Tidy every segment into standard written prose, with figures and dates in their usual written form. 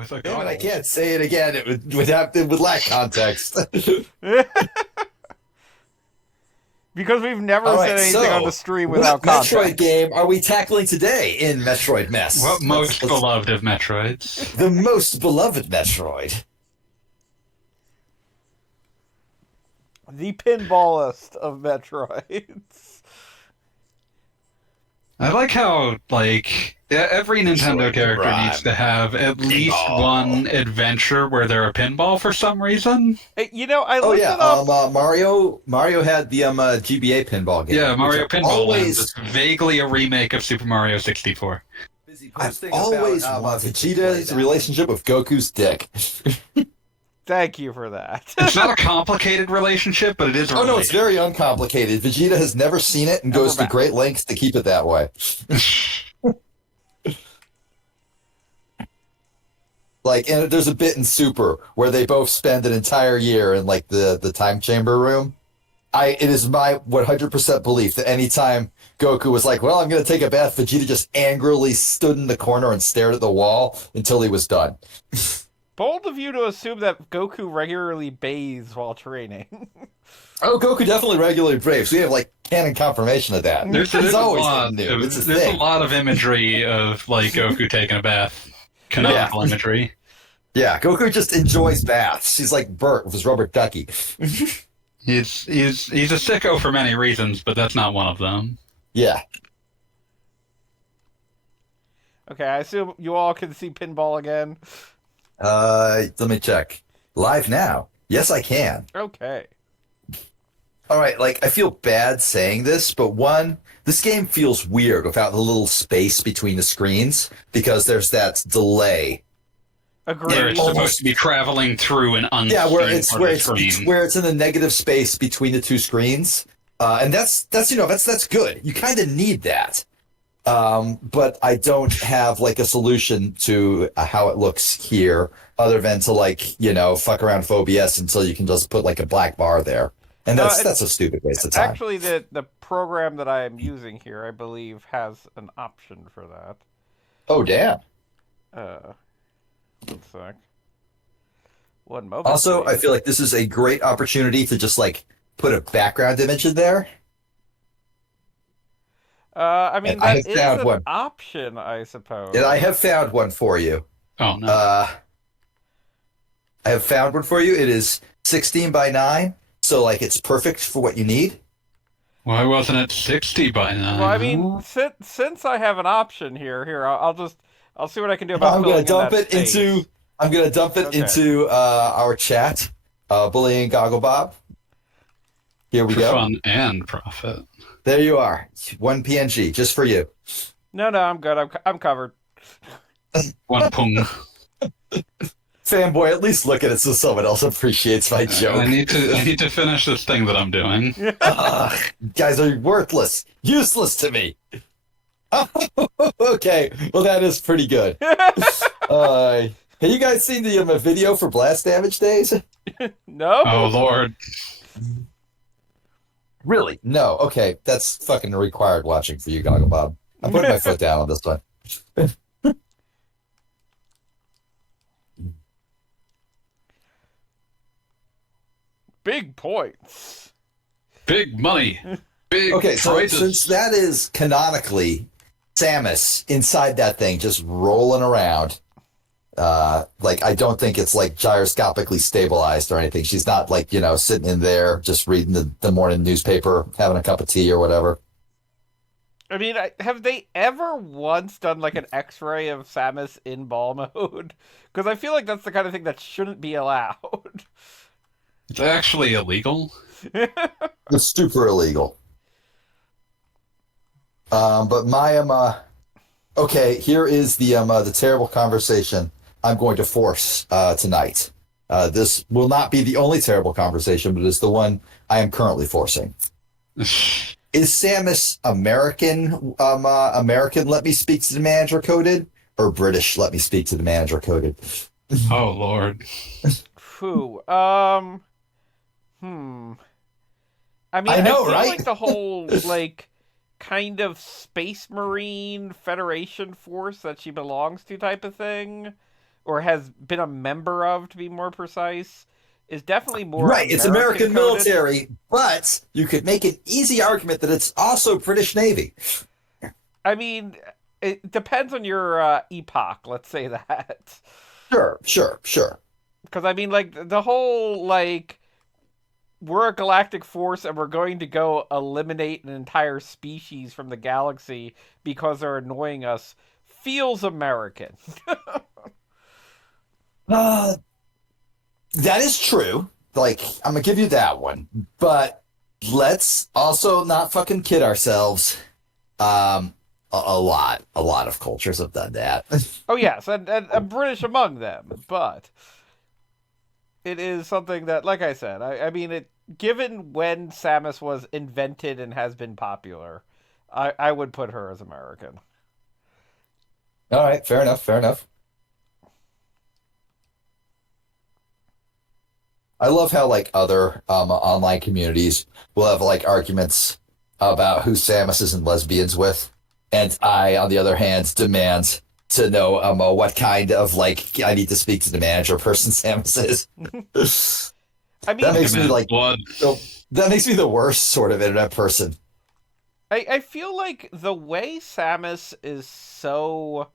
with a Damn it, I goggles. can't say it again. It would lack context. Because we've never All said right, anything on so the stream what without Metroid context. game are we tackling today in Metroid What Mess? most beloved of Metroids? The most beloved Metroid. The pinballist of Metroids. I like how, like, every Nintendo Metroid character Prime needs to have at least Pinball. one adventure where they're a pinball for some reason. You know, I Oh looked yeah, it up. Mario had the GBA pinball game. Yeah, which Mario I've Pinball always, Land. It's vaguely a remake of Super Mario 64. I've always wanted Vegeta's relationship with Goku's dick. Thank you for that. It's not a complicated relationship, but it is a Oh no, it's very uncomplicated. Vegeta has never seen it and goes to back. great lengths to keep it that way. Like, and there's a bit in Super where they both spend an entire year in like the time chamber room. It is my 100% belief that anytime Goku was like, "Well, I'm going to take a bath," Vegeta just angrily stood in the corner and stared at the wall until he was done. Bold of you to assume that Goku regularly bathes while training. Oh, Goku definitely regularly braves. We have like canon confirmation of that. There's He's a always lot. new. It's his There's thing. a lot of imagery of like Goku taking a bath. Canonical imagery. Yeah, Goku just enjoys baths. He's like Bert with his rubber ducky. He's a sicko for many reasons, but that's not one of them. Yeah. Okay, I assume you all can see pinball again. Let me check. Live now. Yes, I can. Okay. All right, like, I feel bad saying this, but one, this game feels weird without the little space between the screens because there's that delay. Agreed. Where it's supposed to be traveling through an unseen Yeah, part of the screen. where it's in the negative space between the two screens. And that's good. You kind of need that. But I don't have like a solution to how it looks here other than to like, fuck around with OBS until you can just put like a black bar there. And that's a stupid waste of time. Actually, the program that I am using here, I believe, has an option for that. Oh, damn. One sec. One moment. Also, please. I feel like this is a great opportunity to just like put a background image in there. I mean, And I that have is found an one. option, I suppose. And I have found one for you. Oh no! I have found one for you. It is 16 by 9, so like it's perfect for what you need. Why wasn't it 60 by now? Well, I mean, since I have an option here, I'll see what I can do about I'm filling gonna dump in it that space. into our chat. Bullying Goggle Bob. Here we for go. fun and profit. There you are. One PNG just for you. No, I'm good. I'm covered. One pung. Fanboy, at least look at it so someone else appreciates my joke. I need to finish this thing that I'm doing. Guys are worthless, useless to me. Okay, well that is pretty good. Have you guys seen the video for Blast Damage Days? No. Oh lord! Really? No. Okay, that's fucking required watching for you, Goggle Bob. I'm putting my foot down on this one. Big points. Big money. Big Okay, so prizes. since that is canonically Samus inside that thing just rolling around, like I don't think it's like gyroscopically stabilized or anything. She's not like, sitting in there just reading the morning newspaper, having a cup of tea or whatever. I mean, have they ever once done like an X-ray of Samus in ball mode? Because I feel like that's the kind of thing that shouldn't be allowed. It's actually illegal. It's super illegal. But my okay, here is the terrible conversation I'm going to force tonight. This will not be the only terrible conversation, but it's the one I am currently forcing. Is Samus American? American? Let me speak to the manager coded, or British? Let me speak to the manager coded. Oh lord! Phew. I mean, I know, feel right? like the whole like kind of Space Marine Federation force that she belongs to type of thing or has been a member of, to be more precise, is definitely more Right, it's American American-coded. military, but you could make an easy argument that it's also British Navy. I mean, it depends on your epoch, let's say that. Sure. Because, I mean, like, the whole, like, we're a galactic force and we're going to go eliminate an entire species from the galaxy because they're annoying us feels American. Uh, that is true. Like, I'm gonna give you that one. But let's also not fucking kid ourselves. A lot of cultures have done that. Oh, yes, and British among them, but it is something that, like I said, I mean, given when Samus was invented and has been popular, I would put her as American. All right, fair enough. I love how like other online communities will have like arguments about who Samus is and lesbians with, and I, on the other hand, demand to know what kind of like I need to speak to the manager person Samus is. I That mean, makes me Demand like blood. that makes me the worst sort of internet person. I feel like the way Samus is so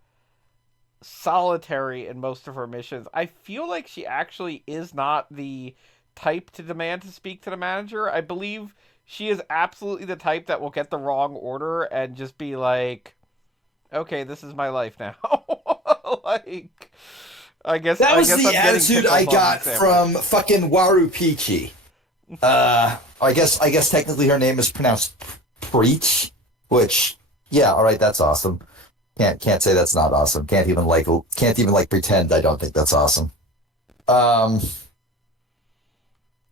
solitary in most of her missions, I feel like she actually is not the type to demand to speak to the manager. I believe she is absolutely the type that will get the wrong order and just be like, "Okay, this is my life now." Like, That I was guess the I'm getting attitude I tickled on got Samus. from fucking Waru Peachy. I guess technically her name is pronounced Preach, which yeah, all right, that's awesome. Can't say that's not awesome. Can't even like pretend I don't think that's awesome. Um,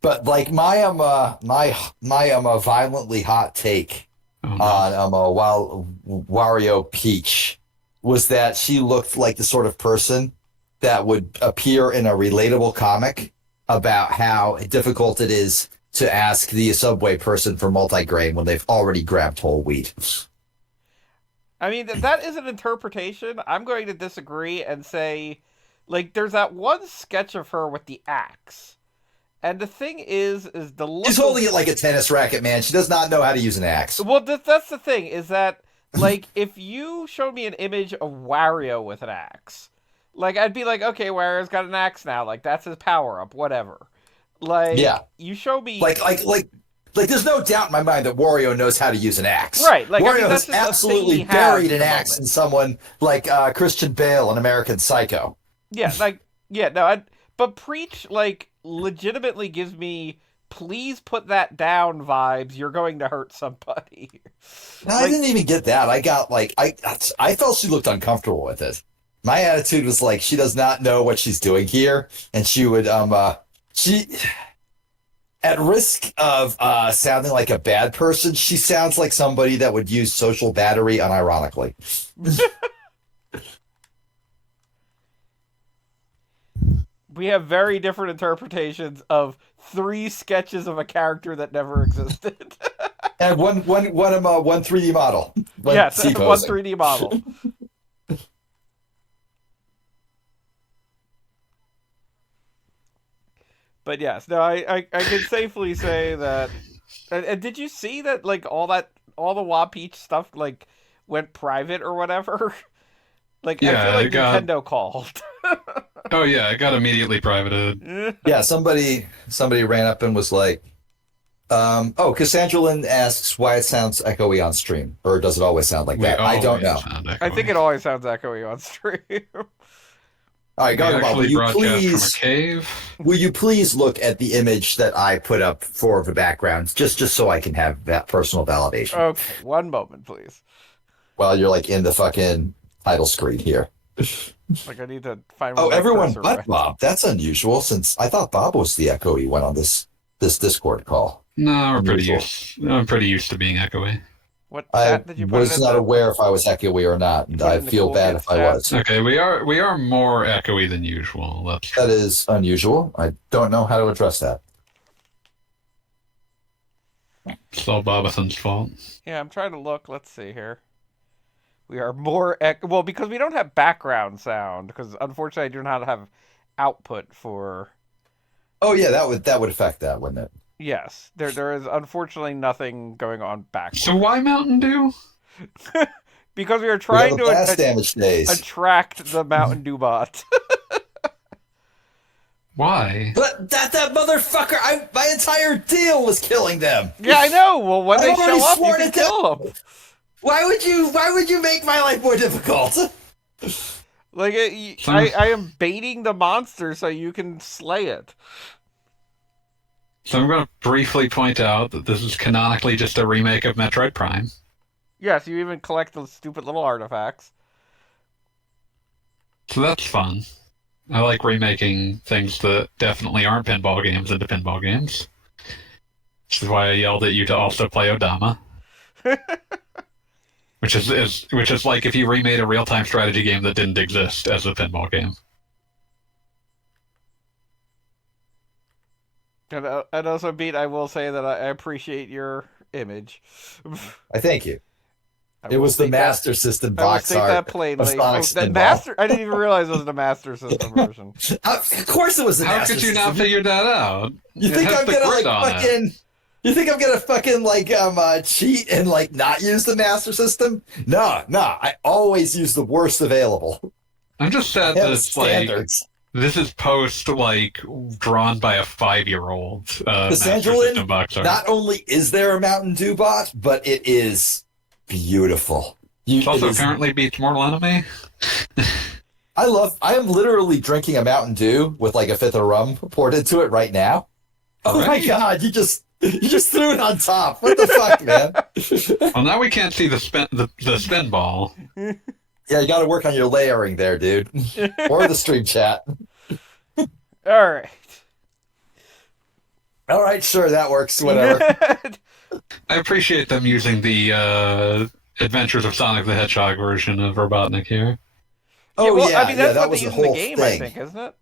but like my a violently hot take Oh, no. on Wario Peach was that she looked like the sort of person that would appear in a relatable comic about how difficult it is to ask the Subway person for multigrain when they've already grabbed whole wheat. I mean, that is an interpretation. I'm going to disagree and say, like, there's that one sketch of her with the axe. And the thing is the look She's holding it like a tennis racket, man. She does not know how to use an axe. Well, that's the thing, is that, like, if you showed me an image of Wario with an axe, like, I'd be like, okay, Wario's got an axe now. Like, that's his power-up, whatever. Like, Yeah. you show me... Like, there's no doubt in my mind that Wario knows how to use an axe. Right, like, I Wario mean, has that's just a thing absolutely he has buried at an the axe moment. in someone like Christian Bale in American Psycho. Yeah, like, yeah, no, but Preach, like, legitimately gives me, please put that down vibes, you're going to hurt somebody. No, I Like, didn't even get that. I got like I felt she looked uncomfortable with it. My attitude was like she does not know what she's doing here, and she would she at risk of sounding like a bad person, she sounds like somebody that would use social battery unironically. we have very different interpretations of 3 sketches of a character that never existed. And one 3D model. One Yes, C one posing. 3D model. But yes, no, I can safely say that. And did you see that, like, all the Wa Peach stuff, like, went private or whatever? Like, I feel Yeah, like it got. Nintendo called. Oh yeah, it got immediately privated. Yeah, somebody ran up and was like, oh, Cassandra Lynn asks why it sounds echoey on stream, or does it always sound like We that? I don't always know. sound I think echoey. it always sounds echoey on stream. All right, We Gargoyle, actually broadcast from a cave. will you please look at the image that I put up for the background, just so I can have that personal validation Okay, one moment, please. while you're like in the fucking title screen here. Like, I need to find where Oh, my everyone cursor but went. Bob. That's unusual, since I thought Bob was the echoey one on this Discord call. No, Unusual. I'm pretty used to being echoey. What I chat did you put it was in? not aware if I was echoey or not, and Put it I in the feel Cool bad Kids if I chat. was. Okay, we are more echoey than usual. That's That is unusual. I don't know how to address that. it's all Bobathon's fault. Yeah, I'm trying to look. Let's see here. We are more well because we don't have background sound because unfortunately I do not have output for. Oh yeah, that would affect that, wouldn't it? Yes, there is unfortunately nothing going on backwards. So why Mountain Dew? Because we are We have trying a to blast damage days. attract the Mountain Dew bot. Why? But that motherfucker, my entire deal was killing them. Yeah, I know. Well, when they I've already show up, you sworn can it kill them. Why would you make my life more difficult? Like, I am baiting the monster so you can slay it. So I'm going to briefly point out that this is canonically just a remake of Metroid Prime. Yes, you even collect those stupid little artifacts. So that's fun. I like remaking things that definitely aren't pinball games into pinball games. Which is why I yelled at you to also play Odama. Which is like if you remade a real-time strategy game that didn't exist as a pinball game. And also, Beat, I will say that I appreciate your image. I thank you. It was the Master System I will box state art that plainly. of Sonic That Spinball. master, I didn't even realize it was the Master System version. Of course it was the How Master could you System. not figure that out? You It think has I'm the gonna grid like on it. fucking? You think I'm gonna fucking like cheat and like not use the Master System? No. I always use the worst available. I'm just I sad that have it's like standards. this is post like drawn by a 5-year-old. Cassandra Master System box art. Not only is there a Mountain Dew bot, but it is beautiful. It also it is- currently beats Mortal Enemy. I am literally drinking a Mountain Dew with like a fifth of rum poured into it right now. Oh my Right. god, you just threw it on top. What the fuck, man? Well, now we can't see the spinball. Yeah, you gotta work on your layering there, dude. Or the stream chat. All right. All right, sure, that works. Whatever. I appreciate them using the Adventures of Sonic the Hedgehog version of Robotnik here. Oh well, yeah, I mean that's that what was they the use in the whole game, thing. I think, isn't it?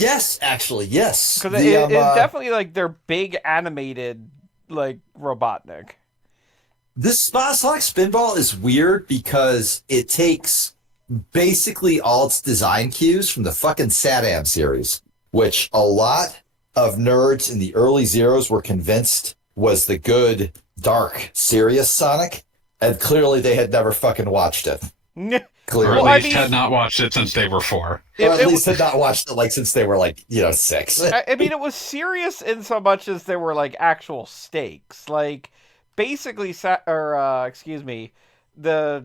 Yes, actually, yes. Because it's definitely like their big animated like Robotnik. This Sonic Spinball is weird because it takes basically all its design cues from the fucking SatAM series, which a lot of nerds in the early zeros were convinced was the good, dark, serious Sonic, and clearly they had never fucking watched it. Or Clearly. at Well, I least mean- had not watched it since they were 4. Or at least had not watched it like since they were like, 6. I mean, it was serious in so much as there were like actual stakes. Like, basically, the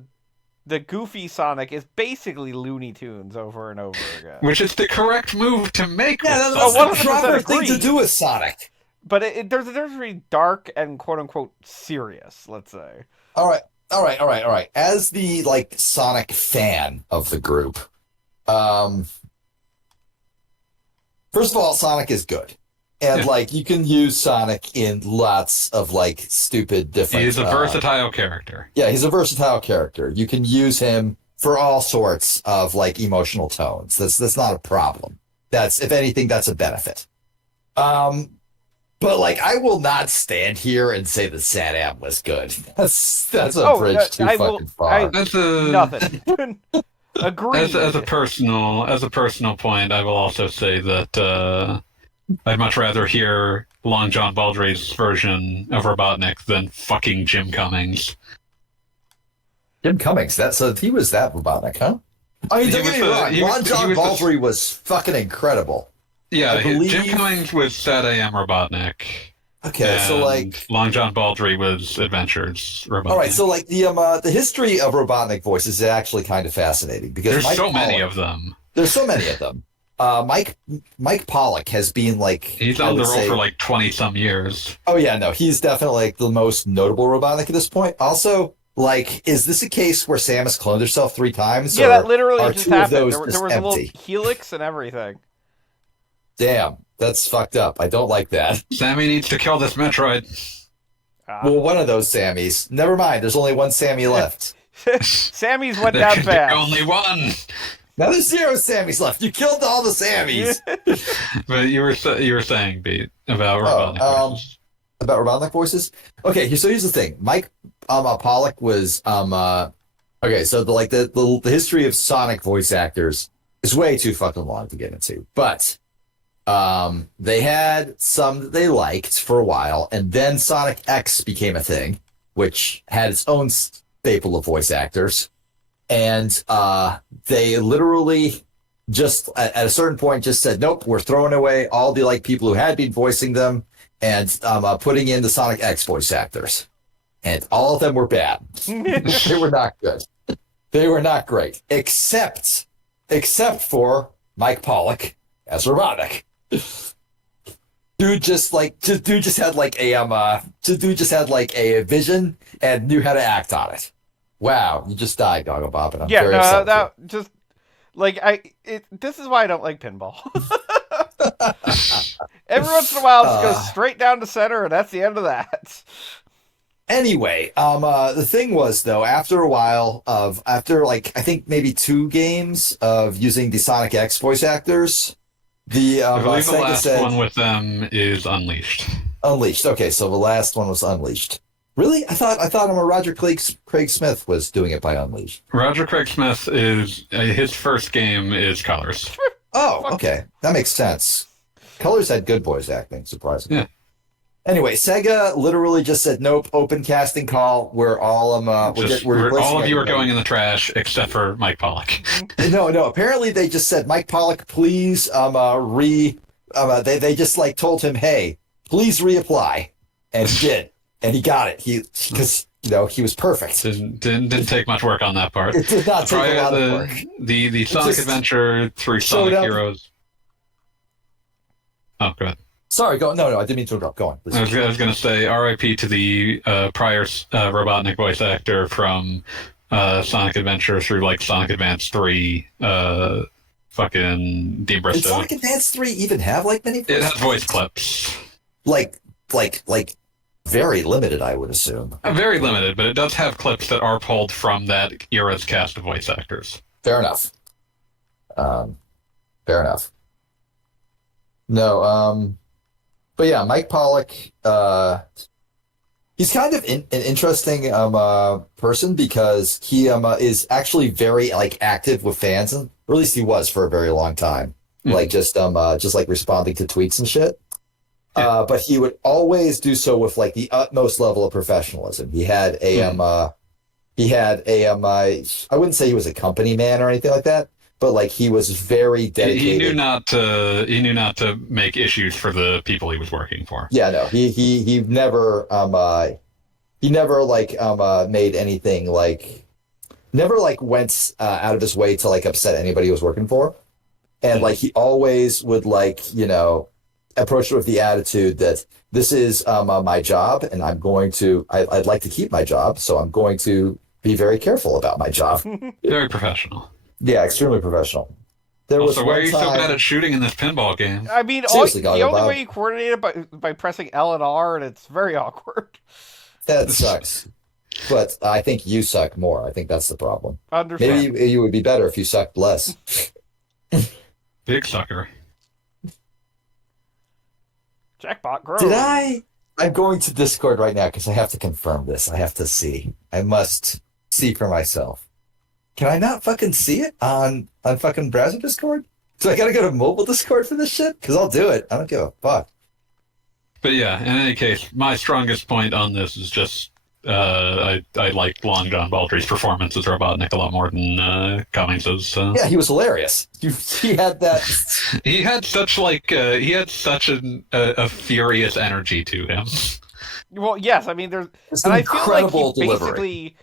Goofy Sonic is basically Looney Tunes over and over again. Which is the correct move to make. Yeah, with that's Sonic. the 100% proper thing to agree. do with Sonic. But there's a difference between dark and quote unquote serious. Let's say. All right. As the like Sonic fan of the group, first of all, Sonic is good, and Yeah. like you can use Sonic in lots of like stupid different. He's a versatile character. Yeah, he's a versatile character. You can use him for all sorts of like emotional tones. That's not a problem. That's if anything, that's a benefit. But like, I will not stand here and say the SatAM was good. That's a bridge too fucking far. That's a Nothing. Agreed. as a personal point. I will also say that I'd much rather hear Long John Baldry's version of Robotnik than fucking Jim Cummings. Jim Cummings. He was that Robotnik, huh? I mean, He don't get was me the- wrong. he was- Ron he John was the- Baldry was fucking incredible. Yeah, I believe- Jim Cummings was SatAM Robotnik. Okay, so and like, Long John Baldry was Adventures Robotnik. all right, so like the history of Robotnik voices is actually kind of fascinating because there's Mike so many Pollock- of them. There's so many of them. Mike Pollock has been like He's I on the would roll say- for like 20 some years. Oh yeah, no, he's definitely like the most notable Robotnik at this point. Also, like, is this a case where Samus cloned herself 3 times? Yeah, or that literally are just 2 of happened. those There was just a little empty? helix and everything. Damn, that's fucked up. I don't like that. Sammy needs to kill this Metroid. Well, one of those Sammys. Never mind. There's only one Sammy left. Sammy's went There down can be fast. only one. Now there's 0 Sammys left. You killed all the Sammys. But you were saying, Pete, about Robotnik. About Robotnik voices. Okay, so here's the thing. Mike Pollock was okay. So the history of Sonic voice actors is way too fucking long to get into, but they had some that they liked for a while, and then Sonic X became a thing, which had its own staple of voice actors, and they literally just at a certain point just said, nope, we're throwing away all the like people who had been voicing them and putting in the Sonic X voice actors. And all of them were bad. They were not good. They were not great, except for Mike Pollock as Robotnik. Dude just had like a vision and knew how to act on it. Wow, you just died, Goggle Bob, and I'm very upset. That just like this is why I don't like pinball. Every once in a while, it just goes straight down to center, and that's the end of that. Anyway, the thing was though, after like I think maybe 2 games of using the Sonic X voice actors, I believe the last one with them is Unleashed. Unleashed. Okay, so the last one was Unleashed. Really? I thought Roger Craig Smith was doing it by Unleashed. Roger Craig Smith is his first game is Colors. Oh, okay, that makes sense. Colors had good voice acting, surprisingly. Yeah. Anyway, Sega literally just said, "Nope, open casting call. We're all all of you are going in the trash except for Mike Pollock." No. Apparently, they just said, "Mike Pollock, please They just like told him, "Hey, please reapply," and he did, and he got it. Because he was perfect. Didn't take much work on that part. It did not take a lot of work. The Sonic Adventure through Sonic Heroes. Oh, go ahead. Sorry, go. No, I didn't mean to interrupt. Go on, please. I was going to say R.I.P. to the prior Robotnik voice actor from Sonic Adventure through like Sonic Advance 3. Fucking Dean Bristow. Did Sonic Advance 3 even have like many? It has voice clips. Like very limited, I would assume. Very limited, but it does have clips that are pulled from that era's cast of voice actors. Fair enough. Fair enough. No, but yeah, Mike Pollock, he's kind of an interesting person because he is actually very like active with fans, or at least he was for a very long time. Like just like responding to tweets and shit. Yeah. But he would always do so with like the utmost level of professionalism. He had I wouldn't say he was a company man or anything like that, but like he was very dedicated. He knew not to make issues for the people he was working for. Yeah, no, he never made anything like, never like went out of his way to like upset anybody he was working for, and like he always would like approach it with the attitude that this is my job, and I'd like to keep my job, so I'm going to be very careful about my job. Very professional. Yeah, extremely professional. Why are you so bad at shooting in this pinball game? I mean, the only way you coordinate it by pressing L and R, and it's very awkward. That sucks. But I think you suck more. I think that's the problem. Understand. Maybe you would be better if you sucked less. Big sucker. Jackpot grows. I'm going to Discord right now because I have to confirm this. I have to see. I must see for myself. Can I not fucking see it on fucking browser Discord? So I gotta go to mobile Discord for this shit? Because I'll do it. I don't give a fuck. But yeah, in any case, my strongest point on this is just I like Long John Baldry's performance as Robotnik a lot more than Cummings's. Yeah, he was hilarious. He had that. He had such a furious energy to him. Well, yes, I mean there's and I feel like he delivery. basically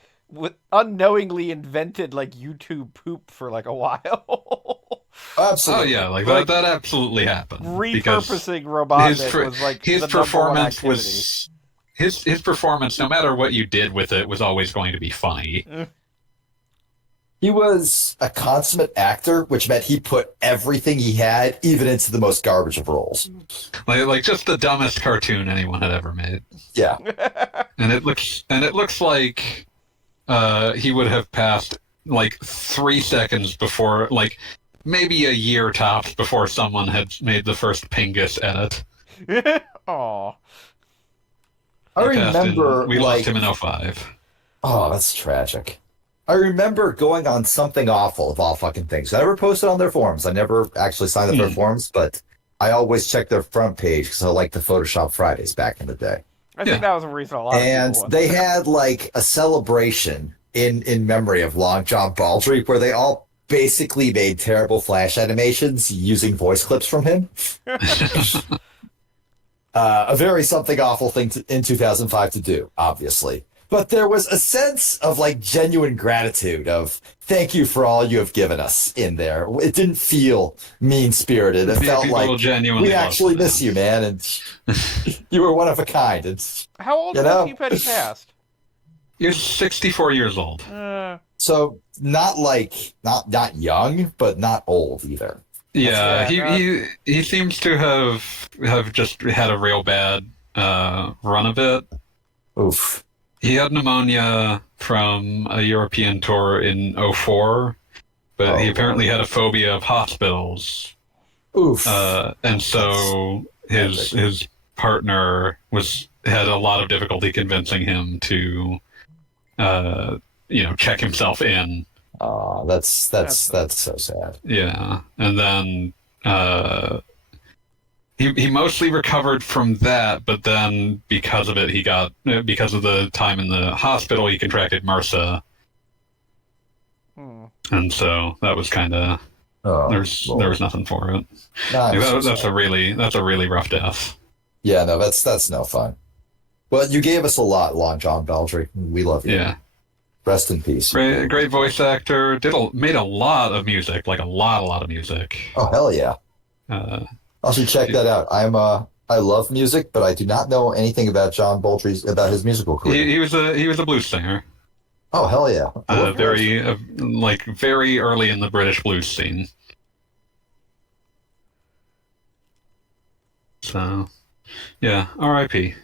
unknowingly invented like YouTube poop for like a while. Absolutely. Oh yeah, like that absolutely happened. Repurposing Robotnik was like his performance was his performance. No matter what you did with it, was always going to be funny. He was a consummate actor, which meant he put everything he had, even into the most garbage of roles. Like just the dumbest cartoon anyone had ever made. Yeah. And it looks like he would have passed like 3 seconds before, like maybe a year tops before someone had made the first Pingus edit. Aw. I remember we lost him in 05. Oh, that's tragic. I remember going on Something Awful of all fucking things. I never posted on their forums. I never actually signed up for their Hmm. forums, but I always check their front page because I like the Photoshop Fridays back in the day. I think Yeah. that was a reason a lot of And people went they there. had like a celebration in memory of Long John Baldry where they all basically made terrible flash animations using voice clips from him. A very something awful thing in 2005 to do, obviously. But there was a sense of like genuine gratitude of thank you for all you have given us in there. It didn't feel mean spirited. It felt People like genuinely we loved actually him. miss you, man, and you were one of a kind. And How old you was know, he when he passed? You're 64 years old. so not like not young, but not old either. Yeah, Yeah, not- he seems to have just had a real bad run of it. Oof. He had pneumonia from a European tour in '04, but he Oh, apparently had a phobia of hospitals. Oof. And so his partner had a lot of difficulty convincing him to check himself in. Oh, that's so sad. Yeah. And then he mostly recovered from that, but then because of it because of the time in the hospital he contracted MRSA. And so that was kind of Oh, there Lord. was nothing for it. I'm so That's sorry. a really rough death. Yeah, no, that's no fun. Well, you gave us a lot, Long John Baldry. We love you. Yeah. Rest in peace. Great voice actor. Made a lot of music, like a lot of music. Oh, hell yeah. Uh, I should check that out. I love music, but I do not know anything about about his musical career. he was a blues singer. Oh, hell yeah. I love Very early in the British blues scene. So, yeah, R.I.P.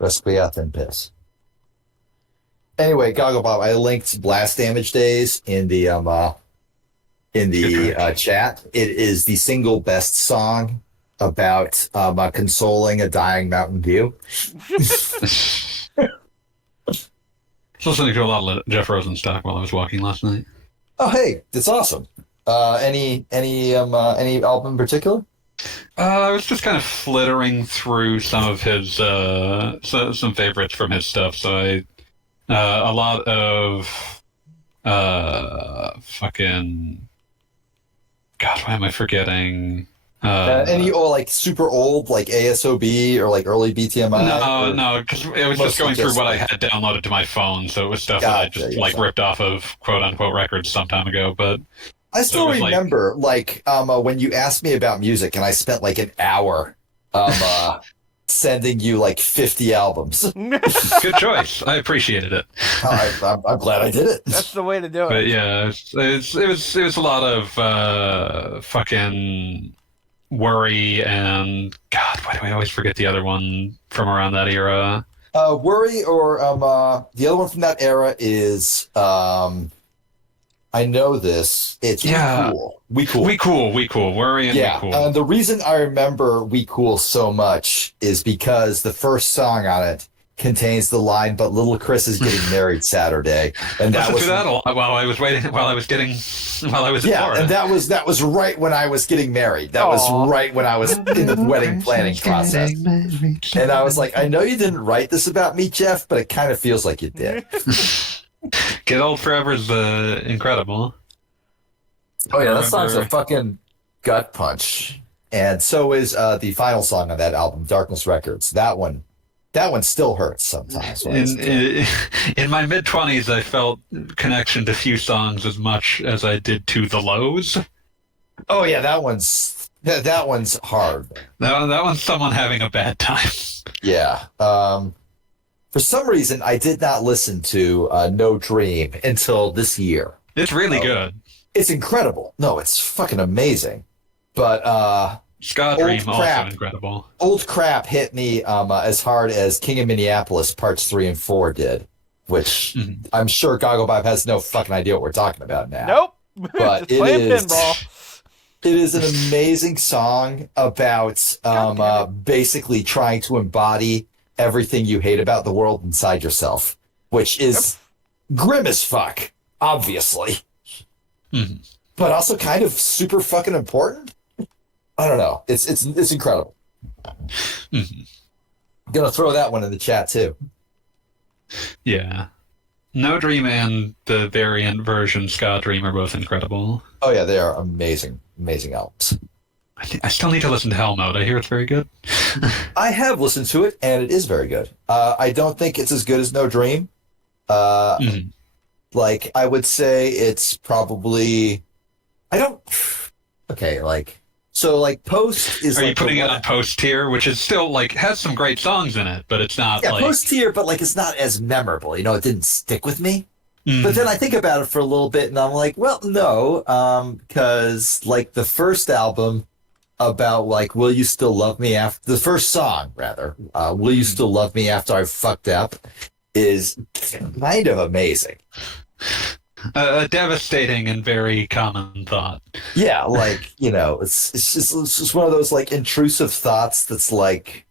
Respiat and piss. Anyway, Goggle Bob, I linked Blast Damage Days in the chat. It is the single best song about consoling a dying Mountain Dew. I was listening to a lot of Jeff Rosenstock while I was walking last night. Oh, hey, that's awesome. Any album in particular? I was just kind of flittering through some of his some favorites from his stuff. So a lot of fucking God, why am I forgetting? Any like super old like ASOB or like early BTMI? No, because it was just Mostly going through just what I like- had downloaded to my phone, so it was stuff that I Gotcha, just yeah. like ripped off of quote unquote records some time ago. But I still it was like- remember when you asked me about music and I spent like an hour sending you like 50 albums. good choice. I appreciated it. I'm glad I did it. That's the way to do But it. yeah, it was a lot of fucking Worry and God, why do I always forget the other one from around that era? Worry or the other one from that era is I know this. It's Yeah. We cool. We cool. Worry and Yeah, We Cool. the reason I remember We Cool so much is because the first song on it contains the line, "But little Chris is getting married Saturday," and that Listened was to that a lot while I was waiting, while I was in Florida. and that was right when I was getting married. That Aw. was right when I was in the wedding planning process, and I was like, I know you didn't write this about me, Jeff, but it kind of feels like you did. Get Old Forever is incredible. Oh yeah, I that song's a remember- fucking gut punch, and so is the final song on that album, Darkness Records. That one still hurts sometimes. when it's- In my mid-20s, I felt connection to few songs as much as I did to The Lows. Oh yeah, that one's hard. That one's someone having a bad time. Yeah. For some reason, I did not listen to No Dream until this year. It's really Oh. good. It's incredible. No, it's fucking amazing. But Ska Old Dream Crap. also incredible. Old Crap hit me as hard as King of Minneapolis parts 3 and 4 did, which Mhm. I'm sure Gogglebop has no fucking idea what we're talking about now. Nope. But Just playing it is- pinball. It is an amazing song about basically trying to embody everything you hate about the world inside yourself, which is grim as fuck, obviously, but also kind of super fucking important. I don't know. It's incredible. Gonna throw that one in the chat too. Yeah. No Dream and the variant version Ska Dream are both incredible. Oh yeah, they are amazing, amazing albums. I still need to listen to Hell Mode. I hear it's very good. I have listened to it, and it is very good. I don't think it's as good as No Dream. Like, I would say it's probably... I don't... Okay, like... So, like, Post is Are like... you putting it on Post tier, which is still, like, has some great songs in it, but it's not, yeah, like... Post tier, but, like, it's not as memorable. You know, it didn't stick with me. But then I think about it for a little bit, and I'm like, well, no, because, like, the first album about, like, will you still love me after... The first song, rather, will you still love me after I've fucked up, is kind of amazing. A devastating and very common thought. Yeah, like, you know, it's just one of those, like, intrusive thoughts that's like,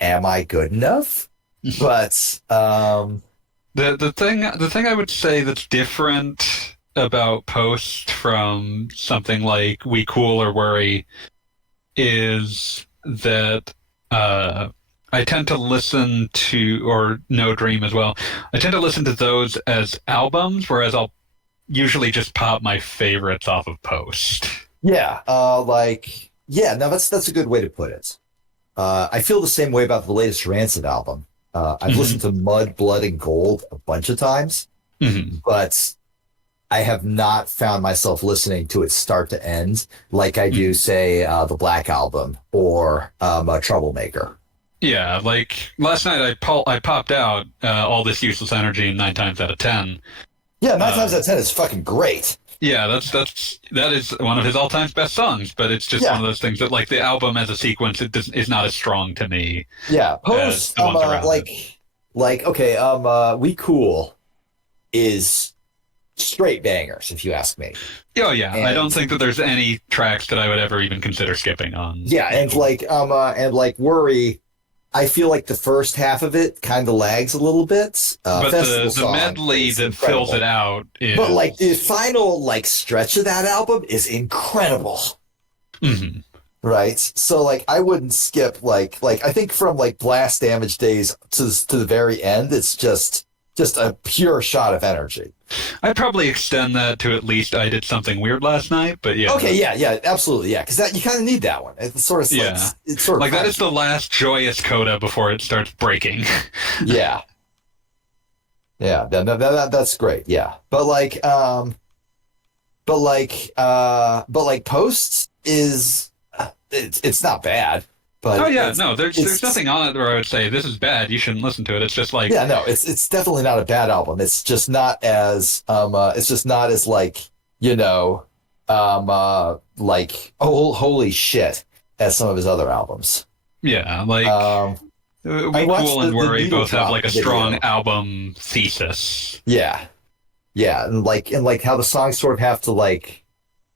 am I good enough? But the thing I would say that's different about Post from something like We Cool or Worry is that I tend to listen to, or No Dream as well, I tend to listen to those as albums, whereas I'll usually just pop my favorites off of Post. yeah, like, yeah, no, that's a good way to put it. I feel the same way about the latest Rancid album. I've listened to Mud, Blood, and Gold a bunch of times, but I have not found myself listening to it start to end like I do, say, the Black Album or Troublemaker. Yeah, like last night I popped out All This Useless Energy 9 times out of 10. Yeah, 9 times out of 10 is fucking great. Yeah, that is one of his all-time best songs, but it's just one of those things that, like, the album as a sequence, is not as strong to me. Yeah, Post, okay, We Cool is straight bangers, if you ask me. Oh yeah, I don't think that there's any tracks that I would ever even consider skipping on. Yeah, and like Worry, I feel like the first half of it kind of lags a little bit. But the medley that fills it out is... But, like, the final, like, stretch of that album is incredible. Right? So, like, I wouldn't skip, like I think from, like, Blast Damage days to the very end, it's just a pure shot of energy. I'd probably extend that to at least I Did Something Weird Last Night, but yeah. Okay, yeah, absolutely, yeah, because that you kind of need that one. It's sort of it's sort of like that is the last joyous coda before it starts breaking. yeah, that's great. Yeah, but Posts is it's not bad. But oh yeah, no, there's nothing on it where I would say this is bad. You shouldn't listen to it. It's just like yeah, no, it's definitely not a bad album. It's just not as like, you know, like, oh, holy shit, as some of his other albums. Yeah, like We Cool and Worry both have like a strong album thesis. Yeah, and like how the songs sort of have to, like,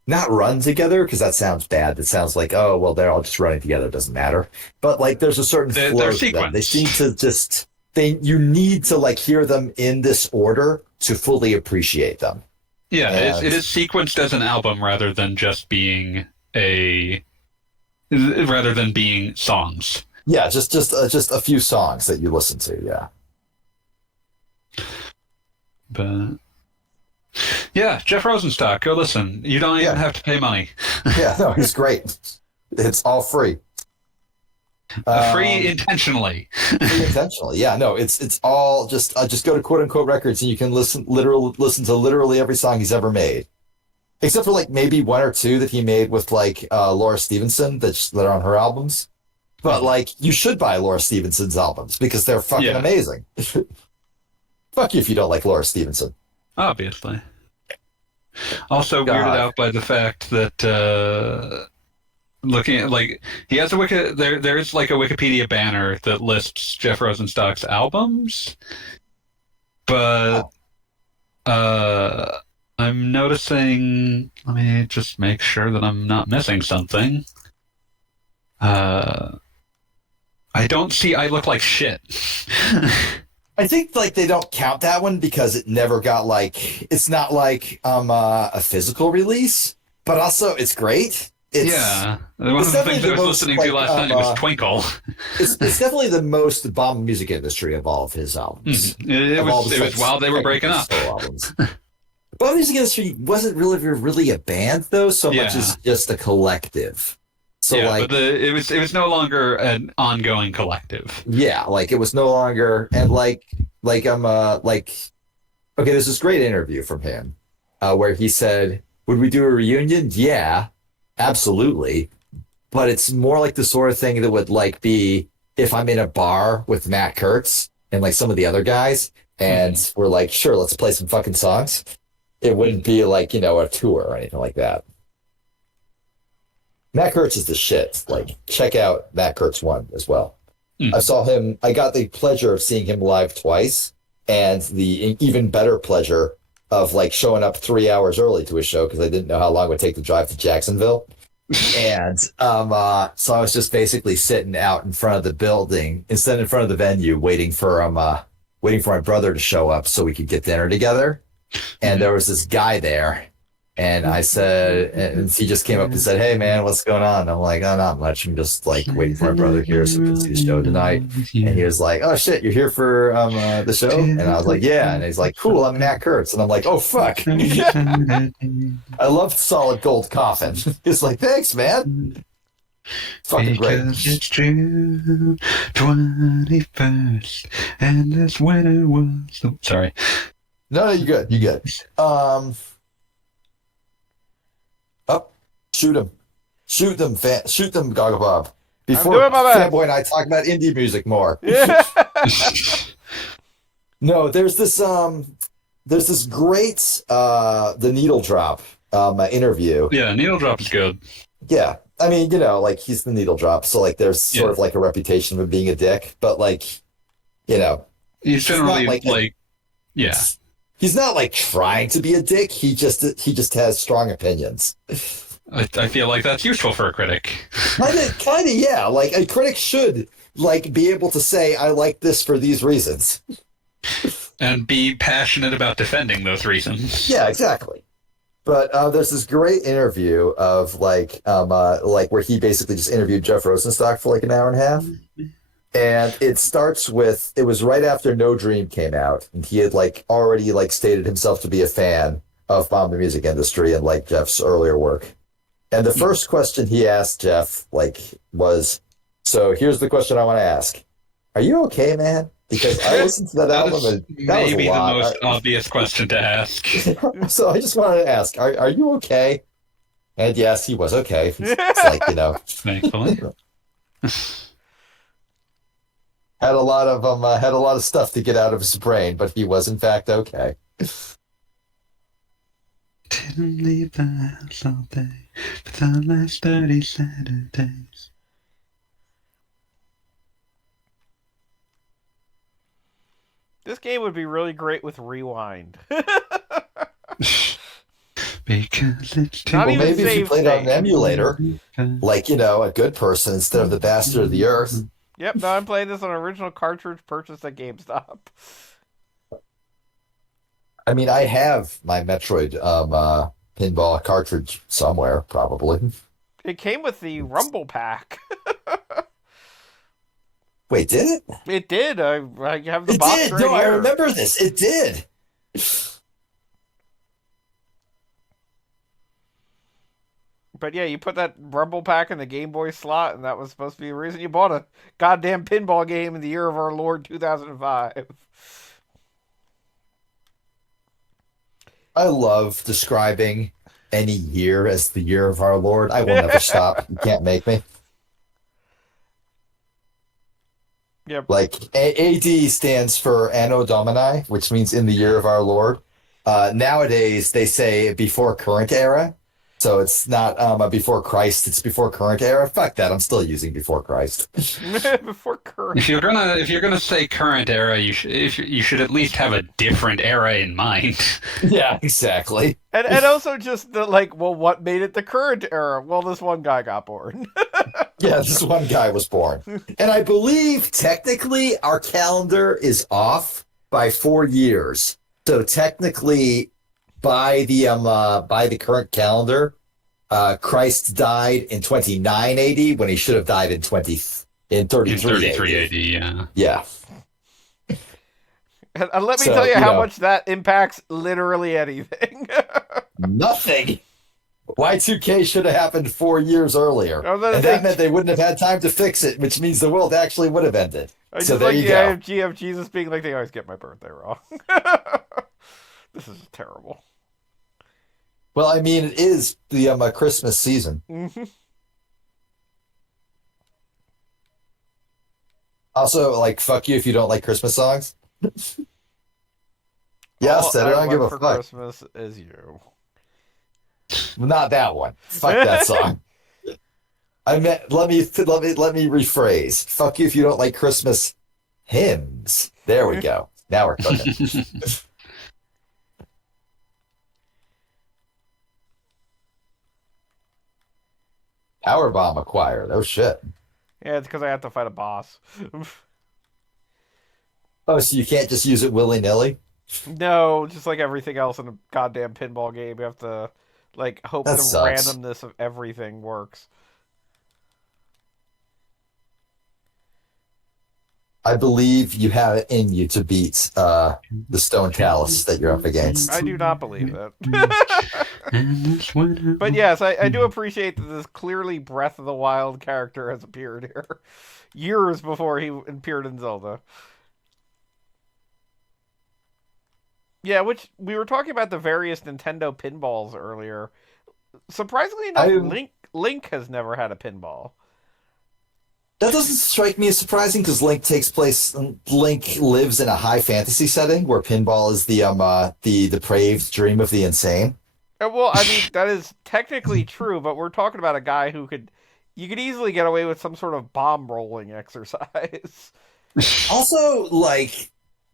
not run together, because that sounds bad. It sounds like, oh, well, they're all just running together. It doesn't matter. But, like, there's a certain flow to them. They seem to just... You need to, like, hear them in this order to fully appreciate them. Yeah, it is sequenced as an album rather than just being songs. Yeah, just a few songs that you listen to, yeah. But... yeah, Jeff Rosenstock, go listen. You don't even have to pay money. Yeah, no, he's great. It's all free. Free intentionally. Free intentionally, yeah. No, it's all just go to Quote Unquote Records and you can listen to literally every song he's ever made, except for, like, maybe one or two that he made with, like, Laura Stevenson that are on her albums. But, like, you should buy Laura Stevenson's albums because they're fucking amazing. Fuck you if you don't like Laura Stevenson. Obviously. Also weirded out by the fact that looking at, like, he has there's like a Wikipedia banner that lists Jeff Rosenstock's albums, but I'm noticing, let me just make sure that I'm not missing something. I I don't see I Look Like Shit. I think like they don't count that one because it never got like it's not like a physical release, but also it's great. Yeah. One of the things I was listening to last night was Twinkle. It's definitely the most bomb music industry of all of his albums. It was while they were breaking up. Albums. Bomb music industry wasn't really a band though, so much as just a collective. So like, but it was no longer an ongoing collective. Yeah, like it was no longer, and okay, there's this great interview from him where he said, "Would we do a reunion? Yeah, absolutely, but it's more like the sort of thing that would like be if I'm in a bar with Matt Kurtz and like some of the other guys, and we're like, sure, let's play some fucking songs. It wouldn't be like a tour or anything like that." Matt Kurtz is the shit. Like, check out Matt Kurtz 1 as well. I got the pleasure of seeing him live twice, and the even better pleasure of like showing up 3 hours early to a show because I didn't know how long it would take to drive to Jacksonville. And so I was just basically sitting out in front of the building, instead in front of the venue, waiting for my brother to show up so we could get dinner together. And there was this guy there. And I said, and he just came up and said, "Hey, man, what's going on?" And I'm like, "Oh, not much. I'm just like waiting for my brother here so we can see the show tonight." And he was like, "Oh, shit, you're here for the show?" And I was like, "Yeah." And he's like, "Cool, I'm Matt Kurtz." And I'm like, "Oh, fuck." I love Solid Gold Coffin. He's like, "Thanks, man." Fucking great. It's June 21st, and this winter was... Oh, sorry. No, you're good. You're good. Shoot him. Shoot them, Gaga Bob. Before Fanboy and I talk about indie music more. Yeah. No, there's this great the Needle Drop interview. Yeah, Needle Drop is good. Yeah. I mean, like he's the Needle Drop, so like there's sort of like a reputation of him being a dick, but like, he's generally yeah. He's not like trying to be a dick. He just has strong opinions. I feel like that's useful for a critic. Kind of, yeah. Like a critic should like be able to say, "I like this for these reasons," and be passionate about defending those reasons. Yeah, exactly. But there's this great interview of like where he basically just interviewed Jeff Rosenstock for like an hour and a half. And it starts with, it was right after No Dream came out, and he had like already like stated himself to be a fan of Bomb the Music Industry and like Jeff's earlier work. And the first question he asked Jeff was, "So here's the question I want to ask. Are you okay, man? Because I listened to that album and that was a lot." Maybe the most obvious question to ask. So I just wanted to ask, are you okay? And yes, he was okay. It's like, Thankfully. Had a lot of stuff to get out of his brain, but he was in fact okay. Didn't leave the house all day for the last 30 Saturdays. This game would be really great with Rewind. Because it's too... Not even maybe if you played on an emulator, like, a good person instead of the bastard of the earth. Yep, no, I'm playing this on an original cartridge purchased at GameStop. I mean, I have my Metroid pinball cartridge somewhere, probably. It came with the Rumble Pack. Wait, did it? It did. I have the It box did. right No, here. I remember this. It did. But yeah, you put that Rumble Pack in the Game Boy slot, and that was supposed to be the reason you bought a goddamn pinball game in the year of our Lord 2005. I love describing any year as the year of our Lord. I will never stop. You can't make me. Yep. Like AD stands for Anno Domini, which means in the year of our Lord. Nowadays they say before current era, so it's not before Christ. It's before current era. Fuck that. I'm still using before Christ. Before current. If you're gonna say current era, you should at least have a different era in mind. Yeah, exactly. And also just the what made it the current era? Well, this one guy got born. Yeah, this one guy was born. And I believe technically our calendar is off by 4 years. So technically by the current calendar, Christ died in 29 AD when he should have died in 33 AD. Yeah. Yeah. And let me So, tell you you how know, much that impacts literally anything. nothing. Y2K should have happened 4 years earlier. I was gonna And say, that meant they wouldn't have had time to fix it, which means the world actually would have ended. I So just there like you the go. IFG of Jesus being like, they always get my birthday wrong. This is terrible. Well, I mean, it is the Christmas season. Mm-hmm. Also, like, fuck you if you don't like Christmas songs. Yeah, All said it. I don't give a for fuck. Christmas is you. Not that one. Fuck that song. I meant let me rephrase. Fuck you if you don't like Christmas hymns. There we go. Now we're cooking. Powerbomb acquired. Oh shit. Yeah, it's because I have to fight a boss. Oh, so you can't just use it willy nilly? No, just like everything else in a goddamn pinball game, you have to like hope That the sucks. randomness of everything works. I believe you have it in you to beat the Stone Chalice that you're up against. I do not believe it. But yes, I do appreciate that this clearly Breath of the Wild character has appeared here. Years before he appeared in Zelda. Yeah, which we were talking about the various Nintendo pinballs earlier. Surprisingly enough, Link has never had a pinball. That doesn't strike me as surprising because Link lives in a high fantasy setting where pinball is the depraved dream of the insane. Well, I mean, that is technically true, but we're talking about a guy who you could easily get away with some sort of bomb rolling exercise. Also, like,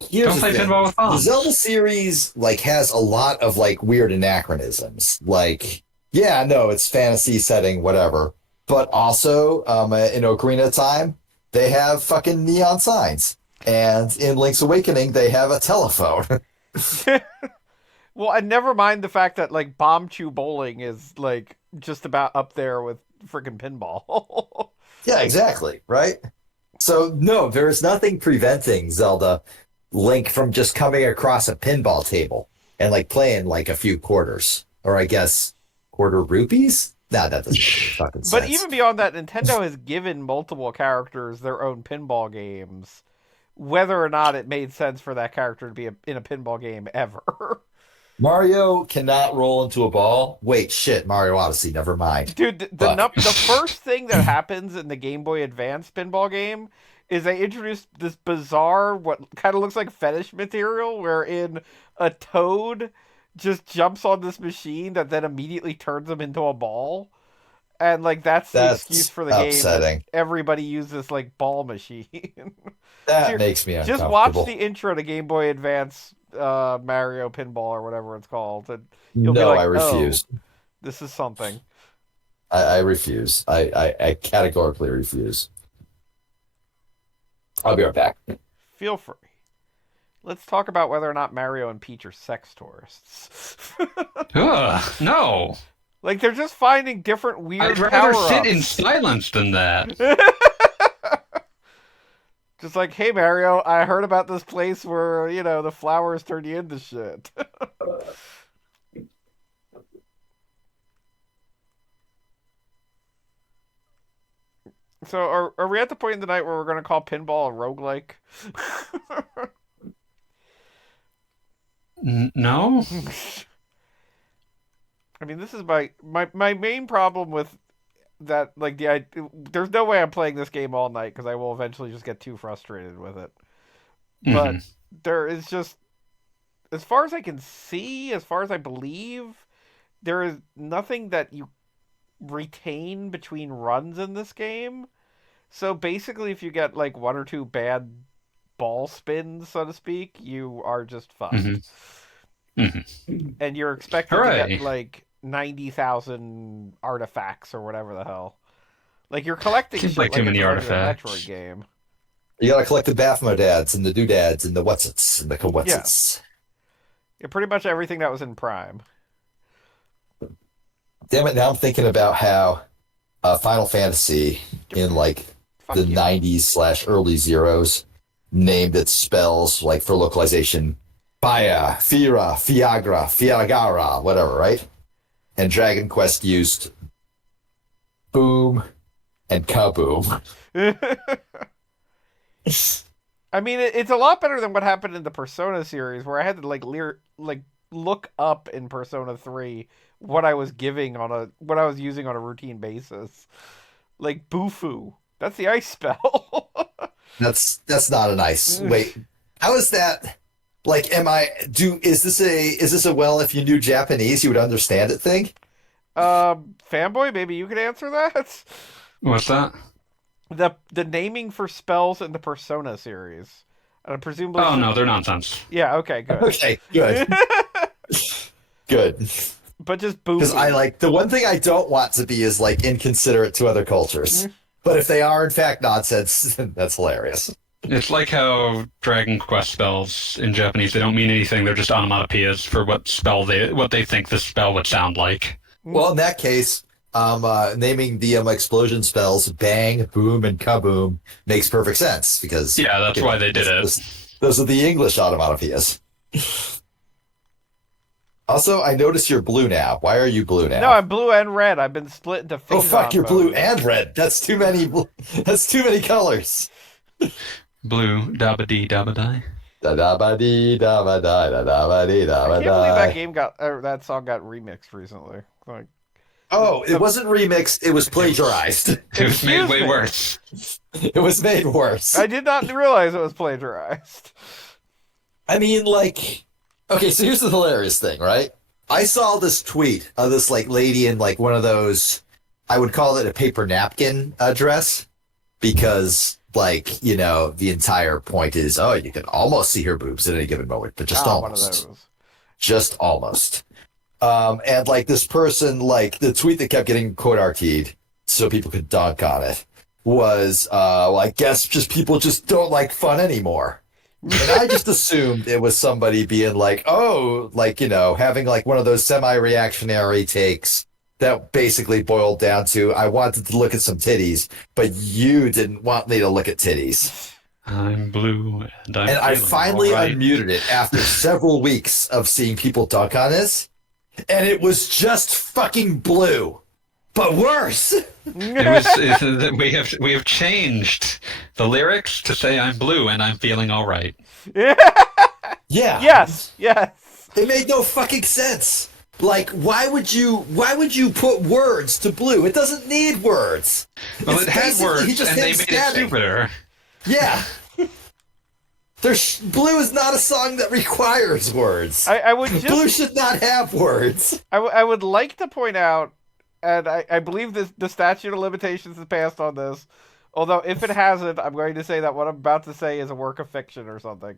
here's Don't the play thing. pinball with The bombs. Zelda series like has a lot of like weird anachronisms. Like, yeah, no, it's fantasy setting, whatever. But also, in Ocarina of Time, they have fucking neon signs. And in Link's Awakening, they have a telephone. Well, and never mind the fact that like bomb chew bowling is like just about up there with freaking pinball. Yeah, exactly, right? So, no, there is nothing preventing Link from just coming across a pinball table and like playing like a few quarters. Or I guess quarter rupees? Nah, that doesn't make any fucking sense. But even beyond that, Nintendo has given multiple characters their own pinball games, whether or not it made sense for that character to be in a pinball game ever. Mario cannot roll into a ball. Wait, shit, Mario Odyssey, never mind. Dude, Fuck. the first thing that happens in the Game Boy Advance pinball game is they introduce this bizarre, what kind of looks like fetish material, wherein a toad just jumps on this machine that then immediately turns him into a ball. And like that's the excuse for the game. Upsetting. Everybody uses like ball machine. That makes me Just uncomfortable. watch the intro to Game Boy Advance Mario Pinball or whatever it's called. And you'll No, be like, I refuse. Oh, this is something. I refuse. I categorically refuse. I'll be right back. Feel free. Let's talk about whether or not Mario and Peach are sex tourists. Ugh, no. Like they're just finding different weird I'd rather power-ups. sit in silence than that. Just like, hey Mario, I heard about this place where, the flowers turn you into shit. So are we at the point in the night where we're going to call pinball a roguelike? No? I mean, this is my main problem with that. Like, there's no way I'm playing this game all night because I will eventually just get too frustrated with it. But there is just, as far as I can see, as far as I believe, there is nothing that you retain between runs in this game. So basically, if you get like one or two bad ball spins, so to speak, you are just fucked. And you're expected to get like 90,000 artifacts or whatever the hell. Like you're collecting Seems shit like too it's many a regular artifacts. Metroid game. You gotta collect the Baphomodads and the Doodads and the Whatsits and the Yeah. Kawhatsits. Yeah, pretty much everything that was in Prime. Damn it! Now I'm thinking about how Final Fantasy in like Fuck the you. 90s slash early zeros named its spells like for localization Fire, Fira, Fiagra, Fiagara, whatever, right? And Dragon Quest used Boom and Kaboom. I mean, it's a lot better than what happened in the Persona series, where I had to look up in Persona 3 what I was using on a routine basis. Like Bufu, that's the ice spell. That's not a nice wait. How is that? Like, is this a well, if you knew Japanese, you would understand it thing? Fanboy, maybe you could answer that. What's that? The naming for spells in the Persona series, and presumably. Oh no, they're nonsense. Yeah. Okay. Good. Okay, good. Good. But just Bufu. Because I like the one thing I don't want to be is like inconsiderate to other cultures. But if they are in fact nonsense, that's hilarious. It's like how Dragon Quest spells in Japanese, they don't mean anything, they're just onomatopoeias for what they think the spell would sound like. Well, in that case, naming the explosion spells Bang, Boom, and Kaboom makes perfect sense because Yeah, that's why they did it. Those are the English onomatopoeias. Also, I notice you're blue now. Why are you blue now? No, I'm blue and red. I've been split into Oh phase fuck, you're blue mode. and red. That's too many. That's too many colors. Blue, dabba-dee, dabba-die. Da da ba dee da ba da da da ba dee da I ba can't believe da. that song got remixed recently. Like, Oh, it wasn't remixed. It was plagiarized. It was made Excuse way me. worse. It was made worse. I did not realize it was plagiarized. I mean, like, okay, so here's the hilarious thing, right? I saw this tweet of this like lady in like one of those, I would call it a paper napkin dress, because like, you know, the entire point is, oh, you can almost see her boobs at any given moment, but just One of almost. those. Just almost. And like this person, like the tweet that kept getting quote RT'd so people could dunk on it was, well, I guess just people just don't like fun anymore. And I just assumed it was somebody being like, oh, like, you know, having like one of those semi-reactionary takes that basically boiled down to, I wanted to look at some titties, but you didn't want me to look at titties. I'm blue and I'm And I feeling finally all right. unmuted it after several weeks of seeing people dunk on this. And it was just fucking blue, but worse. We have changed the lyrics to say I'm blue and I'm feeling all right. Yeah. Yes. It made no fucking sense. Like, why would you put words to blue? It doesn't need words. Well, It's it had basically words just and they him made stabbing. it stupider. Yeah. Blue is not a song that requires words. I would just. Blue should not have words. I would like to point out, and I believe the statute of limitations has passed on this. Although if it hasn't, I'm going to say that what I'm about to say is a work of fiction or something.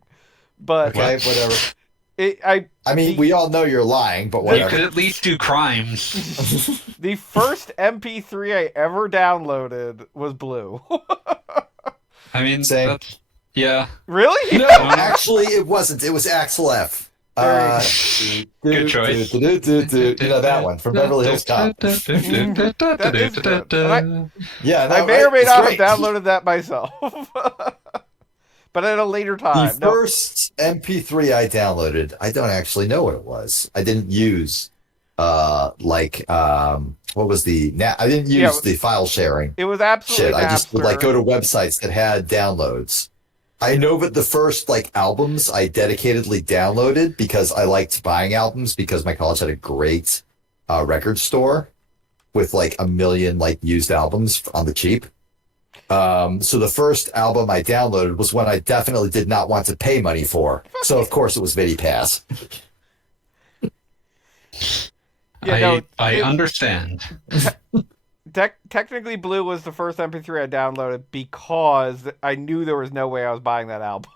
But Okay, whatever. I mean, we all know you're lying, but You whatever. could at least do crimes. the first MP3 I ever downloaded was blue. I mean, Same. that's, yeah. Really? No, actually, it wasn't. It was Axel F. Good choice. You know that one from Beverly Hills Cop. That is good. And Yeah, I may or may not have downloaded that myself. But at a later time. The first MP3 I downloaded, I don't actually know what it was. I didn't use what was I didn't use the file sharing It was absolutely shit. I just would like Napster. go to websites that had downloads. I know that the first like albums I dedicatedly downloaded because I liked buying albums because my college had a great record store with like a million like used albums on the cheap. So the first album I downloaded was one I definitely did not want to pay money for. So of course it was VidiPass. I understand. Technically, Blue was the first MP3 I downloaded because I knew there was no way I was buying that album.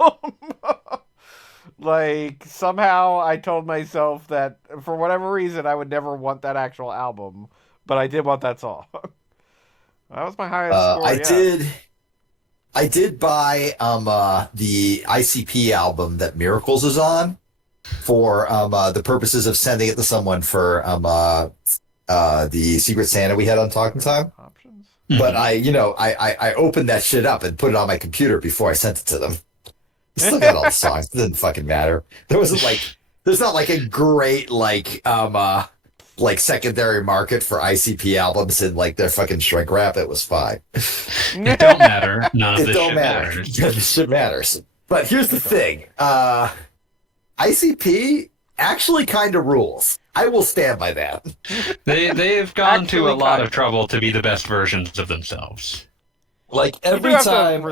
Like, somehow I told myself that for whatever reason I would never want that actual album, but I did want that song. That was my highest score. I did buy the ICP album that Miracles is on for the purposes of sending it to someone for the Secret Santa we had on Talking Time. Options. But I opened that shit up and put it on my computer before I sent it to them. Still got all the songs. It didn't fucking matter. There's not like a great like secondary market for ICP albums in like their fucking shrink wrap. It was fine. It don't matter. None of this shit matters. This shit matters. But here's the thing. ICP actually kind of rules. I will stand by that. They've gone to a lot of trouble to be the best versions of themselves. Like every time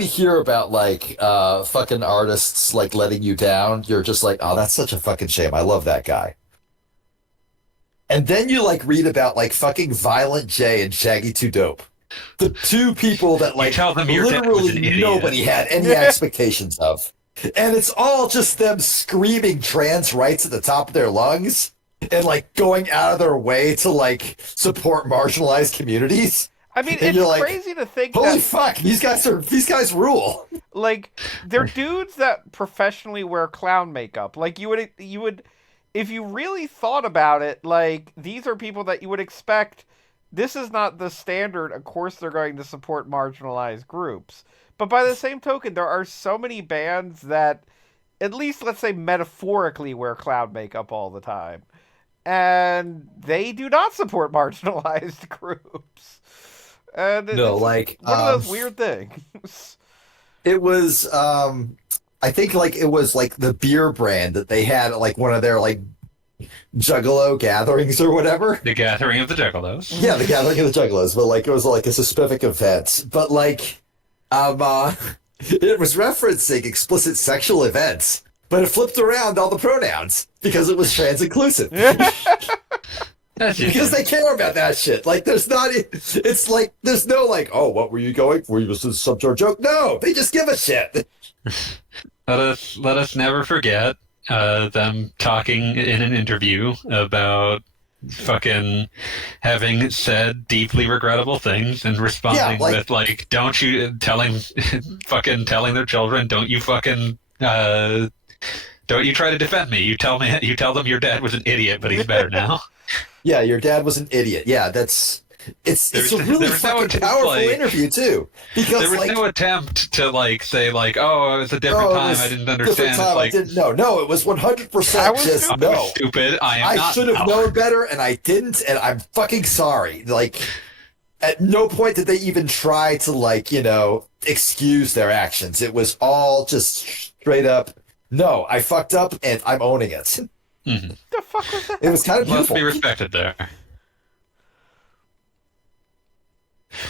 you hear about like fucking artists like letting you down, you're just like, oh, that's such a fucking shame. I love that guy. And then you like read about like fucking Violent J and Shaggy 2 Dope. The two people that like literally nobody had any expectations of. And it's all just them screaming trans rights at the top of their lungs and like going out of their way to like support marginalized communities. I mean, it's crazy to think holy fuck, these guys rule. Like, they're dudes that professionally wear clown makeup. Like, you would, if you really thought about it, like, these are people that you would expect. This is not the standard. Of course, they're going to support marginalized groups. But by the same token, there are so many bands that, at least, let's say, metaphorically wear clown makeup all the time. And they do not support marginalized groups. And no, like one of those weird things. It was, I think, like it was like the beer brand that they had at like one of their like Juggalo gatherings or whatever. The gathering of the Juggalos. Yeah, the gathering of the Juggalos, but like it was like a specific event. But like, it was referencing explicit sexual events, but it flipped around all the pronouns because it was trans inclusive. Because they care about that shit. Like, it's like, there's no like, oh, what were you going for? Was this some sort of joke? No, they just give a shit. Let us never forget them talking in an interview about fucking having said deeply regrettable things and responding with like, don't you telling their children, don't you fucking don't you try to defend me. You tell them your dad was an idiot, but he's better now. Yeah, your dad was an idiot. Yeah, it's a really fucking powerful interview too. Because there was no attempt to like say like, oh, it was a different time. I didn't understand. I didn't know. No, it was 100% just no. Stupid. I should have known better, and I didn't, and I'm fucking sorry. Like, at no point did they even try to like excuse their actions. It was all just straight up. No, I fucked up, and I'm owning it. Mm-hmm. The fuck was that? It was kind of beautiful. Must be respected there.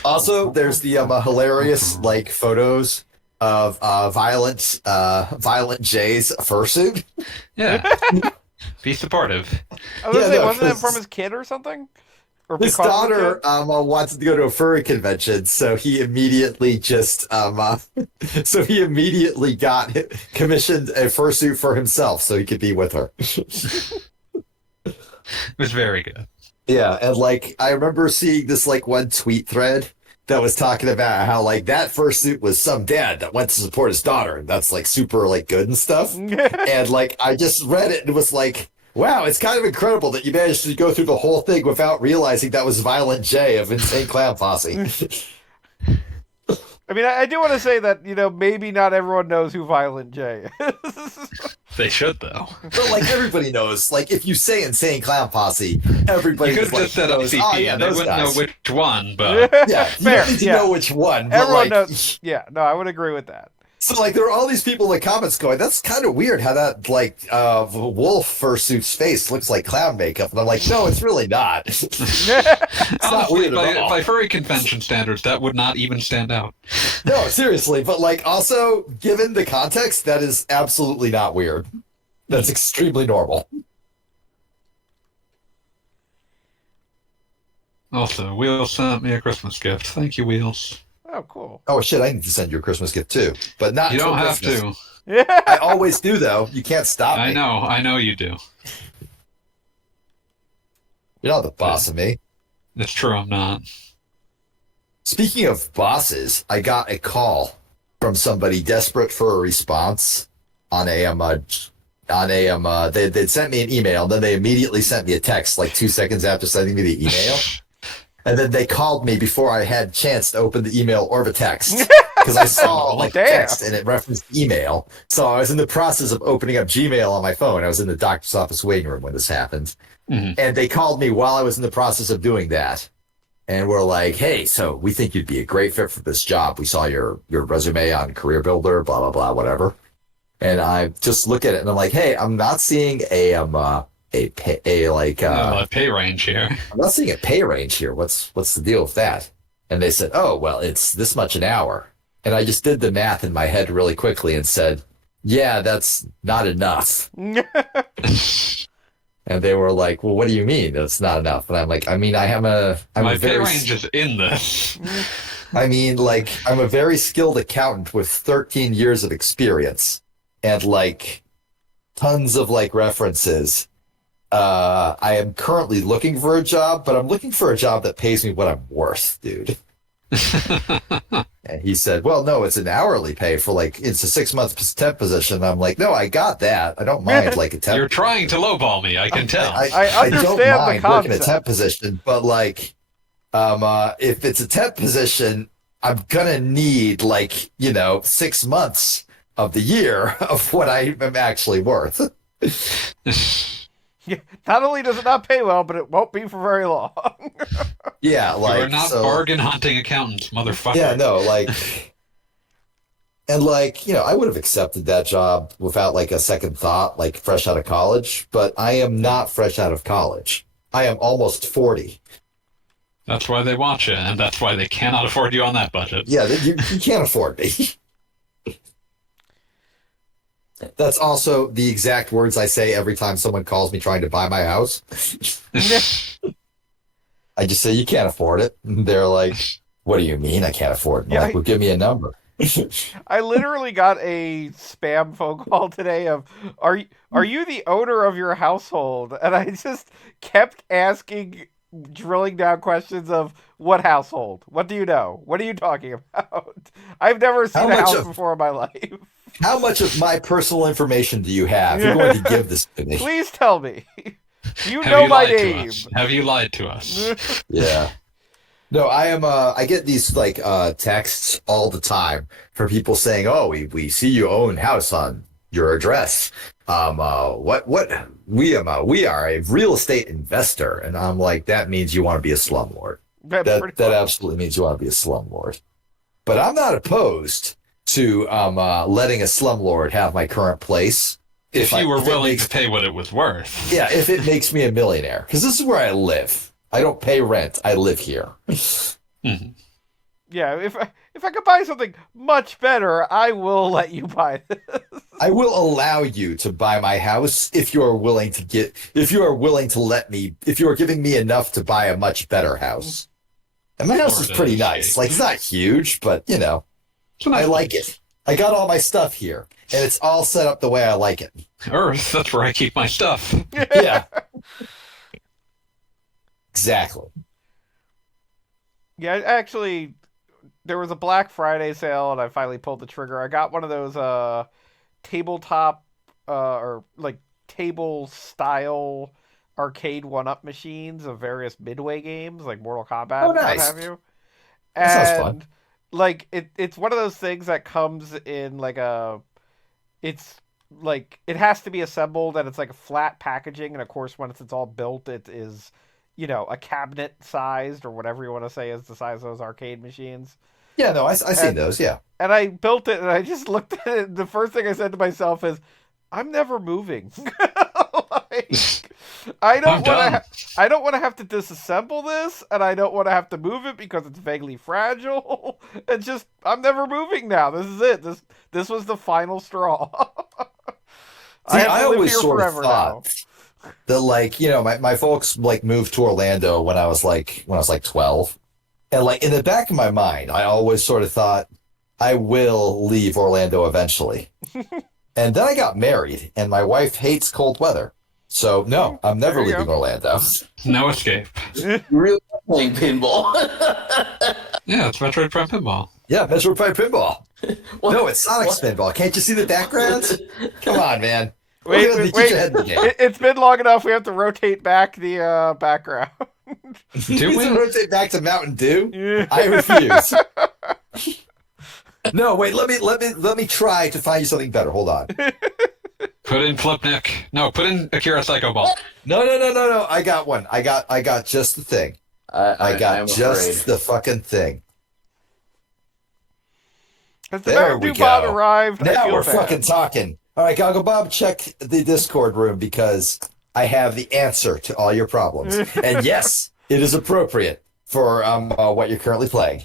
Also, there's the hilarious like photos of Violent J's fursuit. Yeah, be supportive. I was gonna say, wasn't it from his kid or something? Or his daughter wanted to go to a furry convention, so he immediately just got commissioned a fursuit for himself so he could be with her. It was very good. Yeah, and like I remember seeing this like one tweet thread that was talking about how like that fursuit was some dad that went to support his daughter, and that's like super like good and stuff. And like I just read it and it was like, wow, it's kind of incredible that you managed to go through the whole thing without realizing that was Violent J of Insane Clown Posse. I mean, I do want to say that, maybe not everyone knows who Violent J is. They should, though. But, like, everybody knows. Like, if you say Insane Clown Posse, everybody knows. You could have just said OCP, and they wouldn't know which one, but... Yeah, you don't need to know which one. But everyone knows. Yeah, no, I would agree with that. So, like, there are all these people in the comments going, that's kind of weird how that, like, wolf fursuit's face looks like clown makeup. And I'm like, no, it's really not. It's not weird at all. By furry convention standards, that would not even stand out. No, seriously. But, like, also, given the context, that is absolutely not weird. That's extremely normal. Also, Wheels sent me a Christmas gift. Thank you, Wheels. Oh, cool. Oh, shit, I need to send you a Christmas gift, too. But not You don't have Christmas. to. Yeah. I always do, though. You can't stop me. I know you do. You're not the boss of me. It's true, I'm not. Speaking of bosses, I got a call from somebody desperate for a response on they'd sent me an email, then they immediately sent me a text like 2 seconds after sending me the email. And then they called me before I had a chance to open the email or the text. Because I saw like Damn. text and it referenced email. So I was in the process of opening up Gmail on my phone. I was in the doctor's office waiting room when this happened. Mhm. And they called me while I was in the process of doing that. And we're like, hey, so we think you'd be a great fit for this job. We saw your resume on Career Builder, blah, blah, blah, whatever. And I just look at it and I'm like, hey, I'm not seeing pay range here. I'm not seeing a pay range here. What's the deal with that? And they said, oh, well, it's this much an hour. And I just did the math in my head really quickly and said, yeah, that's not enough. And they were like, well, what do you mean that's not enough? And I'm like, I mean, My pay range is in this. I mean, like, I'm a very skilled accountant with 13 years of experience and like tons of like references. I am currently looking for a job, but I'm looking for a job that pays me what I'm worth, dude. And he said, well, no, it's an hourly pay for like, it's a 6-month temp position. I'm like, no, I got that. I don't mind like a temp. You're trying to lowball me, I can tell. I understand don't mind the working a concept. temp position, but like, if it's a temp position, I'm gonna need like, 6 months of the year of what I am actually worth. Yeah, not only does it not pay well, but it won't be for very long. Yeah, like You're not bargain hunting accountants, motherfucker. Yeah, no, like, and like, I would have accepted that job without like a second thought, like fresh out of college, but I am not fresh out of college. I am almost 40. That's why they want you, and that's why they cannot afford you on that budget. Yeah, you can't afford me. That's also the exact words I say every time someone calls me trying to buy my house. I just say, you can't afford it. And they're like, what do you mean I can't afford it? I'm like, well, give me a number. I literally got a spam phone call today of, are you the owner of your household? And I just kept asking, drilling down questions of, what household? What do you know? What are you talking about? I've never seen a house before in my life. How much of my personal information do you have? You're going to give this to me. Please tell me. You know my name. Have you lied to us? Yeah. No, I am. I get these like texts all the time from people saying, "Oh, we see you own house on your address. What we are a real estate investor," and I'm like, that means you want to be a slumlord. That absolutely means you want to be a slumlord. But I'm not opposed to letting a slumlord have my current place. If you were willing to pay what it was worth. Yeah, if it makes me a millionaire. Because this is where I live. I don't pay rent. I live here. Mm-hmm. Yeah, if I could buy something much better, I will let you buy this. I will allow you to buy my house if you are willing to if you are giving me enough to buy a much better house. And my house is pretty nice. Like, it's not huge, but, I like it. I got all my stuff here, and it's all set up the way I like it. Earth, that's where I keep my stuff. Yeah. Exactly. Yeah, actually, there was a Black Friday sale, and I finally pulled the trigger. I got one of those tabletop or like table-style arcade one-up machines of various Midway games, like Mortal Kombat and what have you. And that sounds fun. Like it's one of those things that comes in like it's like it has to be assembled and it's like a flat packaging, and of course once it's all built it is a cabinet sized or whatever you want to say is the size of those arcade machines. Yeah, no, I've seen those, yeah. And I built it and I just looked at it, and the first thing I said to myself is, I'm never moving. I don't want to have to disassemble this, and I don't want to have to move it because it's vaguely fragile. It's just, I'm never moving now. This is it. This was the final straw. See, I always sort of thought that, like, my folks like moved to Orlando when I was like 12, and like in the back of my mind, I always sort of thought I will leave Orlando eventually. And then I got married, and my wife hates cold weather. So, no, I'm never leaving Orlando. No escape. You really have playing pinball. Yeah, it's Metroid Prime Pinball. Yeah, Metroid Prime Pinball. What? No, it's Sonic Spinball. Can't you see the backgrounds? Come on, man. Wait, Look at wait, the- get your head in the game. It's been long enough. We have to rotate back the background. Do Please we? rotate back to Mountain Dew. Yeah. I refuse. No, wait. Let me try to find you something better. Hold on. Put in Flipnik. No, put in Akira Psycho Ball. No. I got one. I got just the thing. I got I'm just afraid. the fucking thing. Has the There Mountain we Dew bot go. arrived? I Now feel we're bad. fucking talking. All right, Goggle Bob, check the Discord room because I have the answer to all your problems. And yes, it is appropriate for what you're currently playing.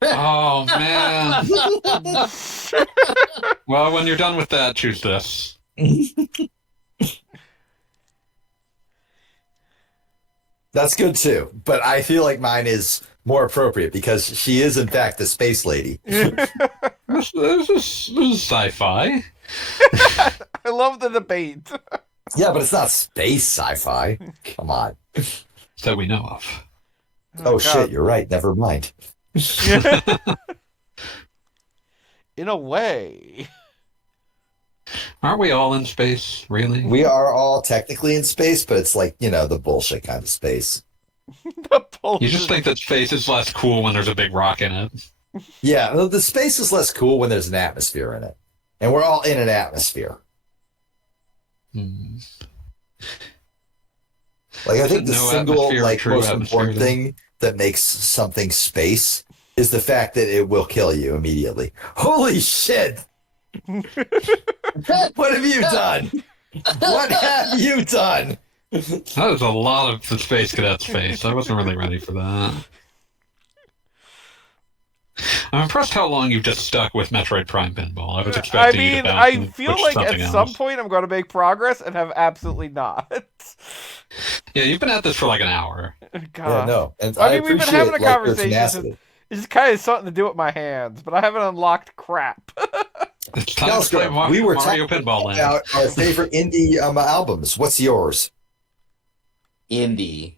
Oh man. Well, when you're done with that, choose this. That's good too, but I feel like mine is more appropriate because she is in fact a space lady. This is sci-fi. I love the debate. Yeah, but it's not space sci-fi. Come on. That we know of. Oh God. shit, you're right. Never mind. In a way. Aren't we all in space, really? We are all technically in space, but it's like, the bullshit kind of space. You just think that space is less cool when there's a big rock in it. Yeah, the space is less cool when there's an atmosphere in it. And we're all in an atmosphere. Hmm. Like, I think the No single, atmosphere, true most atmosphere, important then. thing that makes something space is the fact that it will kill you immediately. Holy shit! What have you done? What have you done? That was a lot of the Space Cadet's face. I wasn't really ready for that. I'm impressed how long you've just stuck with Metroid Prime Pinball. I was I expecting you mean, to bounce I and feel push like something at else. some point I'm going to make progress and have absolutely not. Yeah, you've been at this for like an hour. God. Yeah, no. And I mean, we've been appreciate, having a like, your conversation. tenacity. It's kind of something to do with my hands, but I haven't unlocked crap. It's time to Nelson, play we were Mario talking Pinball Land. about our favorite indie albums. What's yours? Indie.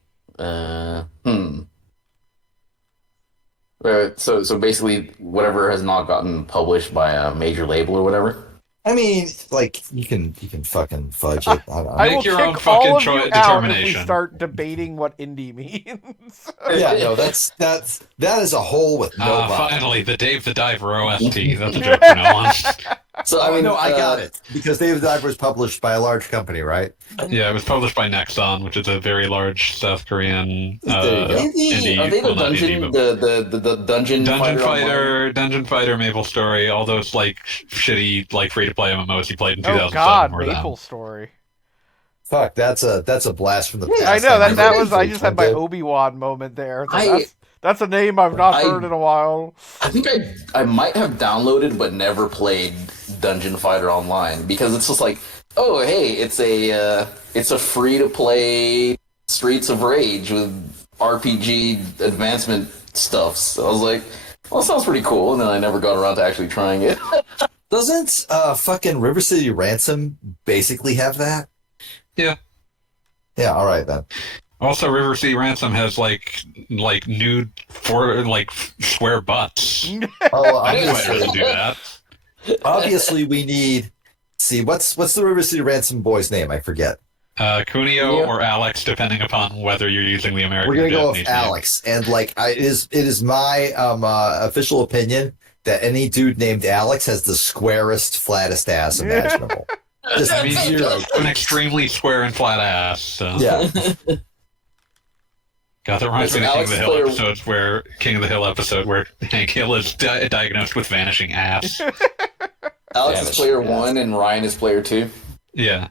So basically, whatever has not gotten published by a major label or whatever. I mean, like, you can fucking fudge it. I don't know. I Make will your kick own fucking all of you out if we determination. start debating what indie means. Yeah, no, that is a hole with no bottom. Finally, the Dave the Diver OST. That's a joke for no one. So I mean, no, I got it because David Diver was published by a large company, right? Yeah, it was published by Nexon, which is a very large South Korean There you go. indie. Are they the well, not dungeon, indie, but the dungeon Dungeon Fighter, Maple Story, all those like shitty like free to play MMOs you played in Oh 2007 God, were them. Maple Story. Fuck, that's a blast from the past. I know that never was. I actually just had my did. Obi-Wan moment there. So I- that's a name I've not heard in a while. I think I might have downloaded but never played Dungeon Fighter Online because it's just like, oh hey, it's a free to play Streets of Rage with RPG advancement stuff. So I was like, well, that sounds pretty cool, and then I never got around to actually trying it. Doesn't fucking River City Ransom basically have that? Yeah. Yeah, all right then. Also, River City Ransom has like nude for like square butts. Oh, Anyway, to do that. obviously we need. See, what's the River City Ransom boy's name? I forget. Cuneo Yeah. or Alex, depending upon whether you're using the American We're gonna or go with Japanese name. Alex, and like, it is my official opinion that any dude named Alex has the squarest, flattest ass imaginable. Just I mean, zero. an extremely square and flat ass. So. Yeah. God, that reminds me of Listen, the King of the Hill episode where Hank Hill is diagnosed with vanishing ass. Alex Yeah, is player that's- 1 and Ryan is player 2. Yeah.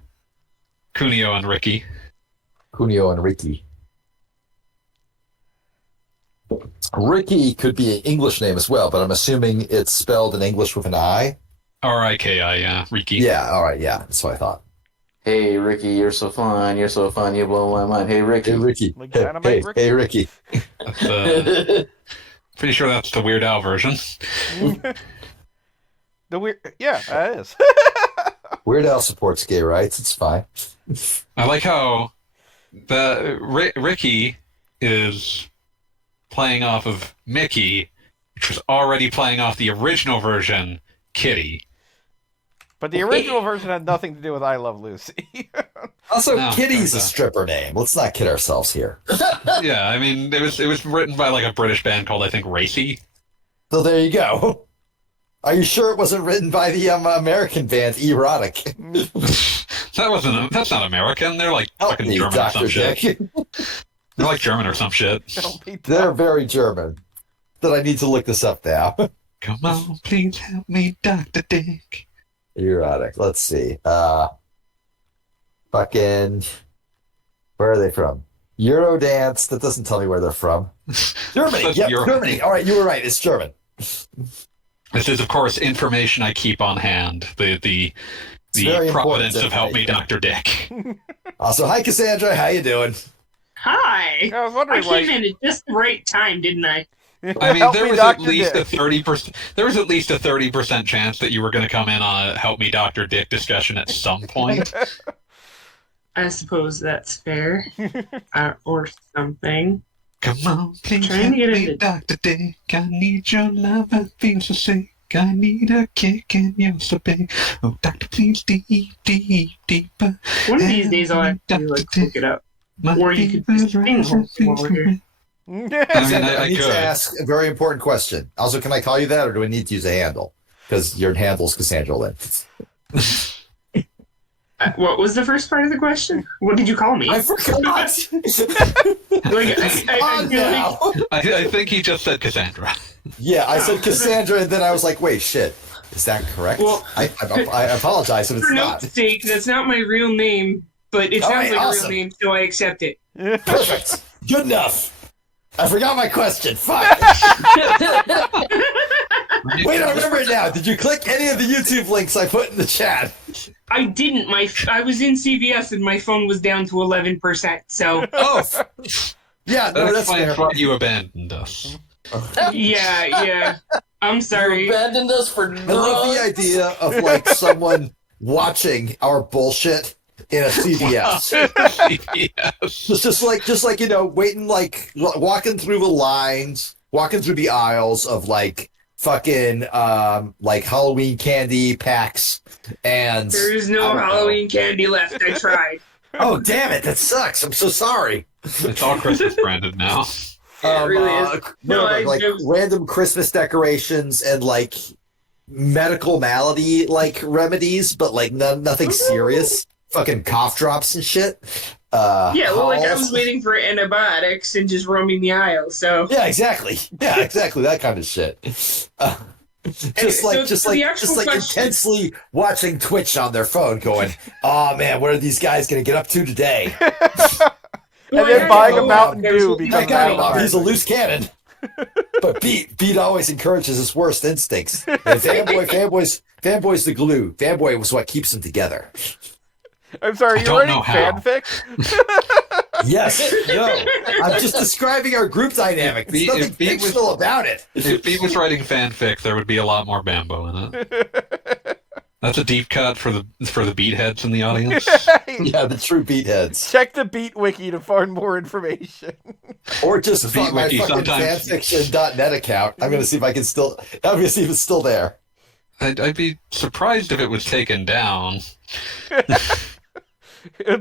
Cuneo and Ricky. Cuneo and Ricky. Ricky could be an English name as well, but I'm assuming it's spelled in English with an I. R-I-K-I, yeah. Ricky. Yeah, all right, yeah, that's what I thought. Hey Ricky, you're so fun, you blow my mind. Hey Ricky. Hey, Ricky. Like Hey, Dynamite hey, Ricky? hey, Ricky. That's, pretty sure that's the Weird Al version. The weird, yeah, that is. Weird Al supports gay rights. It's fine. I like how Ricky is playing off of Mickey, which was already playing off the original version, Kitty. But the original version had nothing to do with I Love Lucy. Also, No, Kitty's a that's stripper name. Let's not kid ourselves here. Yeah, I mean, it was written by like a British band called, I think, Racy. So there you go. Are you sure it wasn't written by the American band Erotic? That's not American. They're like Help fucking me, German or Dr. some shit. Dick. They're like German or some shit. Don't be They're dumb. very German. That I need to look this up now. Come on, please help me, Dr. Dick. Erotic. Let's see. Fucking. Where are they from? Eurodance. That doesn't tell me where they're from. Germany. Says Yep, Euro- Germany. All right, you were right. It's German. This is, of course, information I keep on hand. The very important providence of help me, information. Dr. Dick. Also, hi Cassandra. How you doing? Hi. I was I wondering, came in at just the right time, didn't I? I mean, Help there me, was at Dr. least Dick. a 30%. There was at least a 30% chance that you were going to come in on a "Help Me, Dr. Dick" discussion at some point. I suppose that's fair. Or something. Come on, please Trying help to get me, into- Dr. Dick. I need your love. I feel so sick. I need a kick and you're so big. Oh, doctor, please deeper. One of these days I'll actually look it up. Or you could just sing while we're here. I mean, Cassandra, I need to could. ask a very important question. Also, can I call you that, or do I need to use a handle? Because your handle's Cassandra Lynn. What was the first part of the question? What did you call me? I forgot. Like, I On feel like now. I think he just said Cassandra. Yeah, I said Cassandra, and then I was like, wait, shit. Is that correct? Well, I apologize if it's for not. note's sake, that's not my real name, but it All sounds right, like awesome. a real name, so I accept it. Perfect. Good enough. I forgot my question. Fuck. Wait, I remember it now. Did you click any of the YouTube links I put in the chat? I didn't. I was in CVS and my phone was down to 11%. So Oh. Yeah, no, That that's fair. explains why you abandoned us. yeah. I'm sorry. You abandoned us for I love the drugs. idea of like someone watching our bullshit in a CVS. Yes. just like waiting, like walking through the lines, walking through the aisles of like fucking like Halloween candy packs, and There is no I don't know. Halloween candy left. I tried. Oh damn it, that sucks. I'm so sorry. It's all Christmas branded now. Yeah, it really is. No, like I was- random Christmas decorations and like medical malady like remedies, but like nothing serious. Fucking cough drops and shit. Yeah, well, like I Halls. was waiting for antibiotics and just roaming the aisle. So Yeah, exactly. Yeah, exactly. That kind of shit. Just so the actual question- intensely watching Twitch on their phone, going, "Oh man, what are these guys going to get up to today?" And then buying a Mountain There's- Dew I because got him. that He's a loose cannon. But Beat always encourages his worst instincts. And fanboy's the glue. Fanboy was what keeps them together. I'm sorry, I you're don't writing know how. fanfic? Yes, no. I'm just describing our group dynamic. There's nothing If Beat was- fictional about it. If he was writing fanfic, there would be a lot more Bambo in it. That's a deep cut for the beat heads in the audience. Yeah, the true beat heads. Check the Beat Wiki to find more information. Or just The Beat my Wiki fucking sometimes- fanfiction.net account. I'm gonna see if it's still there. I'd be surprised if it was taken down.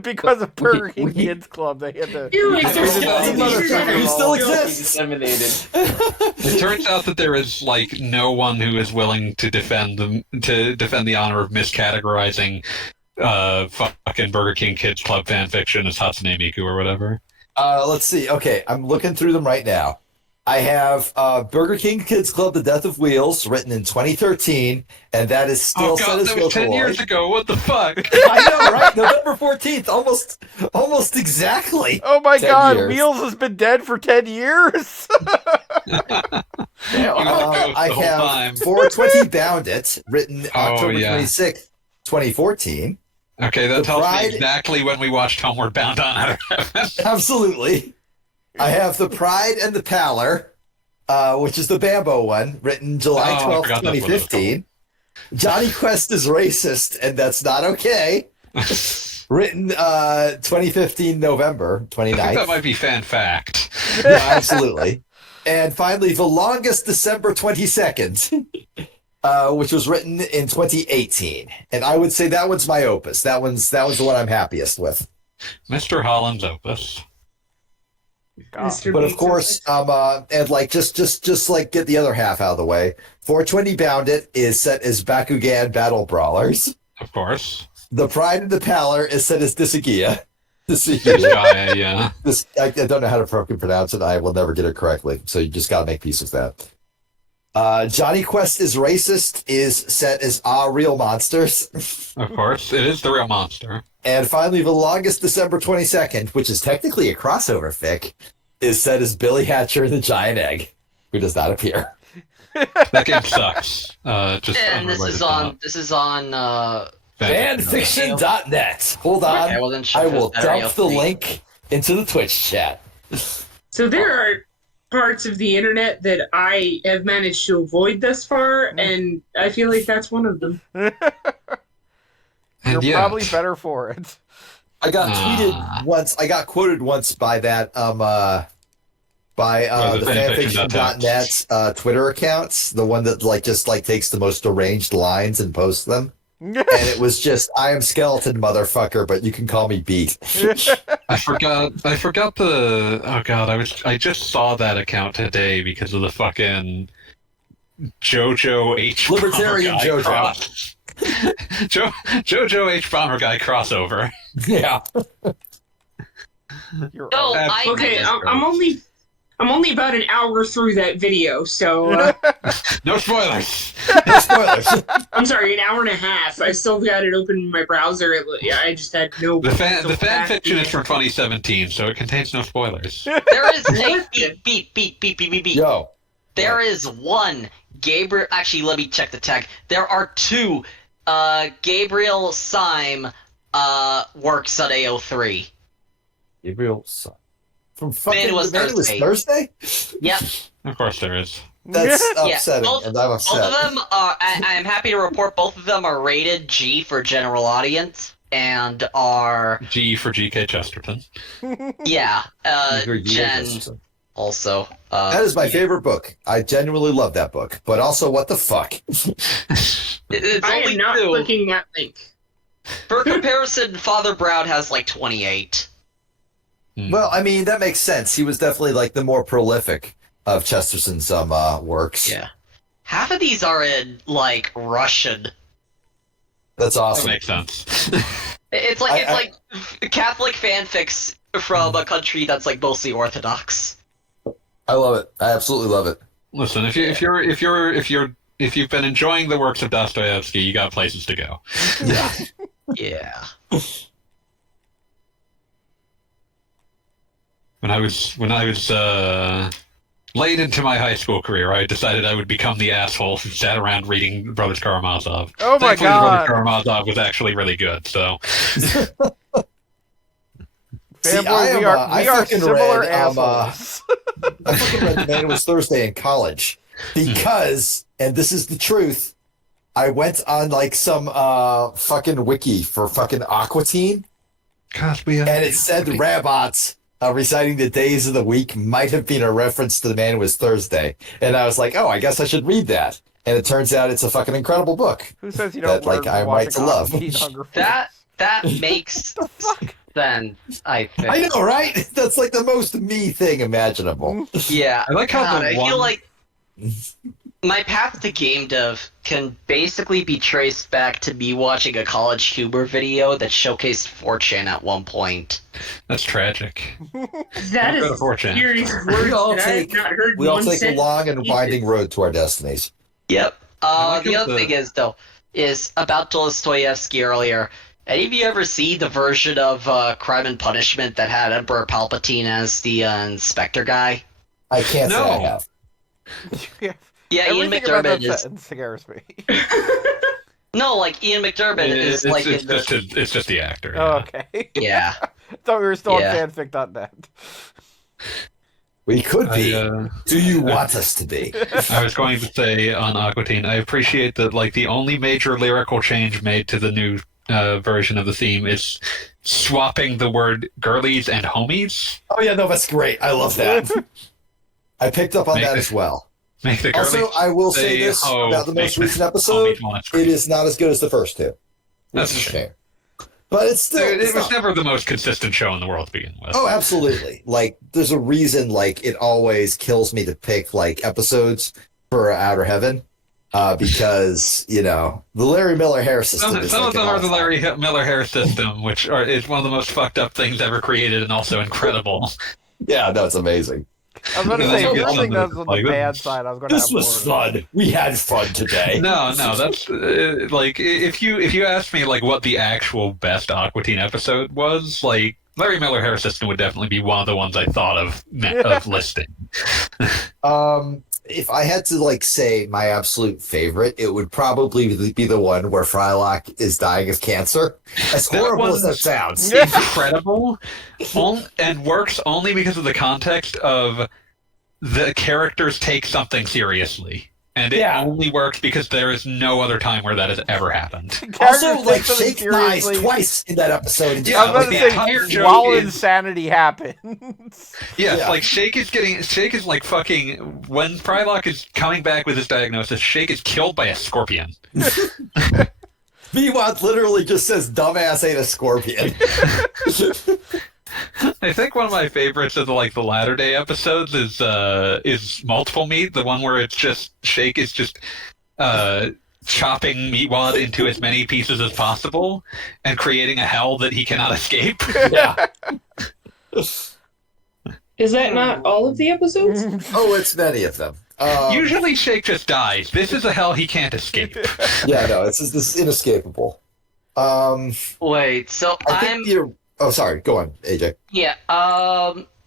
Because of Burger King Kids Club, they had to. Ew, it's There's so another stupid. motherfucker who still exists. Disseminated. It turns out that there is like no one who is willing to defend the honor of miscategorizing fucking Burger King Kids Club fanfiction as Hatsune Miku or whatever. Let's see. Okay, I'm looking through them right now. I have Burger King Kids Club: The Death of Wheels, written in 2013, and that is still Oh set god, as that was 10 years Vocaloid. ago. What the fuck? I know, right? November 14th, almost exactly. Oh my 10 god, years. Wheels has been dead for 10 years? I whole have time. 420 Bound It, written Oh, October yeah. 26th, 2014. Okay, that The tells Pride- me exactly when we watched Homeward Bound on Outer Heaven. Absolutely. I have The Pride and the Pallor, which is the Bambo one, written July Oh, I 12th, forgot that's what it was 2015. Johnny Quest is racist, and that's not okay. Written 2015 November 29th. I think that might be fan fact. Yeah, absolutely. And finally, The Longest December 22nd, which was written in 2018. And I would say that one's my opus. That one's the one I'm happiest with. Mr. Holland's opus. God. Mr. But of Beats course, and like just like get the other half out of the way. 420 Boundit is set as Bakugan Battle Brawlers. Of course. The Pride and the Pallor is set as Disagia. Gaia, yeah. I don't know how to fucking pronounce it. I will never get it correctly. So you just got to make peace with that. Johnny Quest is Racist is set as Real Monsters. Of course. It is the real monster. And finally, The Longest December 22nd, which is technically a crossover fic, is set as Billy Hatcher and the Giant Egg, who does not appear. That game sucks. Just And this is on Fanfiction.net. Hold on. Okay, well then I will better dump yell the for me. link into the Twitch chat. So there are parts of the internet that I have managed to avoid thus far, and I feel like that's one of them. You're And yet, probably better for it. I got tweeted once. I got quoted once by that by the the fanfiction.net. fanfiction.net Twitter accounts, the one that just takes the most deranged lines and posts them. And it was just, I am skeleton, motherfucker, but you can call me Beat. I forgot the. Oh god, I just saw that account today because of the fucking JoJo H. Libertarian Bomber guy JoJo. cross. JoJo H. Bomber guy crossover. Yeah. You're No, That's I Okay, I'm only about an hour through that video, so No spoilers. No spoilers. I'm sorry, an hour and a half. I still got it open in my browser. I just had no. The fan fiction is from 2017, so it contains no spoilers. there is a beep. Yo. There is one Gabriel. Actually, let me check the tag. There are two Gabriel Syme works on AO3. Gabriel from fucking Man, it was The Man Who Was Thursday. Thursday? Yep. Of course there is. That's Yeah, upsetting, both and I'm upset. of them are. I am happy to report both of them are rated G for general audience and are G for GK Chesterton. yeah You're Gen Jesus. also. That is my favorite book. I genuinely love that book. But also, what the fuck? It's I only am not two. clicking that link. For comparison, Father Brown has like 28. Well, I mean, that makes sense. He was definitely the more prolific of Chesterton's works. Yeah. Half of these are in like Russian. That's That awesome. makes sense. It's like Catholic fanfics from a country that's like mostly Orthodox. I love it. I absolutely love it. Listen, if you've been enjoying the works of Dostoevsky, you got places to go. Yeah. Yeah. When I was late into my high school career, I decided I would become the asshole who sat around reading Brothers Karamazov. Oh my Thankfully, god! Brothers Karamazov was actually really good, so Fanboy, we I are fucking similar read, assholes. I fucking read The Man Who Was Thursday in college because, and this is the truth, I went on some fucking wiki for fucking Aqua Teen, God, and it said Rabbits reciting the days of the week might have been a reference to The Man Who Was Thursday. And I was like, oh, I guess I should read that. And it turns out it's a fucking incredible book. Who says you don't that, learn I from might watching love. Aqua Teen Hunger That Force? makes sense, I think. I know, right? That's the most me thing imaginable. Yeah. I like how God, the I one... feel like my path to game dev can basically be traced back to me watching a college humor video that showcased 4chan at one point. That's tragic. That Go to is 4chan. serious We all words that I have take- not heard We all one take a sentence. long and winding road to our destinies. Yep. I like The how other the- thing is, though, is about Dostoevsky earlier. Any of you ever see the version of Crime and Punishment that had Emperor Palpatine as the inspector guy? I can't say I No. have. Yeah, Ian Everything about that McDermott is... sentence scares me. No, like, Ian McDermott is like... in the... it's just the actor. Oh, yeah. okay. Yeah. Thought we were still Yeah. on fanfic.net. We could be. I, Do you want us to be? I was going to say on Aqua Teen, I appreciate that like the only major lyrical change made to the new version of the theme is swapping the word girlies and homies. Oh yeah, no, that's great. I love that. I picked up on Make that the- as well. Make the girlies Also, I will say say this ho, about the make most the recent episode: homies want it is not as good as the first two. That's Which is a a shame. shame. But it's still. It it's was not- never the most consistent show in the world to begin with. Oh, absolutely. Like, there's a reason, like, it always kills me to pick, like, episodes for Outer Heaven. Because, you know, the Larry Miller hair system is Some like of them an are the all-time. Larry Miller hair system, which is one of the most fucked up things ever created and also incredible. Yeah, no, it's amazing. I was going to And say, then if you you're get saying some that's on like the this. bad side, I was going to This have was more. fun. We had fun today. No, that's like if you asked me like what the actual best Aqua Teen episode was, like Larry Miller hair system would definitely be one of the ones I thought of listing. If I had to, like, say my absolute favorite, it would probably be the one where Frylock is dying of cancer. As That horrible as one's- that sounds. Incredible, and works only because of the context of the characters take something seriously. And it Yeah. only works because there is no other time where that has ever happened. Characters Also, take like, something Shake dies seriously. twice in that episode. Yeah, I was like about the to entire say, joke while is- insanity happens. Yes, Yeah. like Shake is like fucking when Frylock is coming back with his diagnosis, Shake is killed by a scorpion. Meanwhile, literally just says, dumbass ain't a scorpion. I think one of my favorites of the latter day episodes is Multiple Meat, the one where it's just Shake is just chopping Meatwad into as many pieces as possible and creating a hell that he cannot escape. Yeah. Is that not all of the episodes? Oh, it's many of them. Usually Shake just dies. This is a hell he can't escape. Yeah, no, this is inescapable. Wait, so I think oh, sorry. Go on, AJ. Yeah,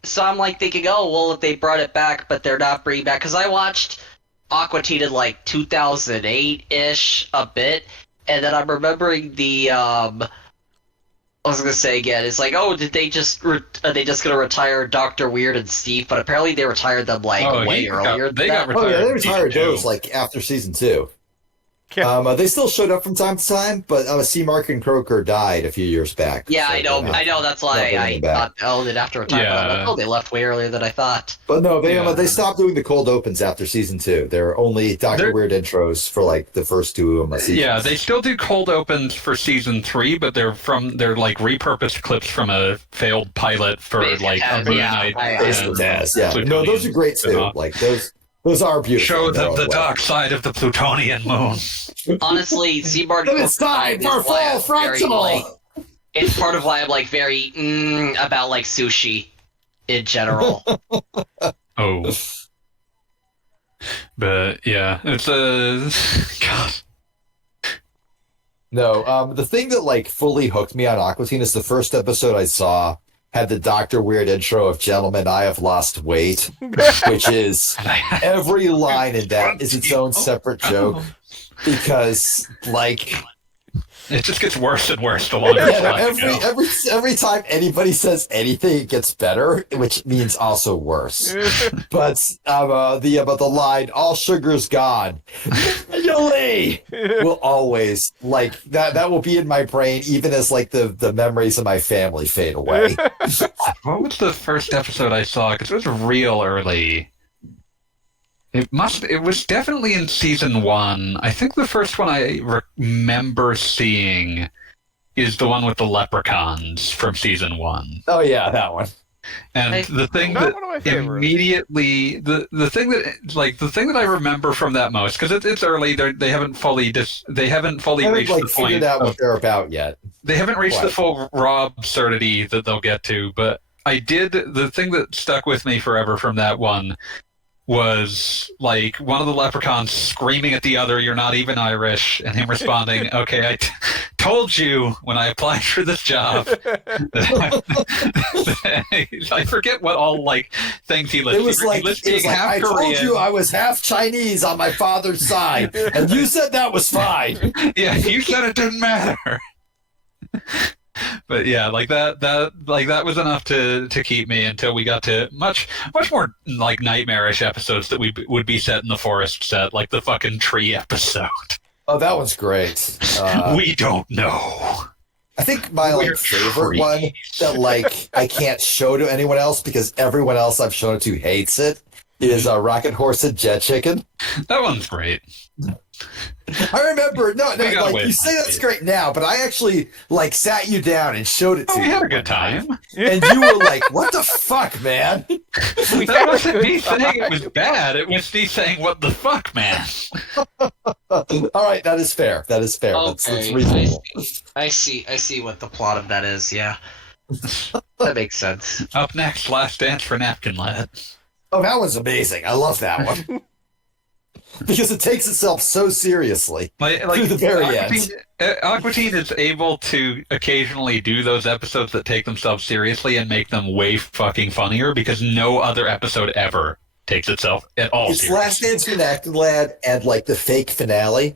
so I'm like thinking, oh, well, if they brought it back, but they're not bringing back, because I watched Aqua Teen in like 2008-ish a bit, and then I'm remembering I was gonna say again, it's like, oh, did they just, are they just gonna retire Dr. Weird and Steve, but apparently they retired them like way earlier than they that. got Oh yeah, they season retired two. those like after season 2. Yeah. They still showed up from time to time, but C. Mark and Croker died a few years back. Yeah, so I know, they're not- that's not why bringing I them back. thought, oh, they'd have to retire, but I'm like, Yeah. oh, they left way earlier than I thought. But no, Yeah. they stopped doing the cold opens after season 2. There are only Dr. They're- Weird intros for like the first 2 seasons. Yeah, they still do cold opens for season 3, but they're like repurposed clips from a failed pilot for Basic like a Taz, Moon yeah, Knight. I- Based on and Taz, yeah. Plutonian No, those are great too. spin-off. Like those are beautiful. Show in their them own the way. dark side of the Plutonian moon. Honestly, Seabard Then it's time for full frontal. It's part of why I'm like very about like sushi in general. Oh. But yeah, it's God. No, the thing that like fully hooked me on Aqua Teen is the first episode I saw had the Dr. Weird intro of "Gentlemen, I have lost weight," which is every line in that is its own separate joke because like It just gets worse and worse the longer yeah, it's every time anybody says anything, it gets better, which means also worse. But the line "all sugar's gone," Yoli! will always like that will be in my brain even as like the memories of my family fade away. What was the first episode I saw? Because it was real early. It was definitely in season 1. I think the first one I remember seeing is the one with the leprechauns from season 1. Oh yeah, that one. And the thing Not that one of my favorites. immediately the thing that I remember from that most, because it's early, they haven't fully reached I haven't like the point figured out of, what they're about yet. they haven't reached the What? full raw absurdity that they'll get to. But the thing that stuck with me forever from that one was like one of the leprechauns screaming at the other, "You're not even Irish," and him responding, "Okay, I told you when I applied for this job." I forget what all like things he listed. It was like, he listed being half I told Korean. you I was half Chinese on my father's side, and you said that was fine. Yeah, you said it didn't matter. But yeah, like that was enough to keep me until we got to much more like nightmarish episodes that would be set in the forest set, like the fucking tree episode. Oh, that was great. We don't know. I think my We're favorite one that I can't show to anyone else because everyone else I've shown it to hates it is Rocket Horse and Jet Chicken. That one's great. I remember, no, We got away you say that's great now, but I actually sat you down and showed it to We you. had a good time. And you were like, "What the fuck, man?" That wasn't me saying it was bad. It was me saying, "What the fuck, man?" All right, that is fair. That is fair. That's Okay, reasonable. I see what the plot of that is. Yeah, that makes sense. Up next, Last Dance for Napkin Lad. Oh, that was amazing. I love that one. Because it takes itself so seriously to the very end. Aqua Teen is able to occasionally do those episodes that take themselves seriously and make them way fucking funnier because no other episode ever takes itself at all It's seriously. Last Dance for Napkin Lad and the fake finale,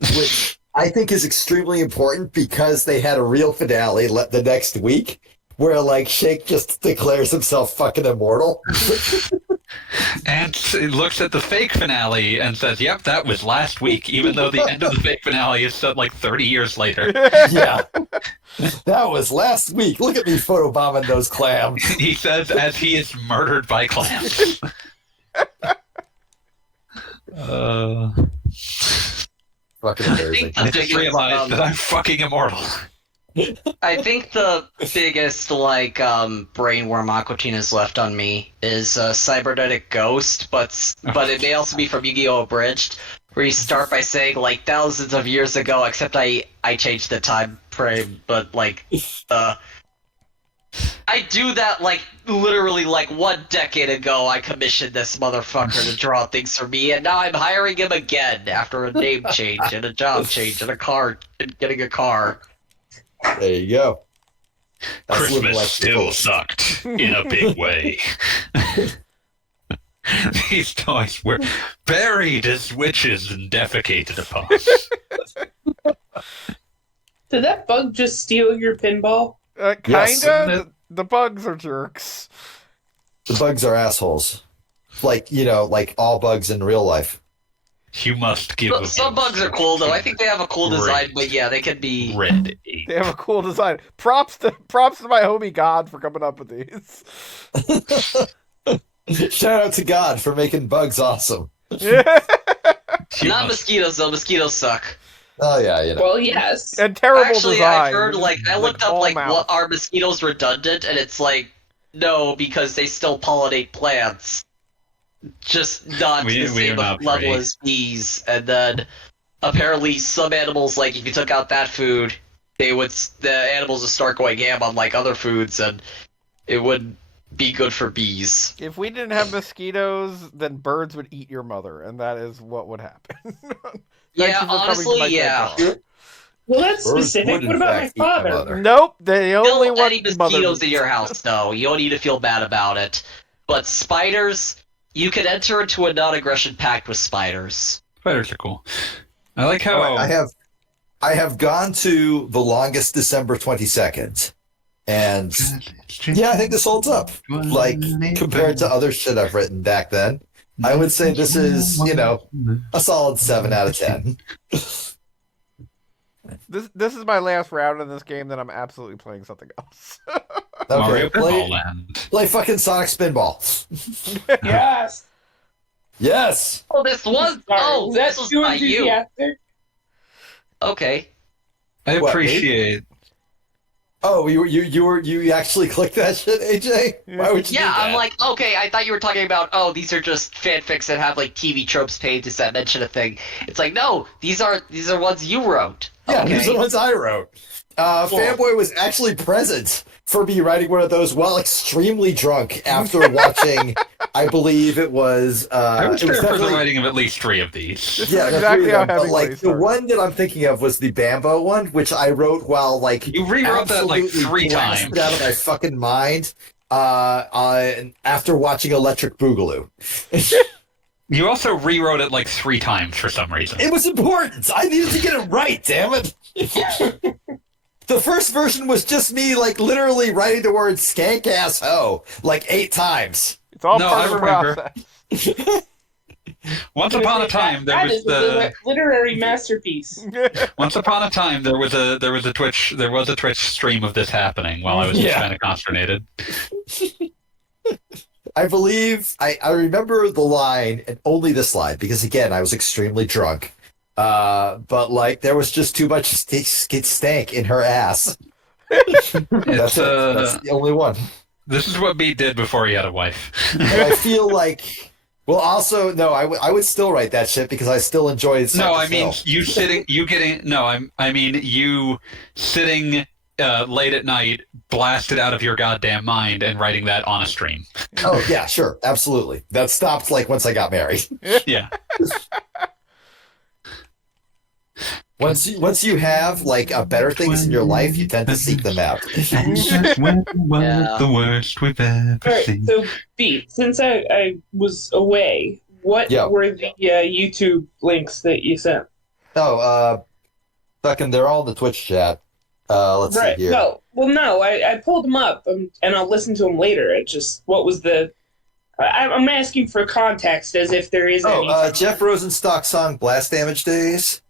which I think is extremely important because they had a real finale the next week where Shake just declares himself fucking immortal. And he looks at the fake finale and says, "Yep, that was last week," even though the end of the fake finale is set 30 years later. Yeah. That was last week. Look at me photobombing those clams. He says as he is murdered by clams. Fucking amazing. I just realized that I'm fucking immortal. I think the biggest brainworm Aqua Teen has left on me is Cybernetic Ghost, but it may also be from Yu-Gi-Oh! Abridged, where you start by saying thousands of years ago, except I changed the time frame, but I do that literally 1 decade ago. I commissioned this motherfucker to draw things for me, and now I'm hiring him again after a name change and a job change and getting a car. There you go. That's living Christmas life still full. sucked in a big way. These toys were buried as witches and defecated upon. Did that bug just steal your pinball? Yes. Kinda. The bugs are jerks. The bugs are assholes. Like all bugs in real life. You must give Some bugs are cool though. I think they have a cool design, but yeah, they can be. red. They have a cool design. Props to my homie God for coming up with these. Shout out to God for making bugs awesome. You Not must- mosquitoes though. Mosquitoes suck. Oh yeah, Well, yes. And terrible Actually, design. I heard I looked up all mouth. what are mosquitoes redundant, and it's no, because they still pollinate plants, just not to the We are same not level free. as bees. And then apparently some animals, if you took out that food, the animals would start going ham on other foods, and it would be good for bees. If we didn't have mosquitoes, then birds would eat your mother, and that is what would happen. Thank Yeah, you for coming to honestly, my yeah. TED Talk. Well, that's Birds specific. would, in What about my fact, eat my father? mother. Nope, they only Kill want any mother mosquitoes in meat. your house, though. You don't need to feel bad about it. But spiders, you can enter into a non-aggression pact with spiders. Spiders are cool. I like how I have gone to the longest December 22nd. And yeah, I think this holds up. Compared to other shit I've written back then, I would say this is, a solid 7 out of 10. This is my last round in this game, then I'm absolutely playing something else. Mario Okay, Pinball Land. play fucking Sonic Spinball. Yes. Yes. Oh, this was. Oh, Is that this was too by you. enthusiastic? Okay. I What, appreciate. Oh, you actually clicked that shit, AJ? Why would you Yeah, do that? I'm okay. I thought you were talking about. Oh, these are just fanfics that have TV tropes pages that mention a thing. It's no, these are ones you wrote. Yeah, Okay. these are the ones I wrote. Fanboy was actually present for me writing one of those while extremely drunk after watching, I believe it was... I was it was there for the definitely- writing of at least 3 of these. This Yeah, is the exactly three how of them, heavy but, plays the start. one that I'm thinking of was the Bambo one, which I wrote while You rewrote that absolutely 3 blasted times. out of my fucking mind after watching Electric Boogaloo. You also rewrote it 3 times for some reason. It was important. I needed to get it right. Damn it. The first version was just me, like, literally writing the word skank ass ho, like 8 times. It's all No, part I of the remember. process. Once upon a time, there that was is a literary masterpiece. Once upon a time, there was a Twitch stream of this happening while I was just Yeah. kind of consternated. I believe I remember the line, and only this line, because again, I was extremely drunk. But like there was just too much stank in her ass. That's it. That's the only one. This is what B did before he had a wife. And I feel like, well, also no, I would still write that shit because I still enjoy it. No, I mean you sitting late at night, blasted out of your goddamn mind, and writing that on a stream. Oh yeah, sure, absolutely. That stopped like once I got married. Yeah. Once you have like better things in your life, you tend to seek them out. The worst we've ever All right, seen. so B, since I was away, what Yeah. were the YouTube links that you sent? Oh, fucking, they're all in the Twitch chat. Let's Right. see here. No. Well, no. I pulled them up, and I'll listen to them later. It just what was the? I'm asking for context, as if there is any. Jeff Rosenstock song "Blast Damage Days,"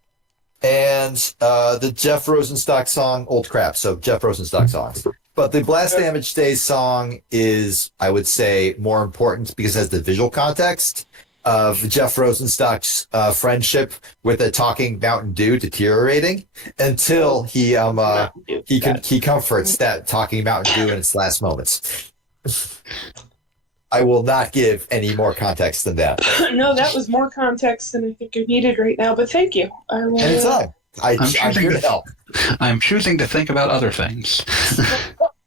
and the Jeff Rosenstock song "Old Crap." So Jeff Rosenstock songs. But the Blast Damage Days song is, I would say, more important because it has the visual context of Jeff Rosenstock's friendship with a talking Mountain Dew deteriorating until he comforts that talking Mountain Dew in its last moments. I will not give any more context than that. No, that was more context than I think I needed right now. But thank you. I will. Anytime. I'm here to help. I'm choosing to think about other things.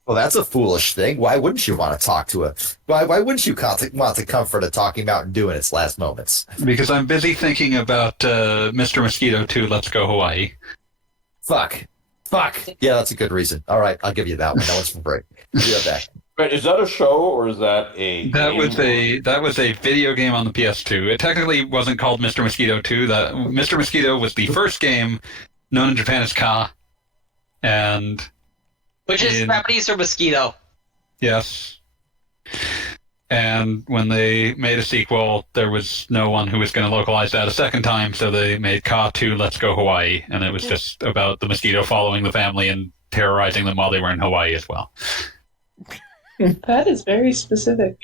Well, that's a foolish thing. Why wouldn't you want to talk to Why wouldn't you want to comfort a talking Mountain Dew in its last moments? Because I'm busy thinking about Mr. Mosquito 2, Let's Go Hawaii. Fuck. Yeah, that's a good reason. All right, I'll give you that one. That one's for break. I'll be right back. Wait, is that a show or is that a That game? was a video game on the PS2. It technically wasn't called Mr. Mosquito 2. That Mr. Mosquito was the first game known in Japan as Ka. And Which is Japanese for mosquito. yes. And when they made a sequel, there was no one who was going to localize that a second time, so they made Ka 2 Let's Go Hawaii, and it was just about the mosquito following the family and terrorizing them while they were in Hawaii as well. That is very specific.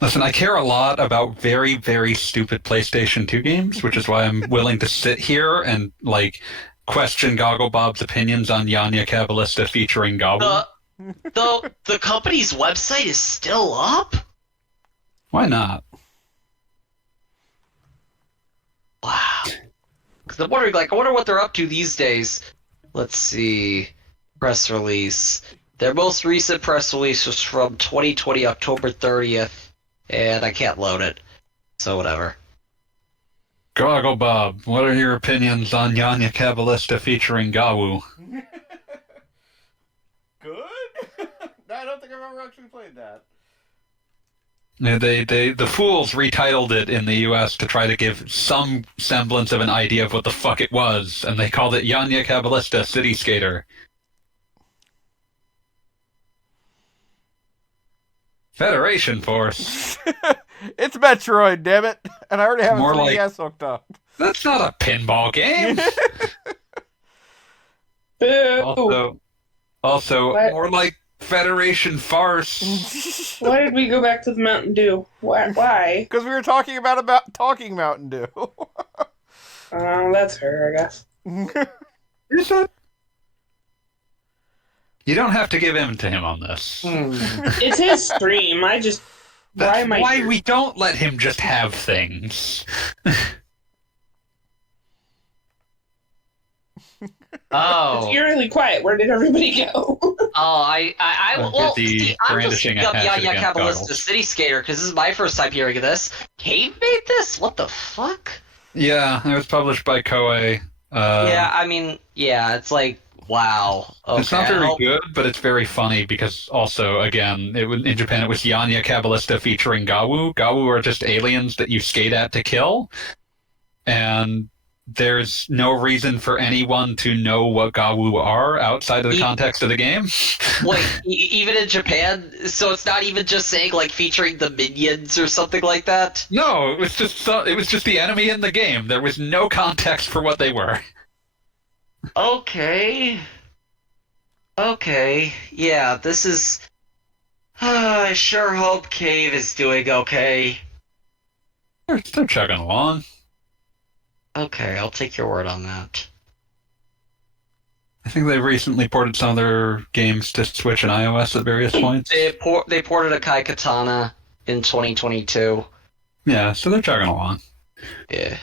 Listen, I care a lot about very, very stupid PlayStation 2 games, which is why I'm willing to sit here and, like, question Goggle Bob's opinions on Yanya Kabbalista featuring Gawu. The company's website is still up? Why not? Wow. Because I'm wondering, I wonder what they're up to these days. Let's see. Press release. Their most recent press release was from 2020, October 30th, and I can't load it. So whatever. Goggle Bob, what are your opinions on Yanya Kabbalista featuring Gawu? Good? I don't think I've ever actually played that. The fools retitled it in the US to try to give some semblance of an idea of what the fuck it was, and they called it Yanya Kabbalista City Skater. Federation Force. It's Metroid, damn it! And I already have More a like- 3DS hooked up. That's not a pinball game. Boo! Also, What? more like Federation Farce. Why did we go back to the Mountain Dew? Why? Because we were talking about talking Mountain Dew. That's her, I guess. Is it? You don't have to give in to him on this. It's his stream. I just. Why That's am I? why here? we don't let him just have things. Oh. It's eerily quiet. Where did everybody go? I I'm well, busy see, I'm just brandishing thinking a of hatchet Yanya against Kabbalista goggles. City Skater, because this is my first time hearing of this. Cave made this? What the fuck? Yeah, it was published by Koei. Yeah, I mean, yeah, it's like, wow. Okay, It's not I very hope- good, but it's very funny because also, again, in Japan it was Yanya Kabbalista featuring Gawu. Gawu are just aliens that you skate at to kill. And there's no reason for anyone to know what Gawu are outside of the context of the game. Wait, even in Japan? So it's not even just saying, like, featuring the minions or something like that? No, it was just the enemy in the game. There was no context for what they were. Okay. Okay. Yeah, this is... I sure hope Cave is doing okay. They're chugging along. Okay, I'll take your word on that. I think they recently ported some of their games to Switch and iOS at various points. They ported Akai Katana in 2022. Yeah, so they're chugging along. Yeah.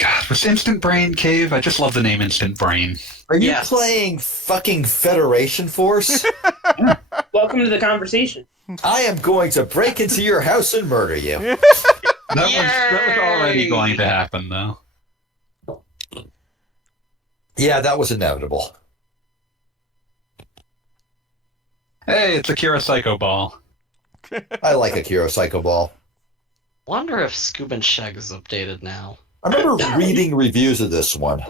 God, was Instant Brain Cave? I just love the name Instant Brain. Are you Yes. playing fucking Federation Force? Welcome to the conversation. I am going to break into your house and murder you. That was already going to happen, though. Yeah, that was inevitable. Hey, it's Akira Psycho Ball. I like Akira Psycho Ball. Wonder if Scuba and Shag is updated now. I remember reading reviews of this one,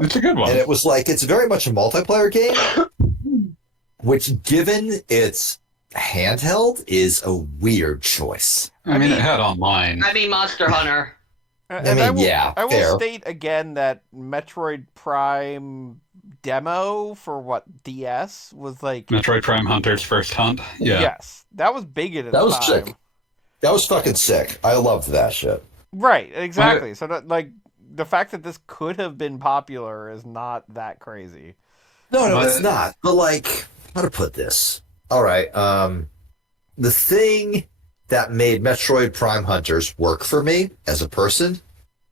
It's a good one. and it was like, it's very much a multiplayer game, which, given its handheld, is a weird choice. I mean, it had online. I mean, Monster Hunter. mean, I will fair. state again that Metroid Prime demo for DS was like Metroid Prime Hunter's First Hunt. Yeah. yes, that was big at its That was time. sick. That was fucking sick. I loved that shit. Right, exactly. So that, like the fact that this could have been popular is not that crazy. No, But- it's not. But like, how to put this? All right. The thing that made Metroid Prime Hunters work for me as a person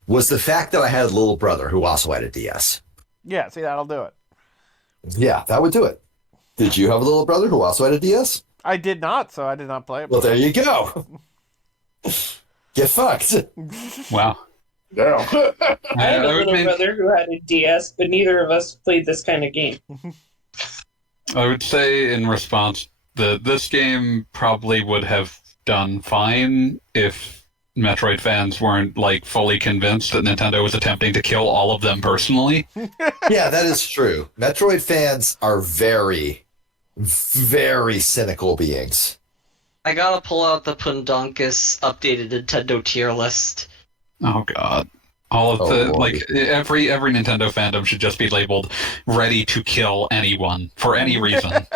was the fact that I had a little brother who also had a DS. Yeah, see, that'll do it. Yeah, that would do it. Did you have a little brother who also had a DS? I did not, so I did not play it. Well, there you go. Get fucked. Wow. Damn. I had a would little make- brother who had a DS, but neither of us played this kind of game. I would say in response that this game probably would have done fine if Metroid fans weren't like fully convinced that Nintendo was attempting to kill all of them personally. Yeah, that is true. Metroid fans are very, very cynical beings. I gotta pull out the Pundonkus updated Nintendo tier list. Oh god. All of Oh, the Lord. like every Nintendo fandom should just be labeled ready to kill anyone for any reason.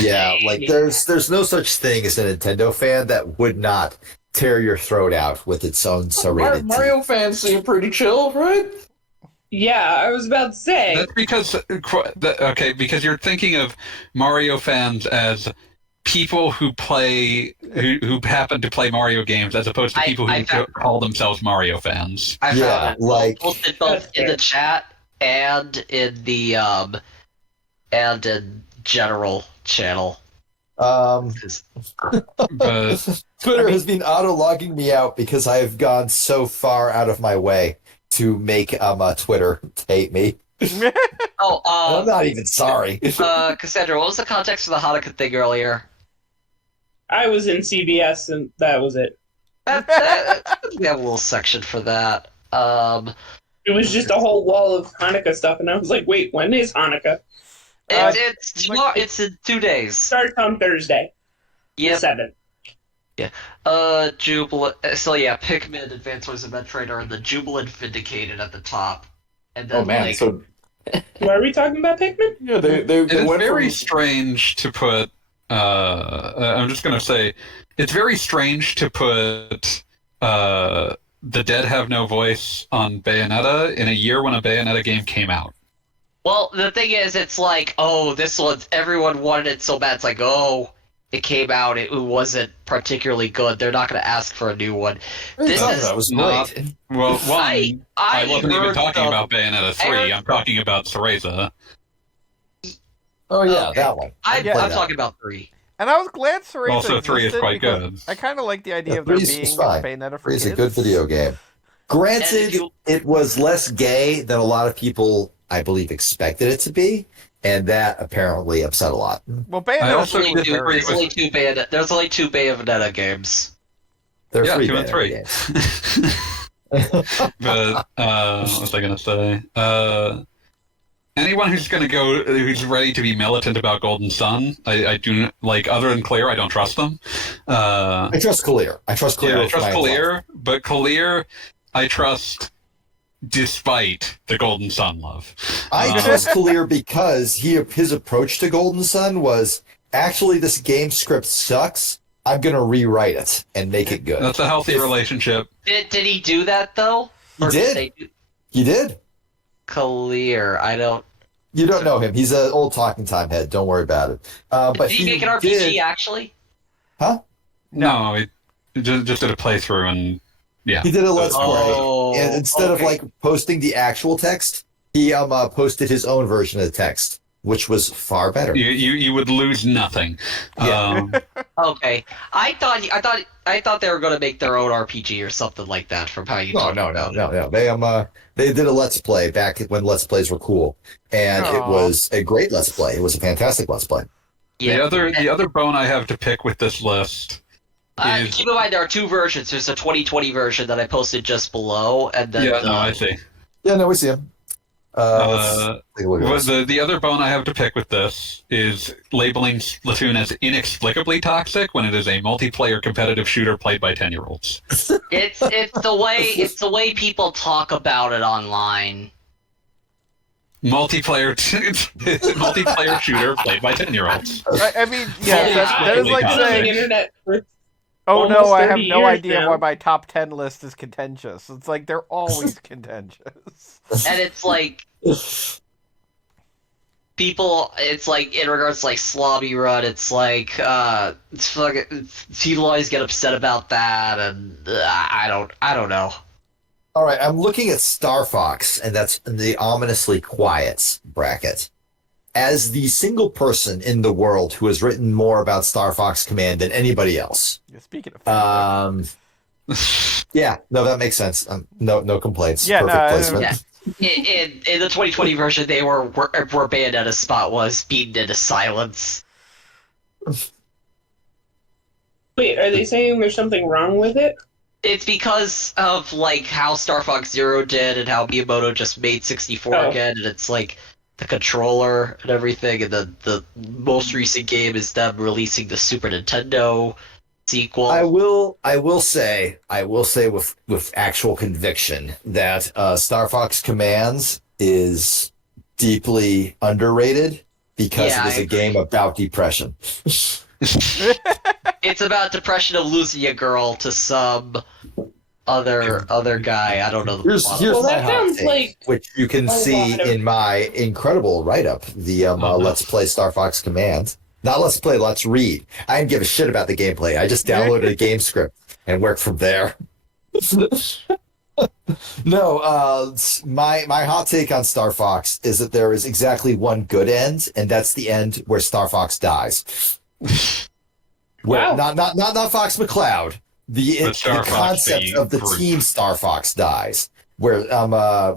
Yeah, like there's no such thing as a Nintendo fan that would not tear your throat out with its own serrated teeth. Mario fans seem pretty chill, right? Yeah, I was about to say. That's because because you're thinking of Mario fans as people who play who happen to play Mario games as opposed to people who call themselves Mario fans. I Yeah, found it like- posted both in the chat and in the and in general channel. Um, 'Cause- But Twitter has been auto-logging me out because I have gone so far out of my way to make Twitter hate me. Oh, I'm not even sorry. Cassandra, what was the context for the Hanukkah thing earlier? I was in CBS, and that was it. We have a little section for that. It was just a whole wall of Hanukkah stuff, and I was like, wait, when is Hanukkah? It's in 2 days. Starts on Thursday, the Yep. 7th. Jubilant. So yeah, Pikmin, Advance Wars, and Metroid are in the Jubilant Vindicated at the top. And then, Oh man, like, so Why are we talking about Pikmin? yeah, they it is went very from strange to put. I'm just gonna say, it's very strange to put The Dead Have No Voice on Bayonetta in a year when a Bayonetta game came out. well, the thing is, it's like, oh, this one's everyone wanted it so bad. It's like, oh, it came out, it wasn't particularly good. They're not going to ask for a new one. This Oh, is that was not- great. Well, one, I wasn't even heard talking the- about Bayonetta 3. heard- I'm talking about Cereza. Oh yeah, Okay. that one. I'm played that. talking about 3. And I was glad Cereza Also, 3 is existed quite because good. I kind of like the idea Yeah, of there 3's being a fine. Bayonetta for It's kids. a good video game. Granted, And it was less gay than a lot of people, I believe, expected it to be, and that apparently upset a lot. Well, I Bayonetta also 3 was disagree very... with- There's only two Bayonetta games. They're Yeah, free 2 and Bayonetta 3. games. But what was I gonna say? Anyone who's ready to be militant about Golden Sun, I do like. Other than Clear, I don't trust them. I trust Kalir. I trust Kalir. Yeah, I with trust my life. Kalir, but Kalir, I trust despite the Golden Sun love. I trust Kalir because his approach to Golden Sun was actually this game script sucks. I'm gonna rewrite it and make it good. That's a healthy relationship. Did he do that though? He Or did. they He did. Clear. I don't. You don't know him. He's an old talking time head. Don't worry about it. But Did he make an RPG did- actually? Huh? No, it just did a playthrough, and yeah. He did a let's play. Oh, And instead of okay. like posting the actual text, he posted his own version of the text, which was far better. You would lose nothing. Yeah. Okay, I thought they were gonna make their own RPG or something like that. From how you talked about it. They did a let's play back when let's plays were cool, and it Aw. was a great let's play. It was a fantastic let's play. Yeah. The other bone I have to pick with this list is Keep in mind there are two versions. There's a 2020 version that I posted just below, and then I see. Yeah, no, we see him. Let's take a look at this. The other bone I have to pick with this is labeling Splatoon as inexplicably toxic when it is a multiplayer competitive shooter played by 10-year-olds. it's the way people talk about it online. Multiplayer shooter played by 10-year-olds. I mean, yeah, that is like Yeah. Been on the saying, internet for oh no, almost I have 30 no years idea now. why my top 10 list is contentious. It's like they're always contentious. And it's like people. It's like in regards to like Slobby Run. It's like it's fucking. People always get upset about that, and I don't know. All right, I'm looking at Star Fox, and that's in the ominously quiet bracket. As the single person in the world who has written more about Star Fox Command than anybody else. Yeah, speaking of Yeah, no, that makes sense. No complaints. Yeah, Perfect no, placement. Yeah. In the 2020 version, they were where Bayonetta's spot was beaten into silence. Wait, are they saying there's something wrong with it? It's because of like how Star Fox Zero did and how Miyamoto just made 64 Oh. again, and it's like the controller and everything, and the most recent game is them releasing the Super Nintendo sequel. I will say with actual conviction that Star Fox Commands is deeply underrated because Yeah, it is I a game about depression. It's about depression of losing a girl to some other guy. I don't know. Here's Well, my that hot sounds take, like which you can a see lot of- in my incredible write-up, the Let's Play Star Fox Command. Not Let's Play, Let's Read. I didn't give a shit about the gameplay. I just downloaded a game script and worked from there. No, my hot take on Star Fox is that there is exactly one good end, and that's the end where Star Fox dies. Where, Wow. not Fox McCloud. The Star Fox, concept the of the group. team Star Fox dies. Where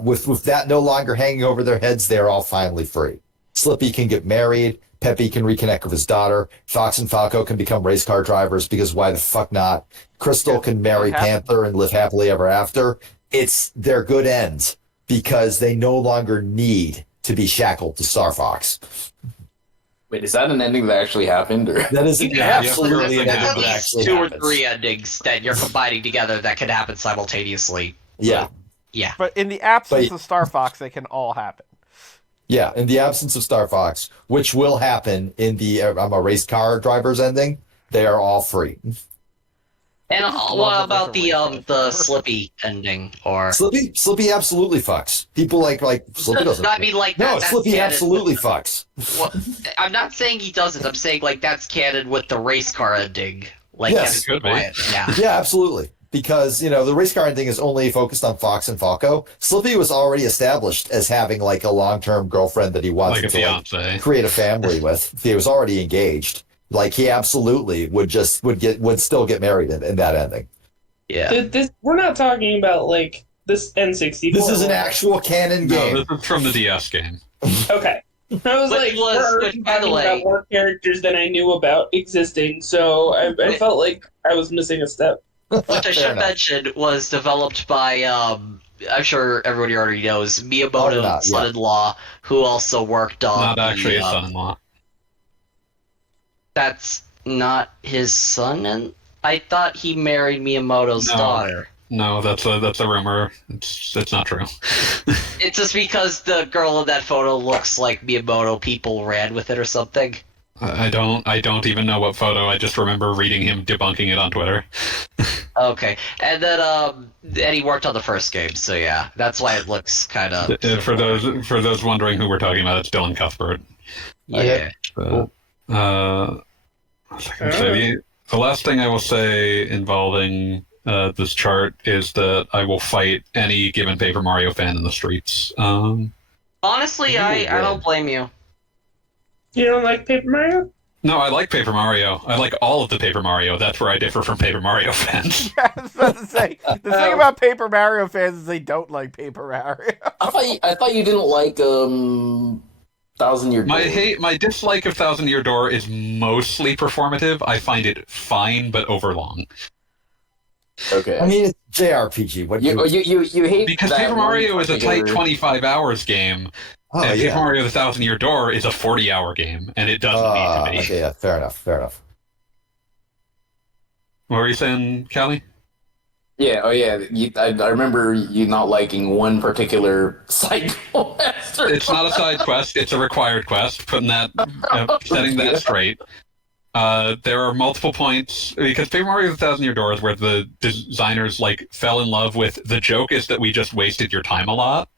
with that no longer hanging over their heads, they're all finally free. Slippy can get married. Peppy can reconnect with his daughter. Fox and Falco can become race car drivers because why the fuck not? Crystal can marry It happened. Panther and live happily ever after. It's their good ends because they no longer need to be shackled to Star Fox. Wait, is that an ending that actually happened? Or That is Yeah, absolutely yeah, an There's ending at that least actually two happens. or three endings that you're combining together that can happen simultaneously. Yeah. Yeah. But in the absence But- of Star Fox, they can all happen. Yeah, in the absence of Star Fox, which will happen in the race car driver's ending, they are all free. And love what that about there's a race the Slippy ending or? Slippy absolutely fucks. People like Slippy doesn't. I mean, like no, that's Slippy canon. absolutely fucks. Well, I'm not saying he doesn't. I'm saying like that's canon with the race car ending. Like Yes. Kevin Could be. Bryant. Yeah. Yeah, absolutely. Because the race car ending is only focused on Fox and Falco. Slippy was already established as having like a long-term girlfriend that he Like wanted a to fiance. create a family with. He was already engaged. Like he absolutely would still get married in that ending. Yeah. We're not talking about like this N64. This is an actual canon No, game. this is from the DS game. Okay. I was Which like, was- we're already which, by the talking way- about more characters than I knew about existing, so I felt like I was missing a step. which I should enough. mention was developed by I'm sure everybody already knows Miyamoto's not, yeah. son-in-law, who also worked on Not the, actually his son-in-law. That's not his son, and I thought he married Miyamoto's No. daughter. No, that's a rumor. It's not true. It's just because the girl in that photo looks like Miyamoto. People ran with it or something. I don't even know what photo. I just remember reading him debunking it on Twitter. Okay, and then and he worked on the first game, so yeah, that's why it looks kind of. For those wondering who we're talking about, it's Dylan Cuthbert. Yeah. Cool. What's I gonna say? The last thing I will say involving this chart is that I will fight any given Paper Mario fan in the streets. Honestly, I don't blame you. You don't like Paper Mario? No, I like Paper Mario. I like all of the Paper Mario. That's where I differ from Paper Mario fans. I was about to say, the thing about Paper Mario fans is they don't like Paper Mario. I thought you didn't like Thousand Year Door. My dislike of Thousand Year Door is mostly performative. I find it fine but overlong. Okay. I mean, it's JRPG. What do you hate Because that Paper one Mario is a tight particular- 25 hours game, Oh, and yeah. Paper Mario the Thousand Year Door is a 40-hour game, and it doesn't need to be. Okay, yeah, fair enough. What were you saying, Callie? Yeah, oh yeah. I remember you not liking one particular side quest. It's not a side quest; it's a required quest. Setting that straight. There are multiple points because Paper Mario: The Thousand Year Door is where the designers fell in love with. The joke is that we just wasted your time a lot.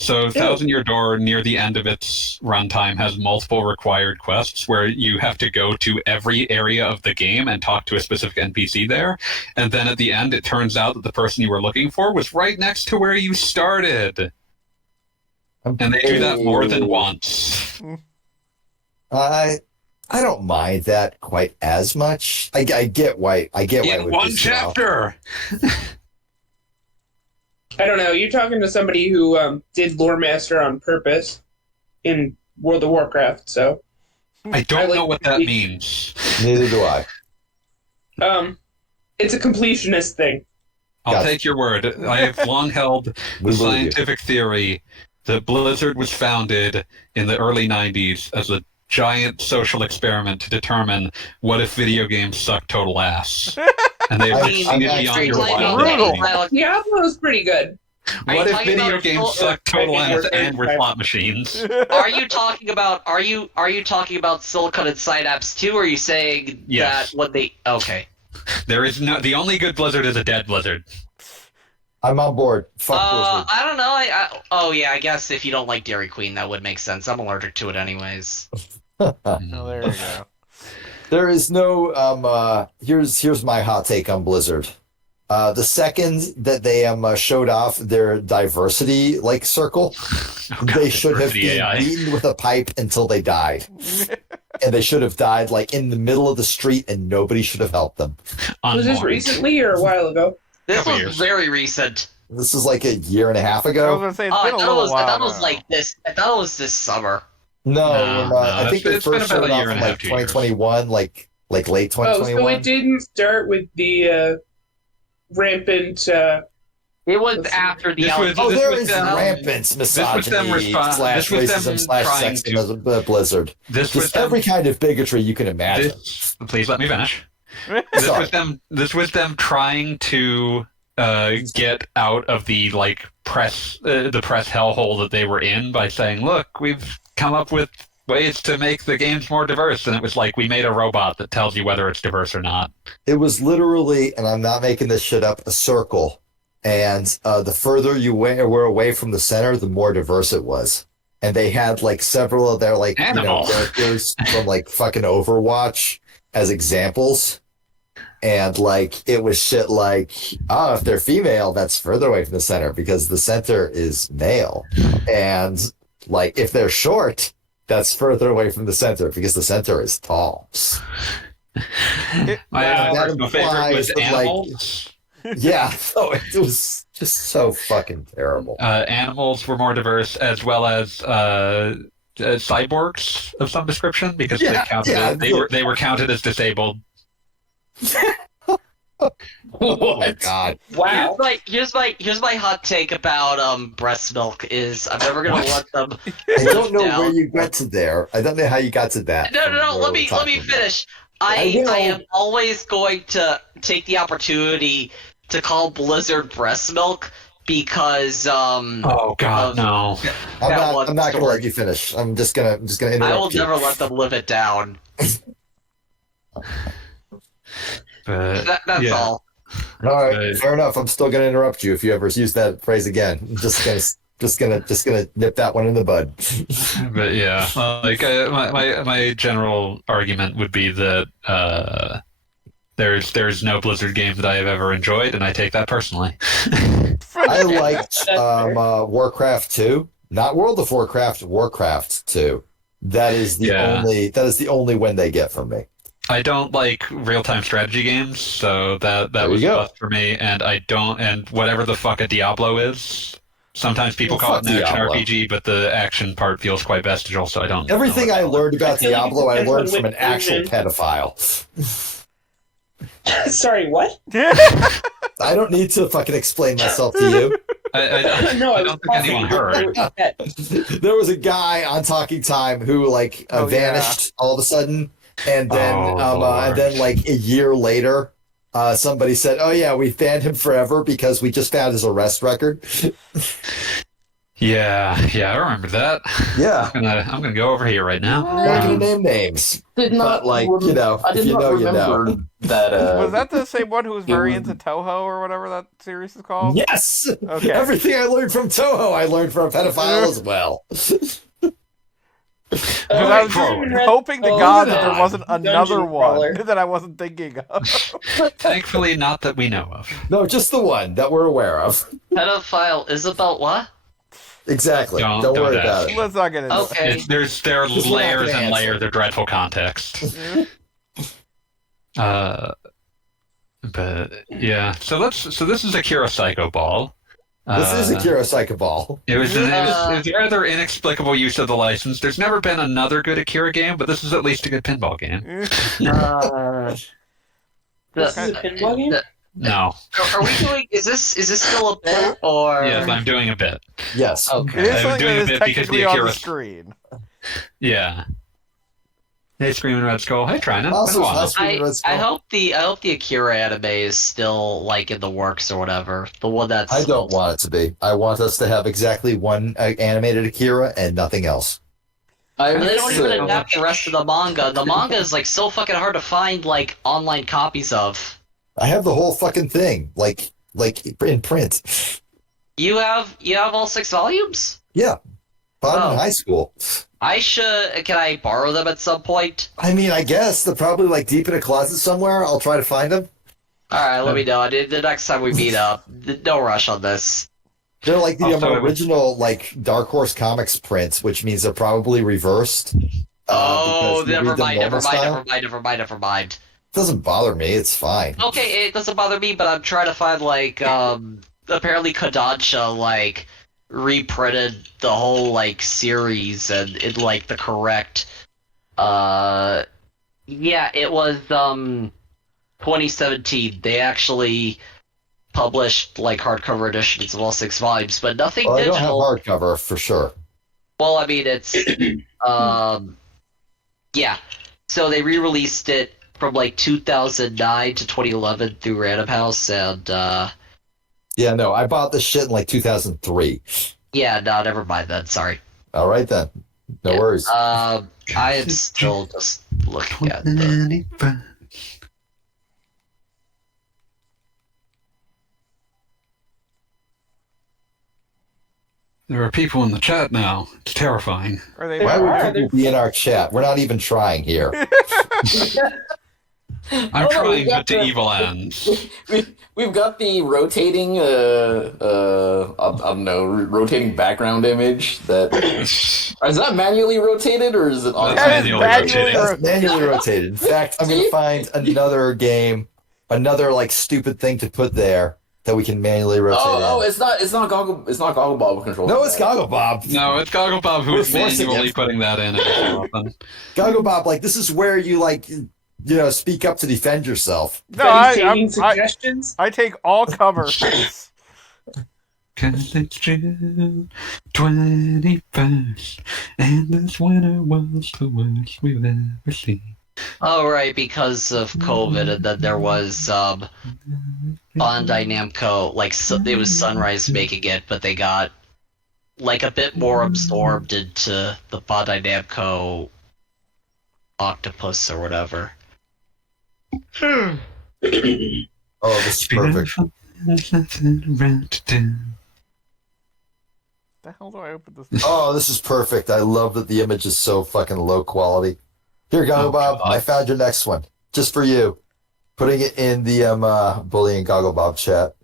So Thousand Year Door, near the end of its runtime, has multiple required quests where you have to go to every area of the game and talk to a specific NPC there. And then at the end, it turns out that the person you were looking for was right next to where you started. And they do that more than once. I don't mind that quite as much. I get why. I get why. it In would one piss you off. chapter! I don't know. You're talking to somebody who did Lore Master on purpose in World of Warcraft, so I don't know what that means. Neither do I. it's a completionist thing. I'll Gotcha. take your word. I have long held the We believe you. scientific theory that Blizzard was founded in the early 90s as a giant social experiment to determine what if video games suck total ass. And they've I seen it mean, beyond your brutal. wildest dreams. Diablo's pretty good. Are you What if talking video about games suck total ass and we're slot machines? Are you talking about are you talking about Silicon and Synapse 2, or are you saying Yes. that what they okay. There is no. The only good Blizzard is a dead Blizzard. I'm on board. Fuck Blizzard. I don't know. Oh yeah, I guess if you don't like Dairy Queen, that would make sense. I'm allergic to it anyways. Oh, there you go. There is no. Here's my hot take on Blizzard. The second that they showed off their diversity circle, Oh, God, they should have diversity been AI. beaten with a pipe until they died, and they should have died in the middle of the street, and nobody should have helped them. Was this Unmarked. recently or a while ago? This Couple was years. very recent. This is a year and a half I was ago. gonna say it's Oh, been a little while. I thought it was now. like this. I thought it was this summer. No, No, I think they it's been first about showed a off year in and a half, 2 years. 2021, late Oh, so 2021. it didn't start with the rampant. It was Let's see. after the This was- Oh, this there was is them- rampant was them misogyny this was them /racism trying /sexism at Blizzard. This was Just them. every kind of bigotry you can imagine. Please let me finish. Sorry. This was them trying to get out of the press hellhole that they were in by saying, "Look, we've come up with ways to make the games more diverse," and it was we made a robot that tells you whether it's diverse or not. It was literally, and I'm not making this shit up, a circle. And the further you were away from the center, the more diverse it was. And they had several of their Animal. characters from fucking Overwatch as examples. And it was shit if they're female, that's further away from the center because the center is male. And if they're short, that's further away from the center because the center is tall. My that personal favorite was implies that, animals. Yeah, so it was just so fucking terrible. Animals were more diverse, as well as cyborgs of some description, because Yeah, they were counted as disabled. Oh my god. Wow. Here's my hot take about breast milk is I'm never gonna let them I don't know down. where you got to there. I don't know how you got to that. No, from no, no. where Let we're me talking about. finish. I will. I am always going to take the opportunity to call Blizzard breast milk because Oh God, no. I'm not gonna let you finish. I'm just gonna interrupt I will you. never let them live it down. But That's yeah. all. All right, Right. fair enough. I'm still gonna interrupt you if you ever use that phrase again. I'm just gonna nip that one in the bud. But yeah, like my general argument would be that there's no Blizzard game that I have ever enjoyed, and I take that personally. I liked That's fair. Warcraft 2, not World of Warcraft, Warcraft 2. That is the Yeah. only win they get from me. I don't like real-time strategy games, so that There you was go. bust for me. And I don't, and whatever the fuck a Diablo is. Sometimes people Well, call it fuck an action Diablo. RPG, but the action part feels quite bestial, so I don't. Everything I learned about I feel like it Diablo, I depends on learned from which an actual version. pedophile. Sorry, what? I don't need to fucking explain myself to you. No, I I was don't think anyone heard. There was a guy on Talking Time who vanished all of a sudden, and then like a year later, somebody said, "Oh yeah, we banned him forever because we just found his arrest record." Yeah, I remember that. Yeah, I'm gonna go over here right now. I'm not gonna name names, Did not but like rem- you know, I if did you not know, you remember know. that. Was that the same one who was it very was- into Toho or whatever that series is called? Yes, Okay. everything I learned from Toho, I learned from a pedophile as well. Because I was just Forward. hoping to Oh, God moving that there on. wasn't another Dungeon one crawler. that I wasn't thinking of. Thankfully, not that we know of. No, just the one that we're aware of. Pedophile is about what? Exactly. Don't worry ask. about it. Let's not get into Okay. There are Just we're not layers gonna and answer. layers of dreadful context. it. But yeah, so this is Akira Psycho Ball. This is Akira Psycho Ball. It was a rather inexplicable use of the license. There's never been another good Akira game, but this is at least a good pinball game. This is a pinball game? No, Are we doing? Is this still a bit or? yes, I'm doing a bit. Yes. It Okay. is I'm something doing that a is bit because technically the on the Akira- screen. Yeah. Hey, Screaming Red Skull. Hey, Trina. Also, Been a while. House Screaming Red Skull. I hope the Akira anime is still like in the works or whatever. The one that's I don't want it to be. I want us to have exactly one animated Akira and nothing else. I They don't miss even it. adapt the rest of the manga. The manga is like so fucking hard to find like online copies of. I have the whole fucking thing, like in print. You have all 6 volumes? Yeah. Bought them Oh. in high school. Can I borrow them at some point? I mean, I guess they're probably like deep in a closet somewhere. I'll try to find them. Alright, let me know. The next time we meet up. No rush on this. They're like the Also, original like Dark Horse Comics prints, which means they're probably reversed. Oh, because we never read them mind, never normal mind, style. never mind. Doesn't bother me. It's fine. Okay, it doesn't bother me, but I'm trying to find like apparently Kodansha like reprinted the whole like series and in like the correct yeah, it was 2017. They actually published like hardcover editions of all 6 volumes, but nothing Well, I don't have digital. hardcover for sure. Well, I mean, it's yeah. So they re-released it from like 2009 to 2011 through Random House, and Yeah, no, I bought this shit in like 2003. yeah, no, never mind then. Sorry. All right then, no Yeah. worries. I am still just looking at the. There are people in the chat now. It's terrifying. Are they? Why Why would people be in our chat? We're not even trying here. I'm Oh, trying, we got but to the- evil ends. We've got the rotating, I don't know, rotating background image. That is that manually rotated or is it That That is manually manually rotating. That's manually rotated. In fact, I'm gonna find another game, another like stupid thing to put there that we can manually rotate. Oh, in. it's not Gogglebob control. No, it's Goggle Bob. No, it's Gogglebob We're who's forcing manually it. putting that in every so often. Goggle Bob, like this is where you like speak up to defend yourself. No, Are you taking I suggestions? take all cover. 'Cause it's June 21st, and this winter was the worst we've ever seen. Oh, right, because of COVID, and then there was Bandai Namco, like it was Sunrise making it, but they got like a bit more absorbed into the Bandai Namco octopus or whatever. Oh, this is perfect. There's nothing around to do. The hell do I open this? Oh, this is perfect. I love that the image is so fucking low quality. Here you go, Oh, Bob. God. I found your next one. Just for you. Putting it in the Bully and Goggle Bob chat.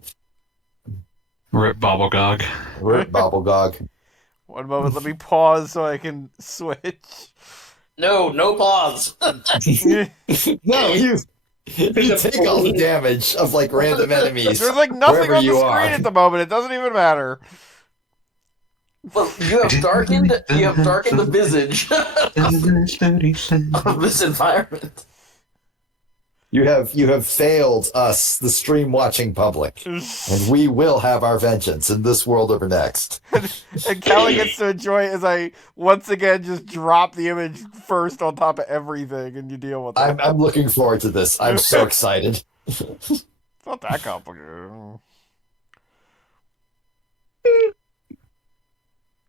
Rip Bobblegog. Rip Bobblegog. One moment, let me pause so I can switch. No pause. No, you take all the damage of like random enemies. There's like nothing wherever on the you screen are. at the moment. It doesn't even matter. Well, you have darkened the visage of this environment. You have failed us, the stream watching public. And we will have our vengeance in this world or next. And Callie gets to enjoy it as I once again just drop the image first on top of everything, and you deal with it. I'm looking forward to this. I'm so excited. It's not that complicated.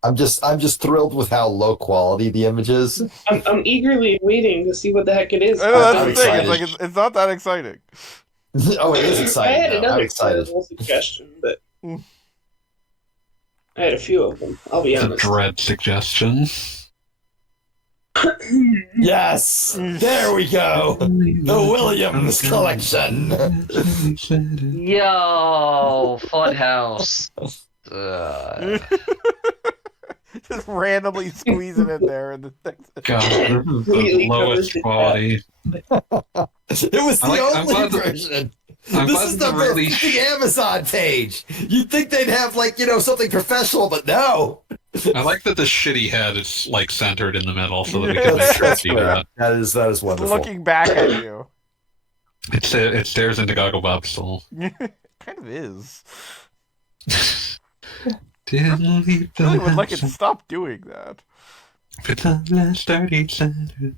I'm just thrilled with how low quality the image is. I'm eagerly waiting to see what the heck it is. I know, that's I'm the thing. It's excited. like it's not that exciting. Oh, it is I exciting. had though. I'm another excited. terrible suggestion, but I had a few of them. I'll be It's a honest. dread suggestion. Yes, there we go. The Williams collection. Yo, Funhouse. Just randomly squeezing it there, and the God, this is the Completely lowest covers the quality. It was the I'm only glad that- version. I'm This glad is that the really the Amazon page. You'd think they'd have like something professional, but no. I like that the shitty head is like centered in the middle, so that we can make That's, sure to that's see great. that. That is wonderful. looking back at you. It stares into Gogglebob's soul. Kind of is. Didn't leave I really would the like it to house stop doing that. but on last 30 Saturday.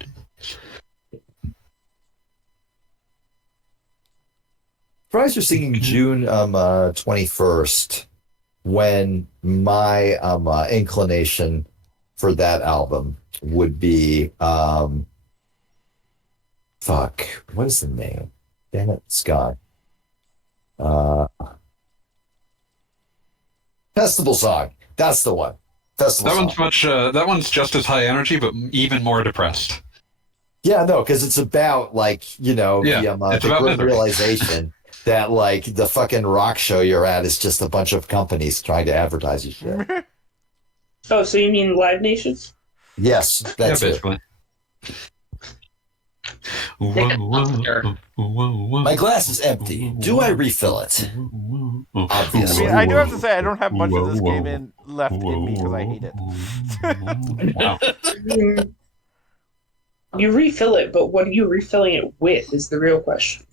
Surprised you're singing June 21st when my inclination for that album would be fuck, what is the name? Damn it, Scott. Festival Song. That's the one. Festival That Song. one's that one's just as high energy, but even more depressed. Yeah, no, because it's about like Yeah, the it's the about grim misery. realization that like the fucking rock show you're at is just a bunch of companies trying to advertise your shit. Oh, so you mean Live Nation? Yes, that's yeah, it. basically. My glass is empty. Do I refill it? I Obviously. mean, I do have to say I don't have much of this game left in me because I hate it. Wow. You refill it, but what are you refilling it with is the real question.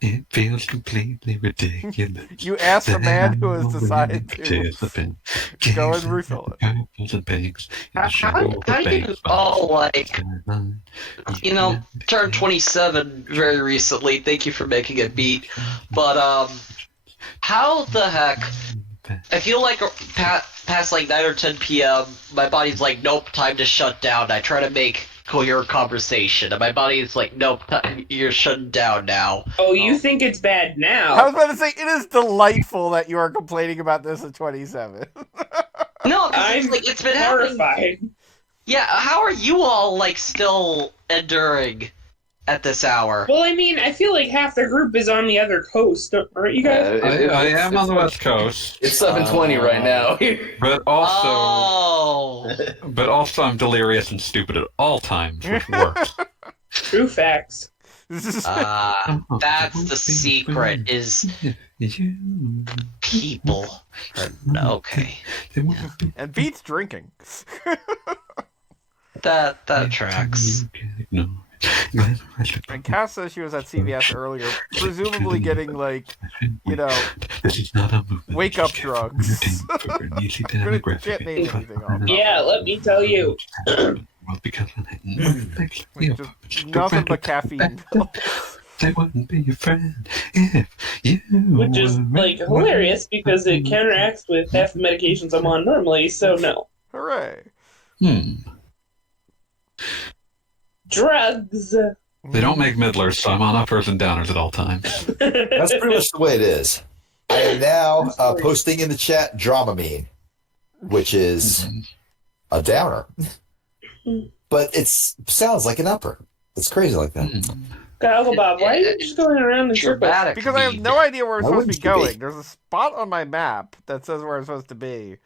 It feels completely ridiculous. You asked a that man who I'm has decided participant. to go and refill it. Purples and pinks in the How shadow of how you bank all spots. like turned 27 very recently. Thank you for making it beat. But how the heck? I feel like past like 9 or 10 p.m., my body's like, nope, time to shut down. I try to make coherent conversation, and my body's like, nope, you're shutting down now. Oh, you think it's bad I now? was about to say, it is delightful that you are complaining about this at 27. No, 'cause I'm it's been happening. horrified. Yeah, how are you all like still enduring at this hour? Well, I mean, I feel like half the group is on the other coast, aren't you guys? I am on the West Coast, It's 7:20 right now. but also I'm delirious and stupid at all times, which works. True facts. That's the secret, is people. Okay. And Beat's drinking. That tracks. And Cass says she was at CVS earlier, presumably getting, like, This is not a movement. wake up drugs. Can't name anything off. Yeah, let me tell you. Because Just nothing but caffeine. they wouldn't be your friend if you. Which is, like, hilarious because it counteracts with half the medications I'm on normally, so no. Hooray. Drugs. They don't make middlers, so I'm on uppers and downers at all times. That's pretty much the way it is. I am now posting in the chat Dramamine, which is a downer. But it sounds like an upper. It's crazy like that. Uncle Bob, why are you just going around in circles? Dramatic. Because I have no idea where I'm Why supposed to be wouldn't you be? going. There's a spot on my map that says where I'm supposed to be.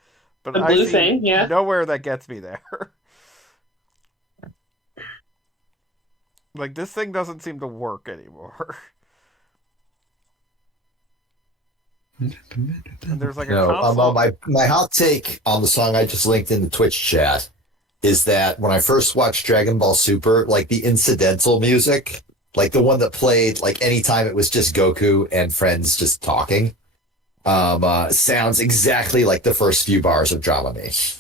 But The I blue see thing, yeah. nowhere that gets me there. Like, this thing doesn't seem to work anymore. And there's like a console. My hot take on the song I just linked in the Twitch chat is that when I first watched Dragon Ball Super, like the incidental music, like the one that played like anytime it was just Goku and friends just talking, sounds exactly like the first few bars of Dramamine.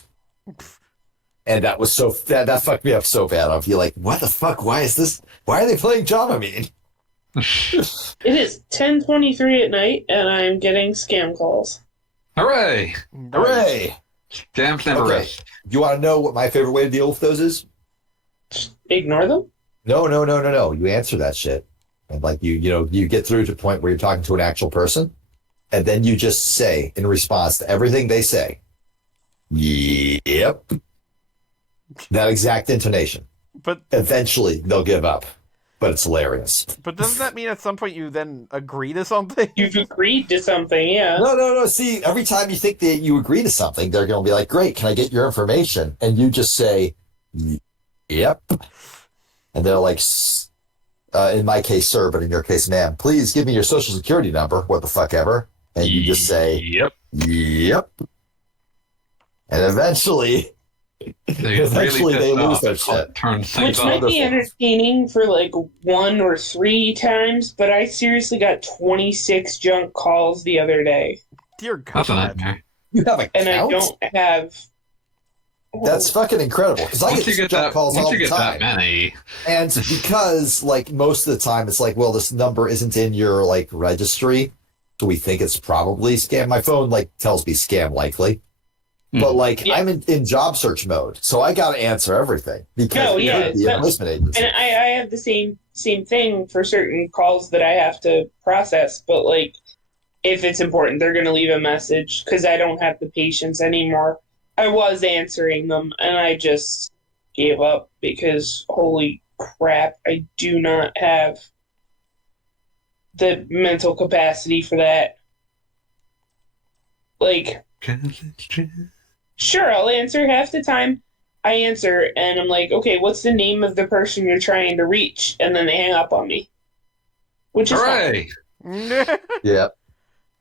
And that was that fucked me up so bad. I'll be like, what the fuck? Why is this? Why are they playing Dramamine? It is 10:23 at night, and I'm getting scam calls. Hooray! Hooray! Scams never Okay. rest. You want to know what my favorite way to deal with those is? Ignore them? No. You answer that shit. And like you get through to the point where you're talking to an actual person, and then you just say in response to everything they say, yep. That exact intonation. But Eventually they'll give up. But it's hilarious. but doesn't that mean at some point you then agree to something? You've agreed to something, yeah. No. See, every time you think that you agree to something, they're going to be like, great, can I get your information? And you just say, yep. And they're like, in my case, sir, but in your case, ma'am, please give me your social security number, what the fuck ever. And you just say, Yep. yep. And eventually They Eventually they lose their shit. Turn things Which off. might be entertaining for like 1 or 3 times, but I seriously got 26 junk calls the other day. Dear That's a God. nightmare. you have a And I count? don't have. That's fucking incredible. Because I Once you get get junk that, calls once all you the get time. that many, And because, like, most of the time it's like, well, this number isn't in your, like, registry, so we think it's probably scam. My phone, like, tells me scam likely. But, like, Yeah. I'm in job search mode, so I got to answer everything. Because No, it yeah, could be a placement agency. And I have the same thing for certain calls that I have to process, but, like, if it's important, they're going to leave a message because I don't have the patience anymore. I was answering them, and I just gave up because, holy crap, I do not have the mental capacity for that. Like, 'cause it's true. sure, I'll answer half the time. I answer, and I'm like, okay, what's the name of the person you're trying to reach? And then they hang up on me. Which is fine. Hooray! Yeah.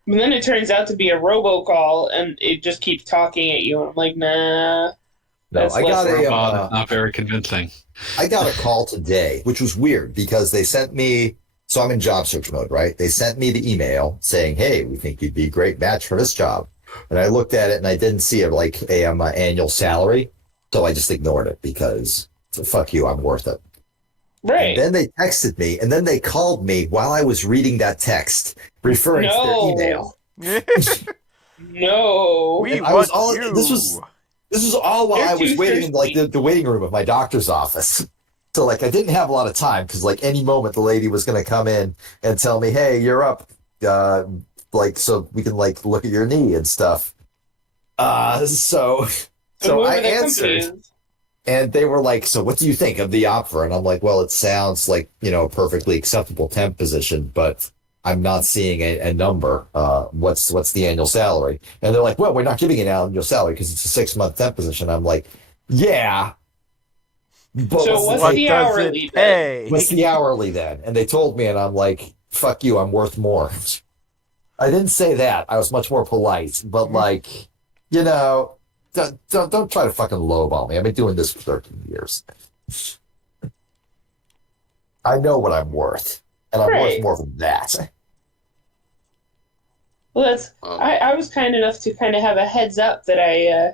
And then it turns out to be a robocall, and it just keeps talking at you, and I'm like, nah. No, That's I got less a... Robot, not very convincing. I got a call today, which was weird because they sent me, so I'm in job search mode, right? They sent me the email saying, hey, we think you'd be a great match for this job. And I looked at it and I didn't see a annual salary. So I just ignored it because fuck you, I'm worth it. Right. And then they texted me and then they called me while I was reading that text referring to their email. No. We And I was want all, you. this was all while You're I was too waiting in like thirsty. the waiting room of my doctor's office. So like I didn't have a lot of time because like any moment the lady was going to come in and tell me, hey, you're up, like so we can like look at your knee and stuff. So Whoever I the company answered, is. and they were like, so what do you think of the offer? And I'm like, well, it sounds like a perfectly acceptable temp position, but I'm not seeing a number. What's the annual salary? And they're like, well, we're not giving an annual salary because it's a 6-month temp position. I'm like, yeah. But So What what's the does hourly it pay? what's the hourly then? And they told me, and I'm like, fuck you, I'm worth more. I didn't say that. I was much more polite, but like, don't try to fucking lowball me. I've been doing this for 13 years. I know what I'm worth, and I'm worth Right. more than that. Well, that's. I was kind enough to kind of have a heads up that I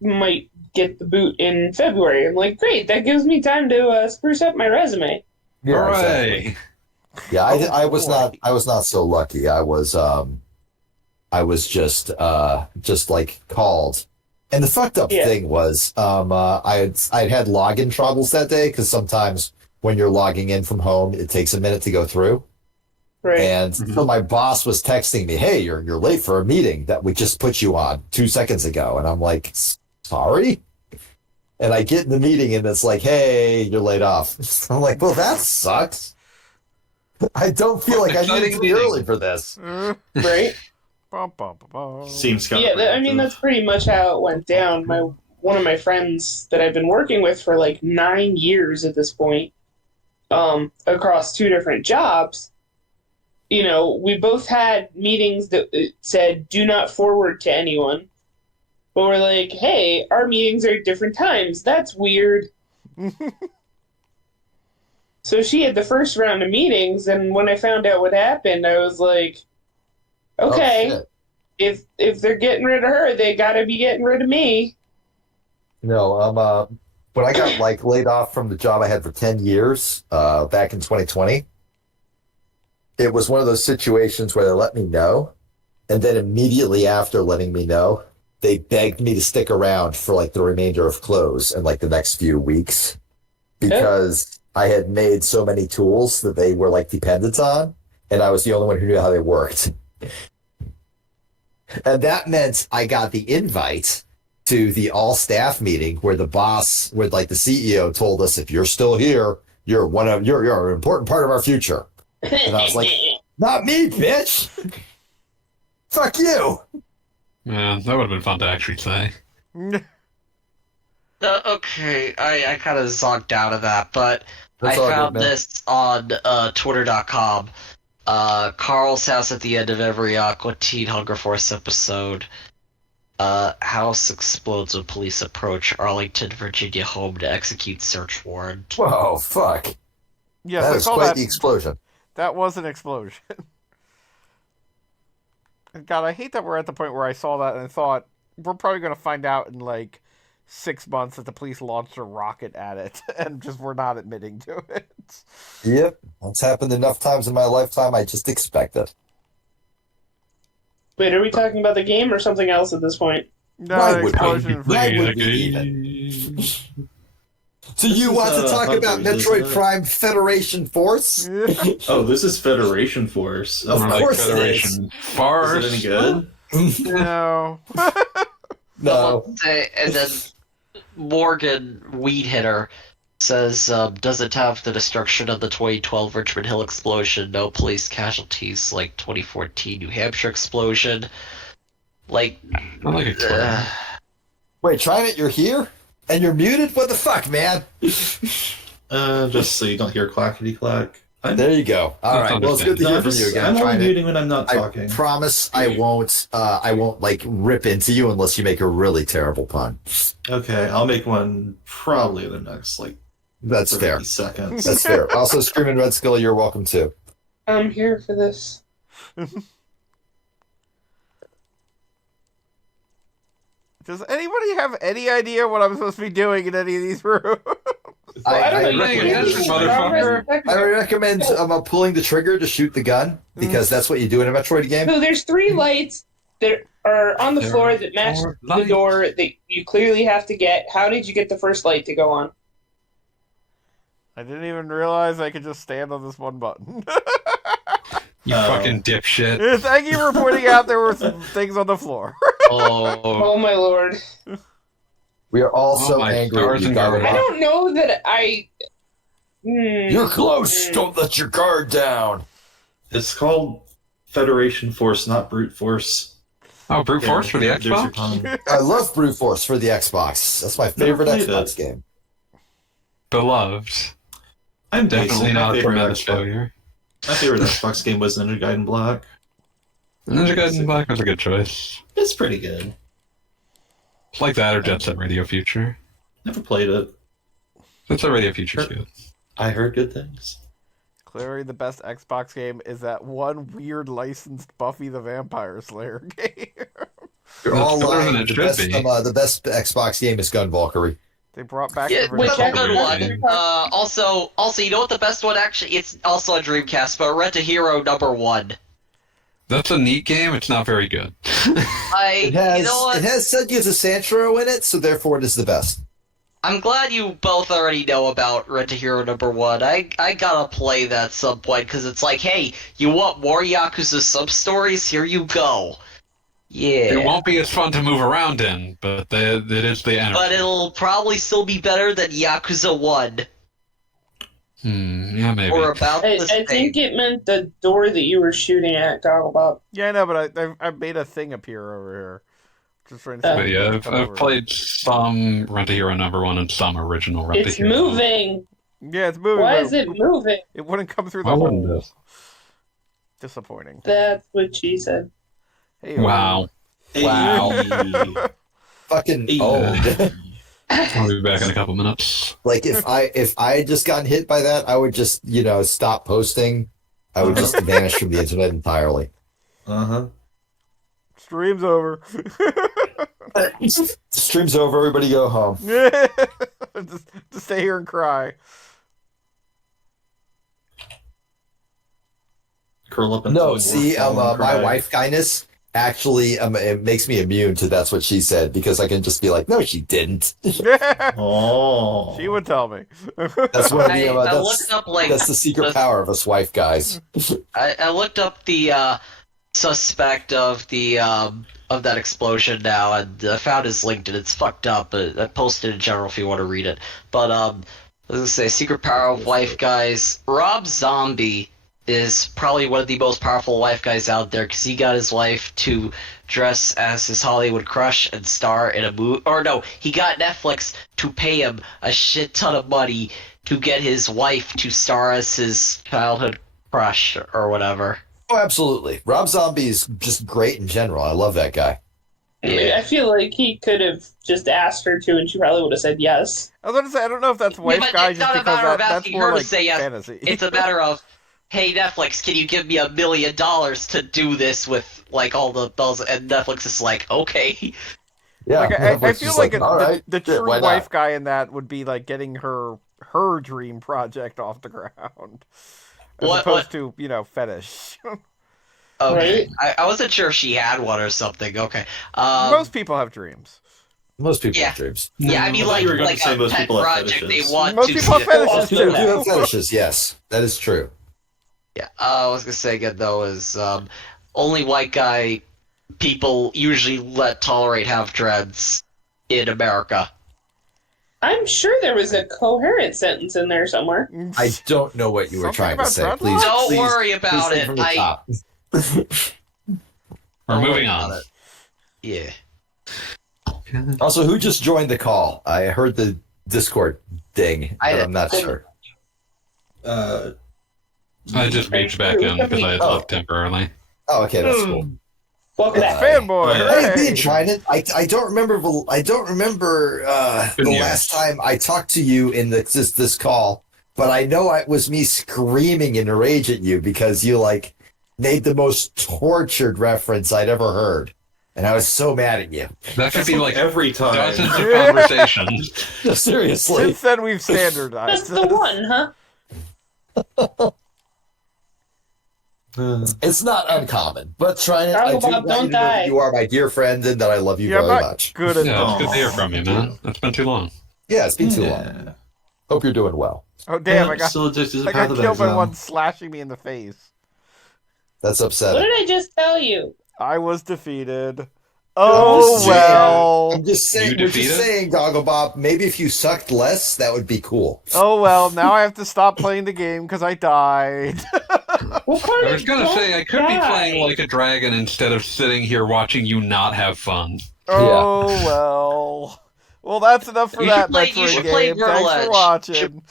might get the boot in February. I'm like, great, that gives me time to spruce up my resume. Yeah, exactly. Hooray! Yeah, I Oh, was boy. not so lucky. I was just like called. And the fucked up Yeah. thing was I'd had login troubles that day because sometimes when you're logging in from home, it takes a minute to go through. Right. And so my boss was texting me, "Hey, you're late for a meeting that we just put you on 2 seconds ago." And I'm like, "Sorry?" And I get in the meeting and it's like, "Hey, you're laid off." I'm like, "Well, that sucks. I don't feel like I needed to Exciting be meeting. early for this." Right. Bum, bum, bum, bum. Seems kind Yeah, of I mean that's pretty much how it went down. One of my friends that I've been working with for like 9 years at this point, across 2 different jobs. You know, we both had meetings that said "do not forward to anyone," but we're like, "Hey, our meetings are at different times. That's weird." So she had the first round of meetings, and when I found out what happened, I was like, "Okay, Oh, shit. if they're getting rid of her, they got to be getting rid of me." No, when I got like laid off from the job I had for 10 years, back in 2020, it was one of those situations where they let me know. And then immediately after letting me know, they begged me to stick around for like the remainder of close and like the next few weeks because I had made so many tools that they were like dependent on. And I was the only one who knew how they worked. And that meant I got the invite to the all staff meeting where the boss, where like the CEO told us, "If you're still here, you're an important part of our future." And I was like, "Not me, bitch. Fuck you." Yeah, that would have been fun to actually say. Okay, I kind of zonked out of that, but That's I all good, found man. this on Twitter.com. Carl's house at the end of every Aqua Teen Hunger Force episode. House explodes when police approach Arlington, Virginia home to execute search warrant. Whoa, fuck. Yes, That I is saw quite that. the explosion. That was an explosion. God, I hate that we're at the point where I saw that and I thought we're probably going to find out in like 6 months that the police launched a rocket at it and just we're not admitting to it. Yep. That's happened enough times in my lifetime. I just expect it. Wait, are we talking about the game or something else at this point? No, Why an would explosion. Why would we even? So you is, want to talk about Hunters, isn't Metroid it? Prime Federation Force? Oh, this is Federation Force. Of More like course it Federation Is Farce. it any good? No. No. And then Morgan Weed Hitter says, doesn't have the destruction of the 2012 Richmond Hill explosion, no police casualties like 2014 New Hampshire explosion. Like, I like it. Wait, trying it, you're here? And you're muted? What the fuck, man? Just so you don't hear clackety clack. There you go. All right. Well, it's good to hear from you again. I'm only Trying it. muting when I'm not talking. I promise I won't like rip into you unless you make a really terrible pun. Okay, I'll make one probably in the next like That's 30 fair. seconds. That's fair. Also, Screaming Red Skull, you're welcome too. I'm here for this. Does anybody have any idea what I'm supposed to be doing in any of these rooms? I don't know. I- You I- can use motherfucker. I recommend pulling the trigger to shoot the gun because that's what you do in a Metroid game. So there's 3 lights that are on the There floor are that match 4 the lights. door that you clearly have to get. How did you get the first light to go on? I didn't even realize I could just stand on this one button. You fucking dipshit. Thank you for pointing out there were some things on the floor. oh, Oh my lord. We are all Oh so my angry. stars You and got it garters. I off. don't know that I. You're close. Don't let your guard down. It's called Federation Force, not Brute Force. Oh, brute force for the There's your Xbox? pun. I love Brute Force for the Xbox. That's my favorite played Xbox it. game. Beloved. I'm Definitely basic. not My a favorite tremendous Xbox. failure. My favorite Xbox game was Ninja Gaiden Black. Ninja Gaiden Black was a good choice. It's pretty good. It's like that or Jet Set Radio Future. Never played it. Jet Set Radio Future's good. I heard good things. Clearly, the best Xbox game is that one weird licensed Buffy the Vampire Slayer game. You're all That's better than lying. it The should best, be. the best Xbox game is Gun Valkyrie. They brought back Yeah, the that's a original. good one. Also, you know what the best one actually? It's also a Dreamcast, but Rent a Hero #1. That's a neat game. It's not very good. It has Senju's Santro in it, so therefore it is the best. I'm glad you both already know about Rent a Hero #1. I gotta play that at some point, because it's like, hey, you want more Yakuza sub-stories? Here you go. Yeah. It won't be as fun to move around in, but it is the energy. But it'll probably still be better than Yakuza 1. Yeah, maybe. Or about the I same. think it meant the door that you were shooting at, Gogglebop. Yeah, I know, but I made a thing appear over here. Just trying to But yeah, I've played some Rent a Hero #1 and some original Rent a It's Hero. moving. Yeah, it's moving. Why but is it moving? It wouldn't come through Why the wouldn't hole. it? Disappointing. That's what she said. Hey, Wow. Wow. Fucking Hey. owned. I'll be back in a couple minutes. Like if I had just gotten hit by that, I would just stop posting. I would just vanish from the internet entirely. Uh-huh. Stream's over. Stream's over. Everybody go home. just stay here and cry. Curl up into No, a see, ball and my cry. wife kindness actually it makes me immune to that's what she said because I can just be like, no, she didn't. Oh. She would tell me. That's what I that's, looked up, like, that's the secret power of us wife guys. I looked up the suspect of the of that explosion now, and I found his LinkedIn. It's fucked up, but I posted in general if you want to read it. But I was gonna say, secret power of wife guys. Rob Zombie is probably one of the most powerful wife guys out there because he got his wife to dress as his Hollywood crush and star in a movie. Or no, he got Netflix to pay him a shit ton of money to get his wife to star as his childhood crush or whatever. Oh, absolutely. Rob Zombie is just great in general. I love that guy. I feel like he could have just asked her to, and she probably would have said yes. I was going to say, I don't know if that's wife but guy it's just not a because matter of that's asking more her to like say yes. fantasy. It's a matter of, hey Netflix, can you give me $1 million to do this with like all the bells? And Netflix is like, okay. Yeah, Like, I Netflix feel is like all right, the yeah, true why not? wife guy in that would be like getting her dream project off the ground, as What- opposed to fetish. Okay. I wasn't sure if she had one or something. Okay. Most people have dreams. Most people Yeah. have dreams. Yeah, I I mean, thought you were going like to say a most pet people have project they fetishes. want Most to. people have fetishes People too. do have fetishes, yes. That is true. Yeah, I was gonna say again though is only white guy people usually let tolerate have dreads in America. I'm sure there was a coherent sentence in there somewhere. I don't know what you were Something trying to about say. dreadlocks? Please, Don't please, worry please about think it. from the top. We're moving on. Yeah. Also, who just joined the call? I heard the Discord ding, but I'm not sure. Uh, I just reached back in because I had Oh. left temporarily. Oh, okay, that's cool. Welcome back. Fanboy. I ain't hooray! been trying it. I don't remember. I don't remember Good the news. last time I talked to you in this call, but I know it was me screaming in rage at you because you made the most tortured reference I'd ever heard, and I was so mad at you. That could be like every time. dozens of conversations. Seriously. Since then, we've That's standardized. the one, huh? It's not uncommon, but trying it. Talk I do about want don't you to know that die. you are my dear friend and that I love you Yeah, I'm very not much. good at Yeah, it's good Aw. to hear from you, man. It's been too long. Yeah, it's been too long. Yeah. Hope you're doing well. Oh damn! Yeah, I got still addicted to I got Path of killed by Exile. one slashing me in the face. That's What upsetting. did I just tell you? I was defeated. Oh just well. I'm just saying. You We're just defeated? saying, Gogglebop. Maybe if you sucked less, that would be cool. Oh well. Now I have to stop playing the game because I died. What part I of was gonna don't say I could be die? playing like a dragon instead of sitting here watching you not have fun. Oh well. Well, that's enough for You that should play- you Metroid should play game. Girdle Thanks Edge. for watching.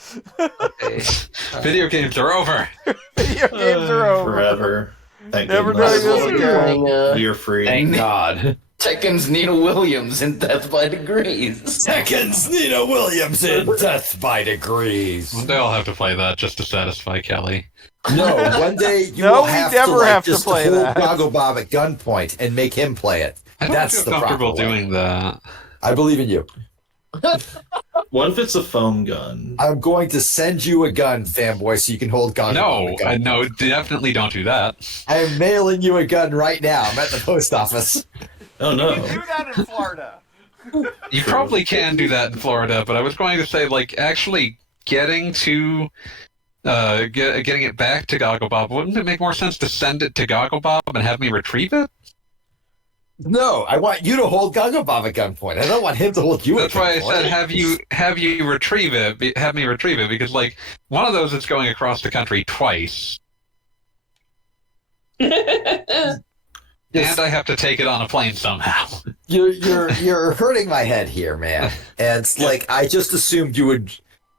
Okay. Video games are over. Video games are over. Forever. Thank Never goodness. doing this again. Playing, We are free. Thank God. Tekken's Nina Williams in Death by Degrees. Tekken's Nina Williams in Death by Degrees. One day I'll have to play that just to satisfy Kelly. No, one day you No, will we have never to have to just play hold that. Goggle Bob at gunpoint and make him play it. I don't That's feel the proper comfortable way. doing that. I believe in you. What if it's a foam gun? I'm going to send you a gun, fanboy, so you can hold Goggle Bob at gunpoint. No, definitely don't do that. I am mailing you a gun right now. I'm at the post office. Oh no. You can do that in Florida. You probably can do that in Florida, but I was going to say, like, actually getting to getting it back to Goggle Bob, wouldn't it make more sense to send it to Goggle Bob and have me retrieve it? No, I want you to hold Goggle Bob at gunpoint. I don't want him to hold you That's at why I gunpoint. said have you retrieve it, have me retrieve it, because like one of those is going across the country twice, and I have to take it on a plane somehow. You're hurting my head here, man. And it's like I just assumed you would.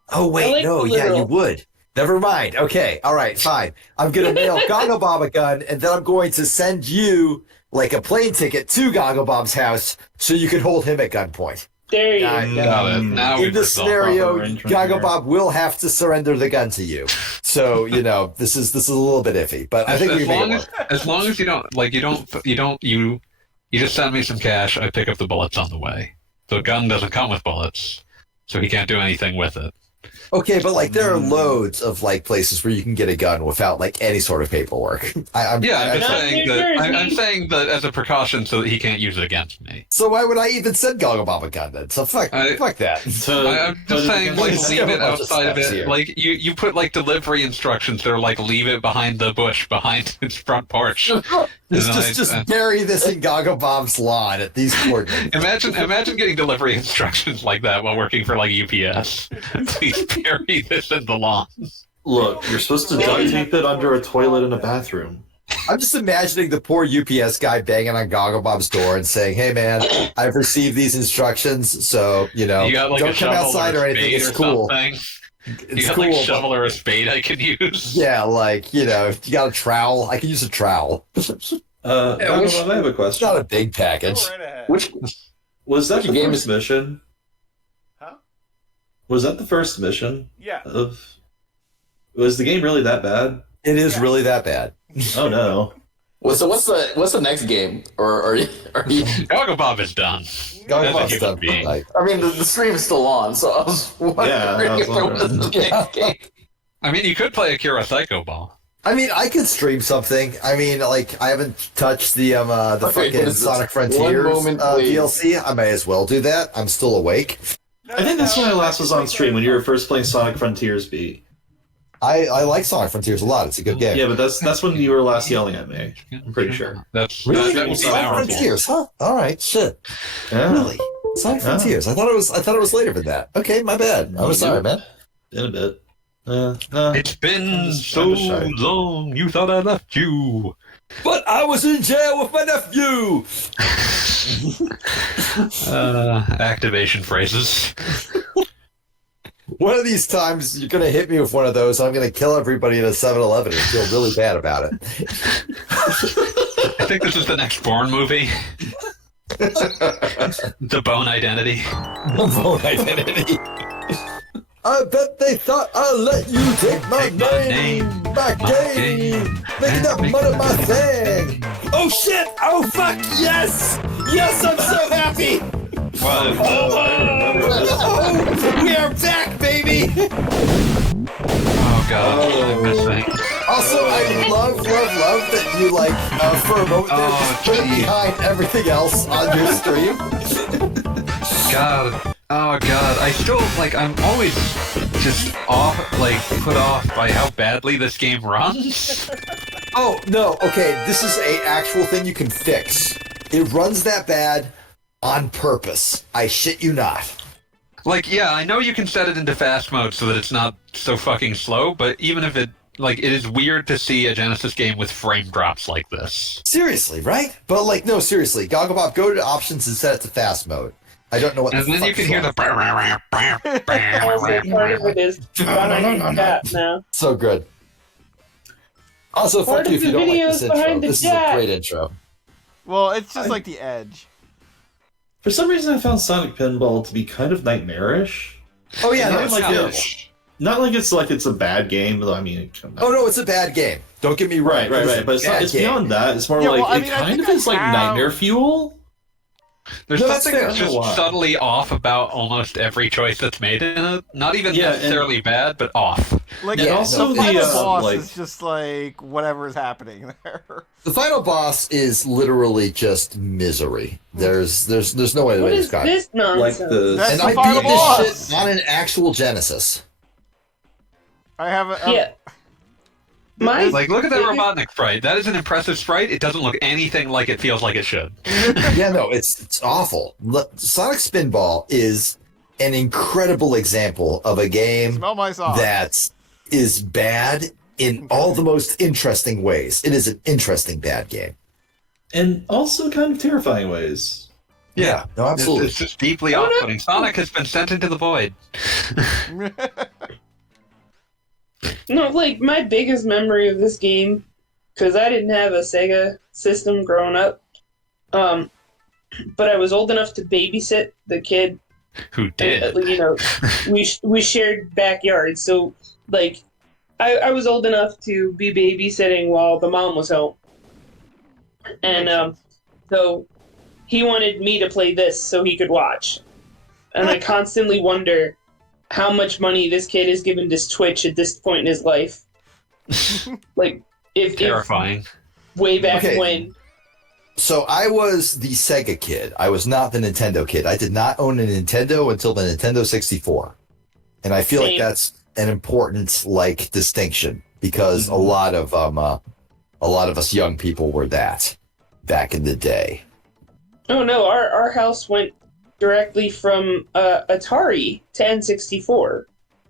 Oh wait, like no, the yeah, you literal. would. Never mind. Okay, all right, fine. I'm gonna mail Goggle Bob a gun, and then I'm going to send you like a plane ticket to Goggle Bob's house so you can hold him at gunpoint. There you Got go. Got it. Now In we've this resolved scenario, proper arrangement Goggle here. Bob will have to surrender the gun to you. So this is a little bit iffy, but I think we as can long make it as, work. as long as you just send me some cash, I pick up the bullets on the way. The gun doesn't come with bullets, so he can't do anything with it. Okay, but like there are loads of like places where you can get a gun without like any sort of paperwork. I'm I'm Not saying New that. I'm Jersey. saying that as a precaution, so that he can't use it against me. So why would I even send Goggle Bob a gun then? So fuck that. I'm just saying, like, Let's leave skip a it bunch of outside of steps it. here. Like, you put, like, delivery instructions that are, like, leave it behind the bush, behind its front porch. Just bury this in Goggle Bob's lawn at these coordinates. Imagine getting delivery instructions like that while working for, like, UPS. Please bury this in the lawn. Look, you're supposed to duct tape it under a toilet in a bathroom. I'm just imagining the poor UPS guy banging on Goggle Bob's door and saying, "Hey man, I've received these instructions, so You got, like, don't a come shovel outside or or a anything. spade It's or cool. something? It's You got, cool." like, but- shovel or a spade I can use? Yeah, like you got a trowel. I can use a trowel. It's Goggle Bob, I have a question. not a big package. Which Was that Which the game first mission? Huh? Was that the first mission Yeah. of? Was the game really that bad? It is really that bad. Oh no. what's the next game? Or are you? Goggle Bob is done. Goggle As a Bob's human done. being. Like, I mean, the stream is still on, so I was wondering I was if there was wondering. the next game. I mean, you could play Akira Psycho Ball. I mean, I could stream something. I mean, like I haven't touched the Okay, what fucking is this? Sonic One Frontiers moment, please. DLC. I may as well do that. I'm still awake. I think that's when I last was on stream when you were first playing Sonic Frontiers B. I like Sonic Frontiers a lot. It's a good game. Yeah, but that's when you were last yelling at me. I'm pretty sure. That's Really? that would be Sonic powerful. Frontiers, huh? All right, shit. Yeah. Really? Sonic Yeah. Frontiers. I thought it was later than that. Okay, my bad. I was sorry, man. In a bit. It's been I'm just so shy. long, you thought I left you. But I was in jail with my nephew. Activation phrases. One of these times, you're gonna hit me with one of those. I'm gonna kill everybody at a 7-Eleven and feel really bad about it. I think this is the next Bourne movie. The Bone Identity. Vote identity. I bet they thought I'd let you take my name. My game. Making that money my thing. Oh shit! Oh fuck! Yes! Yes, I'm so happy! What? Oh, we are back, baby! Oh god, I'm missing. Also, I love that you like for a moment there, Oh, just put it gee. behind everything else on your stream. God. Oh god. I still I'm always just put off by how badly this game runs. Oh no! Okay, this is a actual thing you can fix. It runs that bad on purpose. I shit you not. Yeah, I know you can set it into fast mode so that it's not so fucking slow, but even if it it is weird to see a Genesis game with frame drops like this. Seriously, right? But no, seriously, Gogglebop, go to options and set it to fast mode. I don't know what. And the then fuck you can is hear wrong. Also, part of it is behind the chat now. So good. Also, Part fuck you of if you the don't like video this is behind intro. the This is a chat. great intro. Well, it's just like the edge. For some reason, I found Sonic Pinball to be kind of nightmarish. Oh yeah, Not no, it's like terrible. Not like it's a bad game, though. I mean, Oh no, it's a bad game. Don't get me wrong. right. But it's beyond that. It's more Yeah, like well, I it mean, I kind think of is I like have- nightmare fuel. There's No, that's something fair. that's I don't know just why. subtly off about almost every choice that's made in it. Not even Yeah, necessarily bad, but off. Like, And Yeah, also the the final boss like is just like whatever is happening there. The final boss is literally just misery. There's no way to What is describe it. this nonsense? like the That's And the I final beat this boss. shit on an actual Genesis. I have a Yeah. My Like, look at that biggest- Robotnik sprite. That is an impressive sprite. It doesn't look anything like it feels like it should. Yeah, no, it's awful. Sonic Spinball is an incredible example of a game smell my sauce. that is bad in all the most interesting ways. It is an interesting bad game. and also kind of terrifying ways. Yeah, no, absolutely. It's just deeply Oh, no. off-putting. Sonic has been sent into the void. No, like my biggest memory of this game, because I didn't have a Sega system growing up, but I was old enough to babysit the kid. Who did? You know, we shared backyards, so like I was old enough to be babysitting while the mom was home, and so he wanted me to play this so he could watch, and I constantly wonder how much money this kid is given to Twitch at this point in his life. Like, if Terrifying. way back Okay. when. So I was the Sega kid. I was not the Nintendo kid. I did not own a Nintendo until the Nintendo 64. And I feel like Same. that's an important like distinction because a lot of us young people were that back in the day. Oh no, our house went directly from Atari to N64.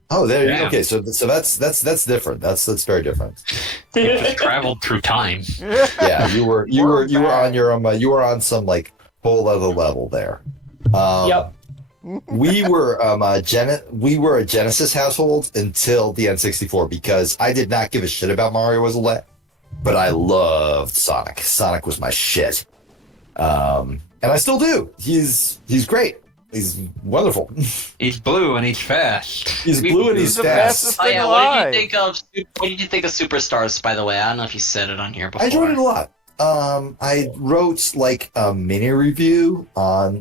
Oh, there you go. Yeah. Okay, so that's different. That's very different. It just traveled through time. Yeah, you were on your you were on some like whole other level there. Yep. We were we were a Genesis household until the N64 because I did not give a shit about Mario as a let, but I loved Sonic. Sonic was my shit. And I still do. He's great. He's wonderful. He's blue and he's fast. He's blue and He's he's the fast. fastest Oh thing yeah, alive. what did you think of Superstars? By the way, I don't know if you said it on here before. I enjoyed it a lot. I wrote like a mini review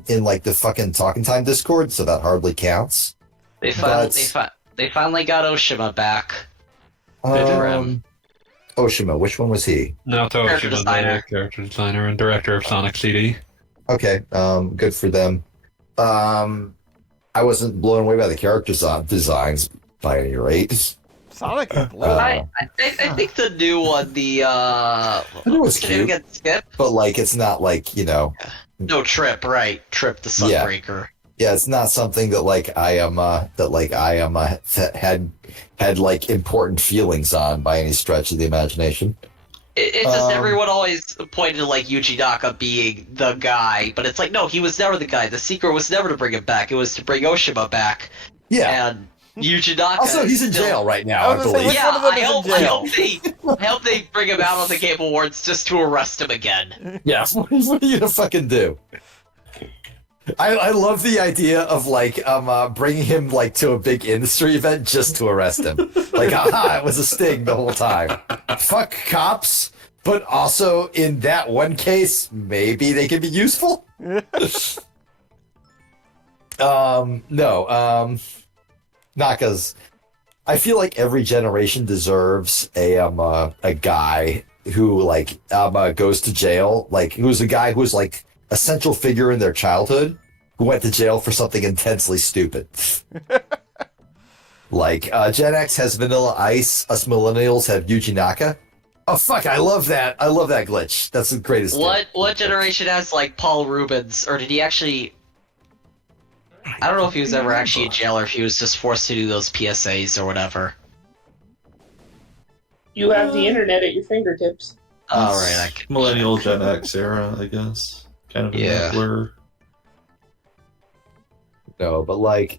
in like the fucking Talking Time Discord, so that hardly counts. They But- they finally got Oshima back. Oshima, which one was he? Naoto Character Oshima, designer. the character designer and director of Sonic CD. Okay, good for them. I wasn't blown away by the character designs by any rate. Sonic is blue. Uh, I think the new one, the knew it was did it cute. get skipped? But like, it's not like No, Trip, right? Trip the Yeah. Sunbreaker. yeah, it's not something that had like important feelings on by any stretch of the imagination. It's just Um, everyone always pointed to like Yuji Naka being the guy, but it's like no, he was never the guy. The secret was never to bring him back; it was to bring Oshima back. Yeah. And Yuji Naka. Also, he's in still- jail right now, I I was gonna say, believe. which Yeah, one of them I is in hope, jail? I hope they bring him out on the Game Awards just to arrest him again. Yeah, what are you gonna fucking do? I love the idea of like bringing him like to a big industry event just to arrest him. Like, aha, it was a sting the whole time. Fuck cops, but also in that one case, maybe they can be useful. Naka's. I feel like every generation deserves a guy who like goes to jail, like who's a guy who's like a central figure in their childhood who went to jail for something intensely stupid. Like Gen X has Vanilla Ice, us millennials have Yuji Naka. Oh fuck, I love that. I love that glitch. That's the greatest. What generation has like Paul Rubens, or did he actually? I don't know if he was ever actually in jail or if he was just forced to do those PSAs or whatever. You have the internet at your fingertips. Oh right, I can. Millennial Gen X era, I guess. Kind of in Yeah. that blur. No, but like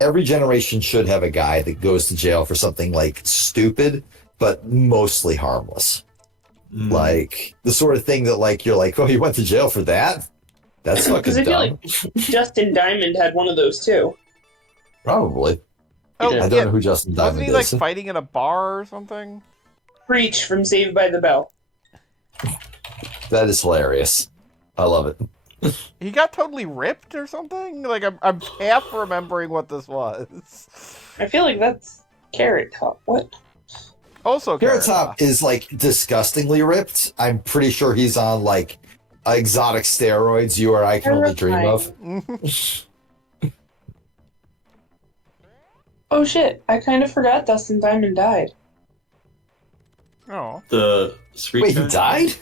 every generation should have a guy that goes to jail for something like stupid but mostly harmless. Mm. Like the sort of thing that like you're like, oh, you went to jail for that? That's Because fucking I feel dumb. like Justin Diamond had one of those too. Probably. Oh, did. I don't know who Justin wasn't Diamond he like is. fighting in a bar or something? Preach from Saved by the Bell. That is hilarious. I love it. He got totally ripped or something? Like, I'm half remembering what this was. I feel like that's Carrot Top. What? Also, Carrot Top is like disgustingly ripped. I'm pretty sure he's on like exotic steroids you or I can only dream of. Oh shit! I kind of forgot Dustin Diamond died. Oh. The street Wait, he character? died?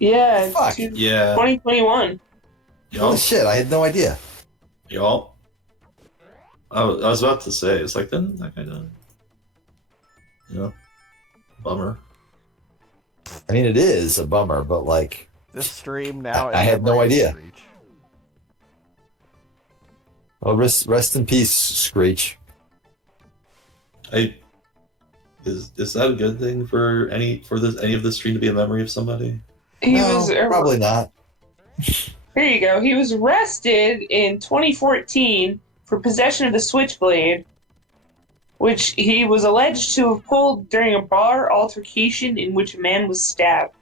Yeah, Fuck. Yeah. 2021. Holy Y'all. shit, I had no idea. Y'all. I was about to say, it's like, then that guy died. You know? Bummer. I mean, it is a bummer, but like, This stream now. I had no idea. Screech. well, rest in peace, Screech. Is that a good thing for any of this stream to be a memory of somebody? He No, was probably not. Here you go. He was arrested in 2014 for possession of the Switchblade, which he was alleged to have pulled during a bar altercation in which a man was stabbed.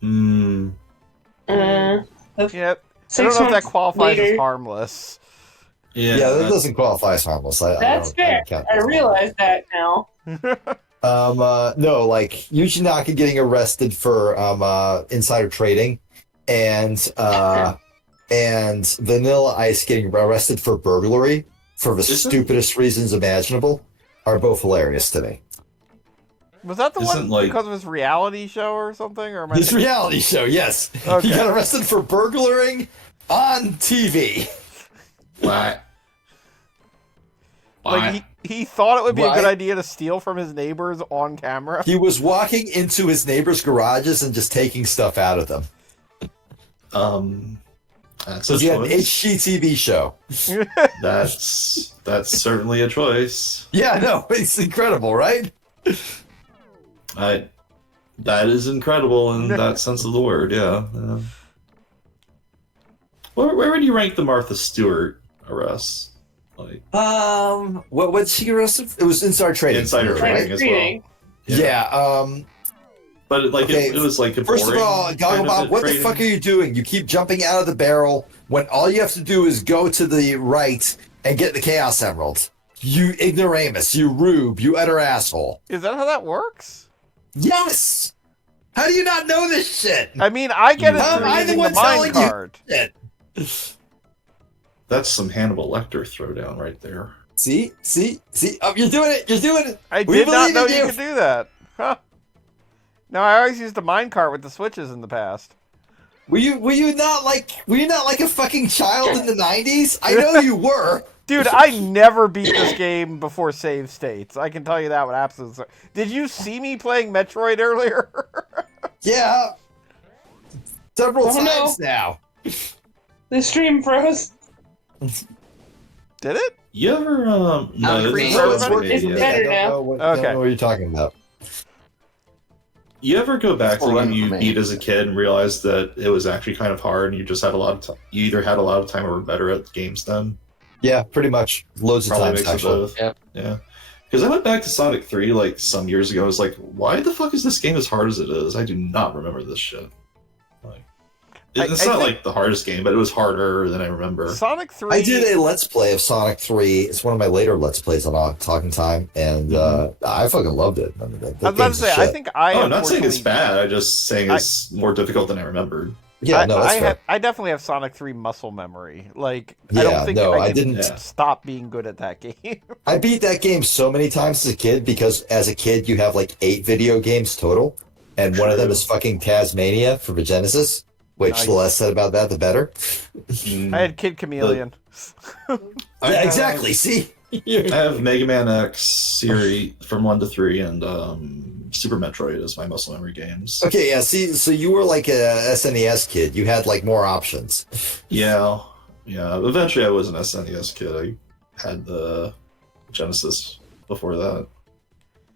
Hmm. Yeah. I don't 6 know if that months qualifies as later- harmless. Yeah. Yeah, that doesn't qualify as harmless. That's fair. I realize that now. No, like Yuji Naka getting arrested for insider trading, and Vanilla Ice getting arrested for burglary for the Isn't- stupidest reasons imaginable are both hilarious to me. Was that the Isn't, one like- because of his reality show or something? Or am I His thinking- reality show, yes, Okay. he got arrested for burglaring on TV. Why? Like he thought it would be a good Why? idea to steal from his neighbors on camera. He was walking into his neighbors' garages and just taking stuff out of them. That's a Because he had an choice. HGTV show. That's certainly a choice. Yeah, no, it's incredible, right? That is incredible in that sense of the word. Yeah. Where would you rank the Martha Stewart arrests? Like What'd she get arrested for? It was insider trading. insider right? trading as well. Trading. Yeah. But like Okay, it was like a First of boring all, kind Goggle of Bob, what the trading. fuck are you doing? You keep jumping out of the barrel when all you have to do is go to the right and get the Chaos Emerald. You ignoramus, you rube, you utter asshole. Is that how that works? Yes! How do you not know this shit? I mean, I get it How am through I the using one the telling mine you? card. Shit. That's some Hannibal Lecter throwdown right there. See? Oh, you're doing it! You're doing it! I We did not believe know in you you. could do that. Huh. No, I always used the mine cart with the switches in the past. Were you not like a fucking child in the 90s? I know you were. Dude, I never beat this game before save states. I can tell you that with absolute certainty. Did you see me playing Metroid earlier? Yeah. Several Oh, no. times now. The stream froze. Did it? You ever no, creating this is server? working, It's yeah. better now. Don't Okay. know what you're talking about. You ever go back to Or when run you for me. beat as a kid and realize that it was actually kind of hard, and you just had a lot of time. You either had a lot of time or were better at games then. Yeah, pretty much. Loads of Probably times, mix of actually. both. Yep. Yeah. Because I went back to Sonic 3 like some years ago. I was like, why the fuck is this game as hard as it is? I do not remember this shit. Like, it's I not think- like the hardest game, but it was harder than I remember. Sonic 3. I did a Let's Play of Sonic 3. It's one of my later Let's Plays on Talking Time, and I fucking loved it. I mean, that I was about to game's say, shit. I think I. Oh, I'm not saying it's unfortunately- bad. I'm just saying it's more difficult than I remembered. Yeah, no, that's fair. I definitely have Sonic 3 muscle memory. Like, I Yeah, don't think no, I I can didn't- stop being good at that game. I beat that game so many times as a kid because as a kid you have like 8 video games total, and one of them is fucking Tasmania for the Genesis, which Nice. the less said about that, the better. I had Kid Chameleon. Yeah, exactly. See, I have Mega Man X series from 1 to 3 and Super Metroid as my muscle memory games. okay, yeah. See, so you were like a SNES kid. You had like more options. Yeah. Eventually, I was an SNES kid. I had the Genesis before that.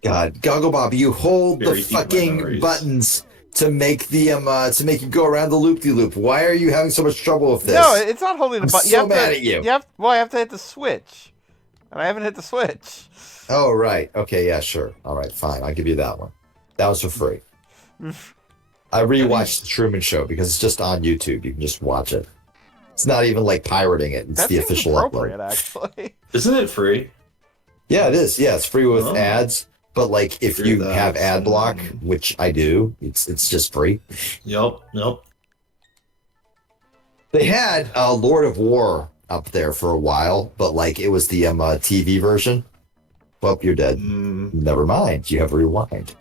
God, Goggle Bob, you hold Very the deep in my fucking memories. buttons to make the to make you go around the loop-de-loop. Why are you having so much trouble with this? No, it's not holding the I'm button. so mad at you. I have to hit the switch, and I haven't hit the switch. Oh, right. Okay, yeah, sure. All right, fine. I'll give you that one. That was for free. I rewatched The Truman Show because it's just on YouTube. You can just watch it. It's not even like pirating it. It's That the seems official appropriate, upload. actually. Isn't it free? Yeah, it is. Yeah, it's free with Oh. ads. But like, if Hear you that. have ad block, which I do, it's just free. Yep. They had Lord of War up there for a while, but like it was the TV version. Well, you're dead. Mm, Never mind. You have rewind.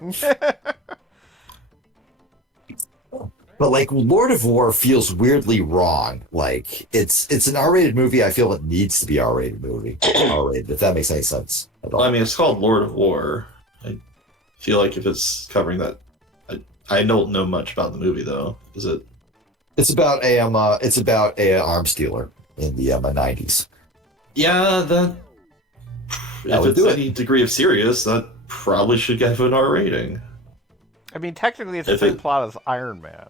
But like Lord of War feels weirdly wrong. Like it's an R-rated movie. I feel it needs to be R-rated movie. R-rated, if that makes any sense at all. well, I mean, it's called Lord of War. I feel like if it's covering that, I don't know much about the movie though. Is it? It's about a arms dealer in the 90s. Yeah, that. That If would it's do it. any degree of serious, that probably should get an R rating. I mean, technically, it's the If same it- plot as Iron Man.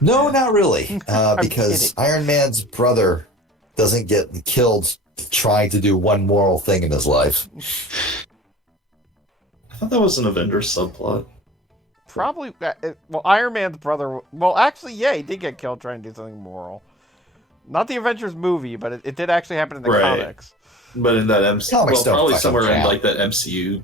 No, not really, I'm because kidding. Iron Man's brother doesn't get killed trying to do one moral thing in his life. I thought that was an Avengers subplot. Probably. Well, Iron Man's brother. Well, actually, yeah, he did get killed trying to do something moral. Not the Avengers movie, but it did actually happen in the Right. comics. But in that MCU, Comics well, don't probably fucking somewhere in count. like that MCU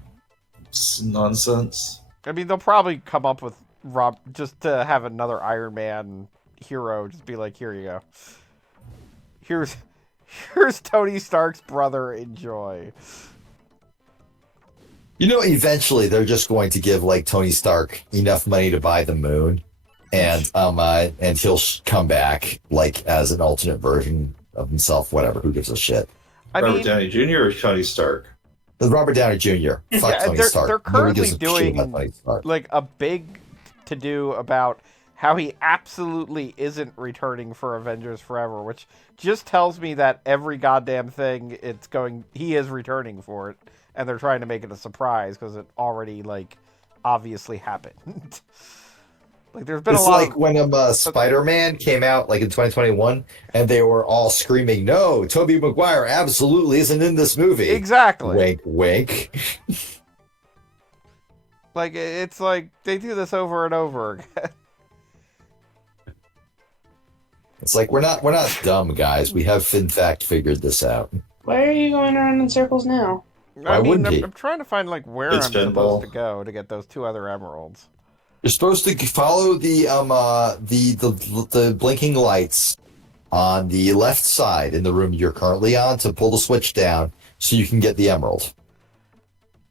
nonsense. I mean, they'll probably come up with Rob just to have another Iron Man hero. Just be like, here you go. Here's Tony Stark's brother. Enjoy. You know, eventually they're just going to give like Tony Stark enough money to buy the moon, and he'll come back like as an alternate version of himself. Whatever, who gives a shit? I Robert mean, Downey Jr. or Tony Stark? Robert Downey Jr. Fuck Yeah, Tony they're Stark. Nobody currently gives a shit doing, about Tony Stark. like a big to do about how he absolutely isn't returning for Avengers Forever, which just tells me that every goddamn thing he is returning for it, and they're trying to make it a surprise because it already like obviously happened. Like there's been It's a lot like of when Spider-Man came out like in 2021 and they were all screaming, no, Tobey Maguire absolutely isn't in this movie. exactly. Wink, wink. Like it's like they do this over and over again. It's like we're not dumb, guys. We have in fact figured this out. Why are you going around in circles now? Why I mean, wouldn't he? I'm trying to find like where It's I'm supposed pinball. to go to get those two other emeralds. You're supposed to follow the blinking lights on the left side in the room you're currently on to pull the switch down so you can get the emerald.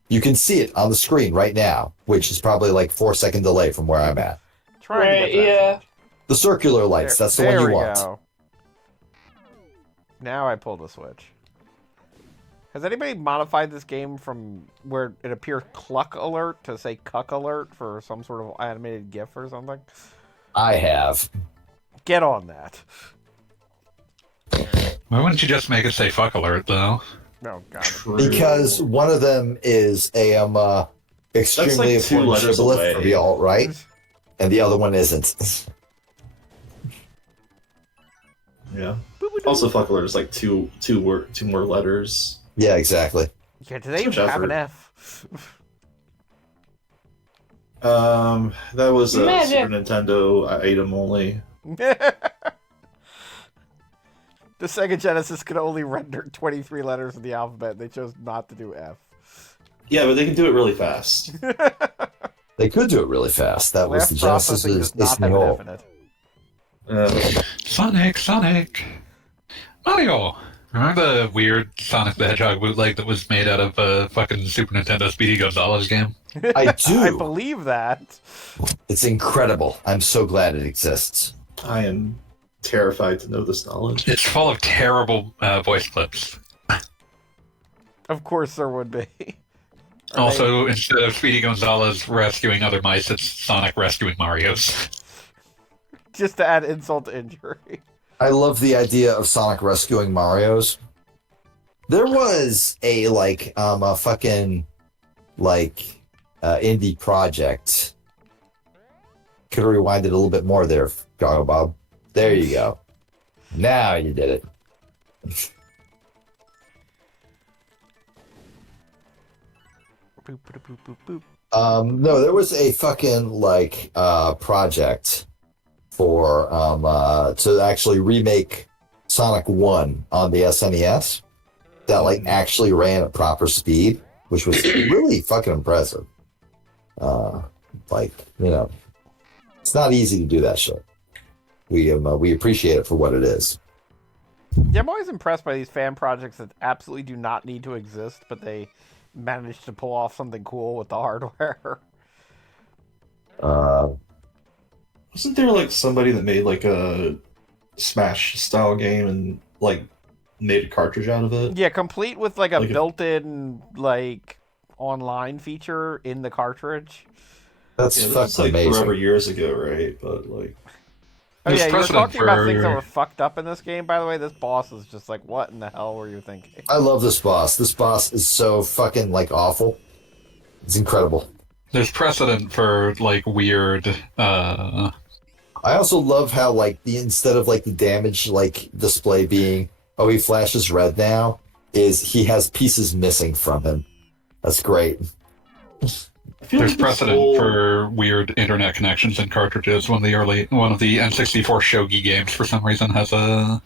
You can see it on the screen right now, which is probably like 4-second delay from where I'm at. Trying to Right, get that yeah. switch. The circular lights, that's the one you we want. go. Now I pulled the switch. Has anybody modified this game from where it appears cluck alert to say cuck alert for some sort of animated GIF or something? I have. Get on that. Why wouldn't you just make it say fuck alert, though? Oh, God. Because one of them is a extremely That's like 2 important letters shibboleth away. for the alt-right, and the other one isn't. Yeah. Also, fuck alert is like two more letters. Yeah, exactly. Yeah, do they Much even have an effort. F? That was a Magic. Super Nintendo item only. The Sega Genesis could only render 23 letters in the alphabet. They chose not to do F. Yeah, but they can do it really fast. They could do it really fast. That was Left the Genesis processing is does not have an F in it. Sonic. Mario! Remember the weird Sonic the Hedgehog bootleg that was made out of a fucking Super Nintendo Speedy Gonzales game? I do. I believe that. It's incredible. I'm so glad it exists. I am terrified to know this knowledge. It's full of terrible voice clips. Of course there would be. Also, instead of Speedy Gonzales rescuing other mice, it's Sonic rescuing Marios. Just to add insult to injury. I love the idea of Sonic rescuing Mario's. There was a fucking indie project Could have rewinded a little bit more there, Gargo Bob. There you go. Now you did it. Boop, boop, boop, boop, boop. No, there was a fucking like project for to actually remake Sonic 1 on the SNES that like actually ran at proper speed, which was really fucking impressive. Like, you know, it's not easy to do that shit. We appreciate it for what it is. Yeah, I'm always impressed by these fan projects that absolutely do not need to exist, but they managed to pull off something cool with the hardware. Wasn't there like somebody that made like a Smash style game and like made a cartridge out of it? Yeah, complete with like a Like a- built-in like online feature in the cartridge. That's Yeah, this fucking was like amazing. forever years ago, right? But like, Oh There's yeah, you were precedent talking about for- things that were fucked up in this game, by the way. This boss is just like, what in the hell were you thinking? I love this boss. This boss is so fucking like awful. It's incredible. There's precedent for like weird. I also love how like instead of like the damage like display being he flashes red now, is he has pieces missing from him. That's great. I feel There's like this precedent whole- for weird internet connections and cartridges. One of the N64 shogi games for some reason has a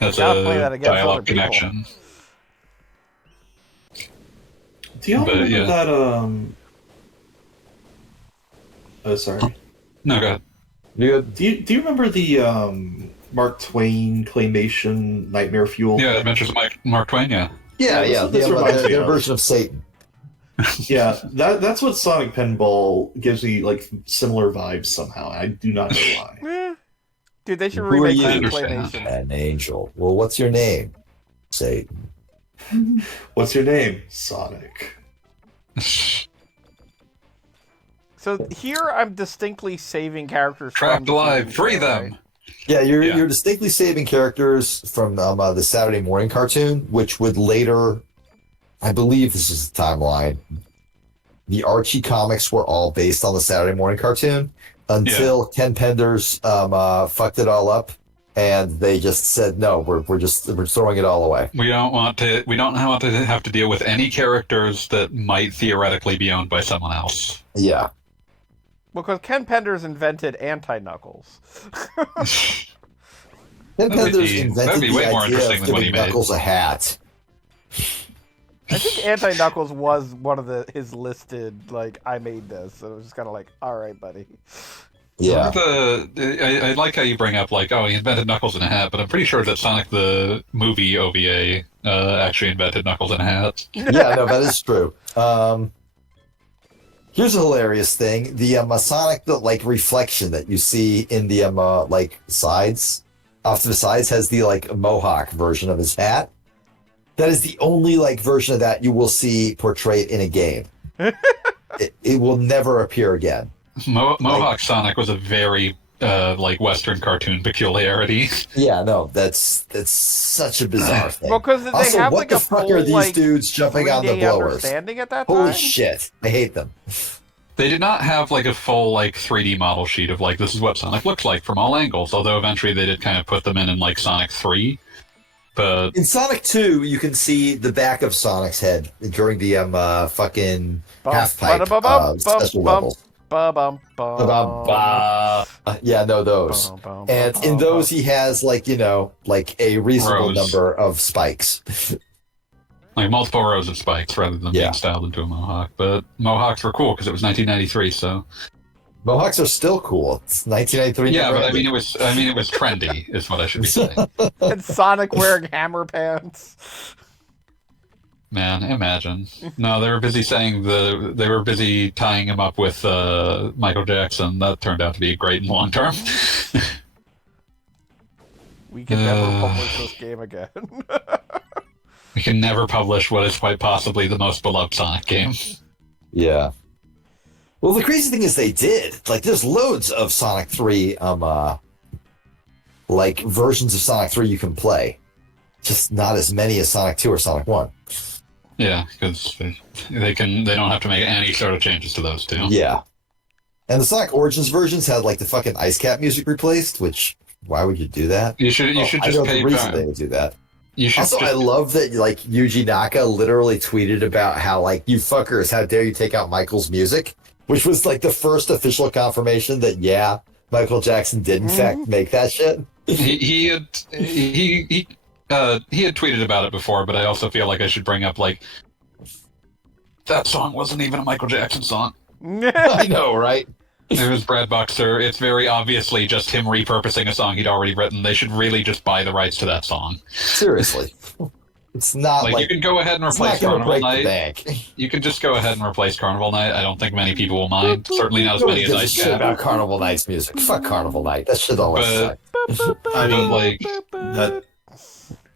Gotta play that against other dial-up people. connection. Do y'all But, remember yeah. that? Oh, sorry. No, go ahead. Do you remember the Mark Twain claymation Nightmare Fuel? Yeah, Adventures of Mark Twain. Yeah. Yeah, Yeah, yeah. this reminds me Their of. version of Satan. Yeah, that's what Sonic Pinball gives me, like similar vibes somehow. I do not know why. Eh. Dude, they should Who are remake you? that I understand. claymation. An angel. Well, what's your name? Satan. What's your name? Sonic. So here I'm distinctly saving characters from Trapped the alive. TV Free show, them. right? Yeah, you're Yeah. you're distinctly saving characters from the Saturday morning cartoon, which would later, I believe this is the timeline. The Archie comics were all based on the Saturday morning cartoon until Ken Penders fucked it all up, and they just said no, we're throwing it all away. We don't want to have to deal with any characters that might theoretically be owned by someone else. Yeah, Because Ken Penders invented anti-Knuckles. Ken That'd Penders be invented way the more idea interesting of than what he giving made. Knuckles a hat. I think anti-Knuckles was one of his listed, like, I made this. So it was just kind of like, all right, buddy. Yeah, I like how you bring up like, he invented Knuckles in a hat, but I'm pretty sure that Sonic the movie OVA actually invented Knuckles in a hat. yeah, no, that is true. Here's a hilarious thing: the Sonic, the like reflection that you see in the like sides, off to the sides, has the like mohawk version of his hat. That is the only like version of that you will see portrayed in a game. It will never appear again. Mohawk Sonic was a very like Western cartoon peculiarity. Yeah, no, that's such a bizarre thing. Well, because they Also, have what like the a fuck full are these like dudes jumping on the 3D blowers? understanding at that time. Holy shit, I hate them. They did not have like a full like 3D model sheet of like this is what Sonic looks like from all angles. Although eventually they did kind of put them in like Sonic 3. But In Sonic 2, you can see the back of Sonic's head during the fucking half pipe special levels. Ba-bum, Yeah, no, those. And in those, he has like like a reasonable Rows. number of spikes. like multiple rows of spikes rather than Yeah. being styled into a mohawk. But mohawks were cool because it was 1993. So Mohawks are still cool. It's 1993. yeah, but never I mean ended. it was trendy is what I should be saying. And Sonic wearing hammer pants. Man, imagine. No, they were busy they were busy tying him up with Michael Jackson. That turned out to be great in the long term. We can never publish this game again. We can never publish what is quite possibly the most beloved Sonic game. Yeah. Well, the crazy thing is they did. Like, there's loads of Sonic 3, like versions of Sonic 3 you can play. Just not as many as Sonic 2 or Sonic 1. Yeah, because they don't have to make any sort of changes to those two. Yeah. And the Sonic Origins versions had like the fucking Ice Cap music replaced, which why would you do that? You should I just know pay the reason they would do that. You should Also, just, I love that like Yuji Naka literally tweeted about how like you fuckers, how dare you take out Michael's music, which was like the first official confirmation that Michael Jackson did in fact make that shit. he had tweeted about it before, but I also feel like I should bring up like that song wasn't even a Michael Jackson song. I know, right? It was Brad Buxer. It's very obviously just him repurposing a song he'd already written. They should really just buy the rights to that song. Seriously. It's not Like, like you can go ahead and it's replace not going to Carnival break the Night. bank. You can just go ahead and replace Carnival Night. I don't think many people will mind. Certainly not as Nobody many as gives a Ice shit Cap. about Carnival Night's music. Fuck Carnival Night. That shit always But- sucked. I mean, Like, that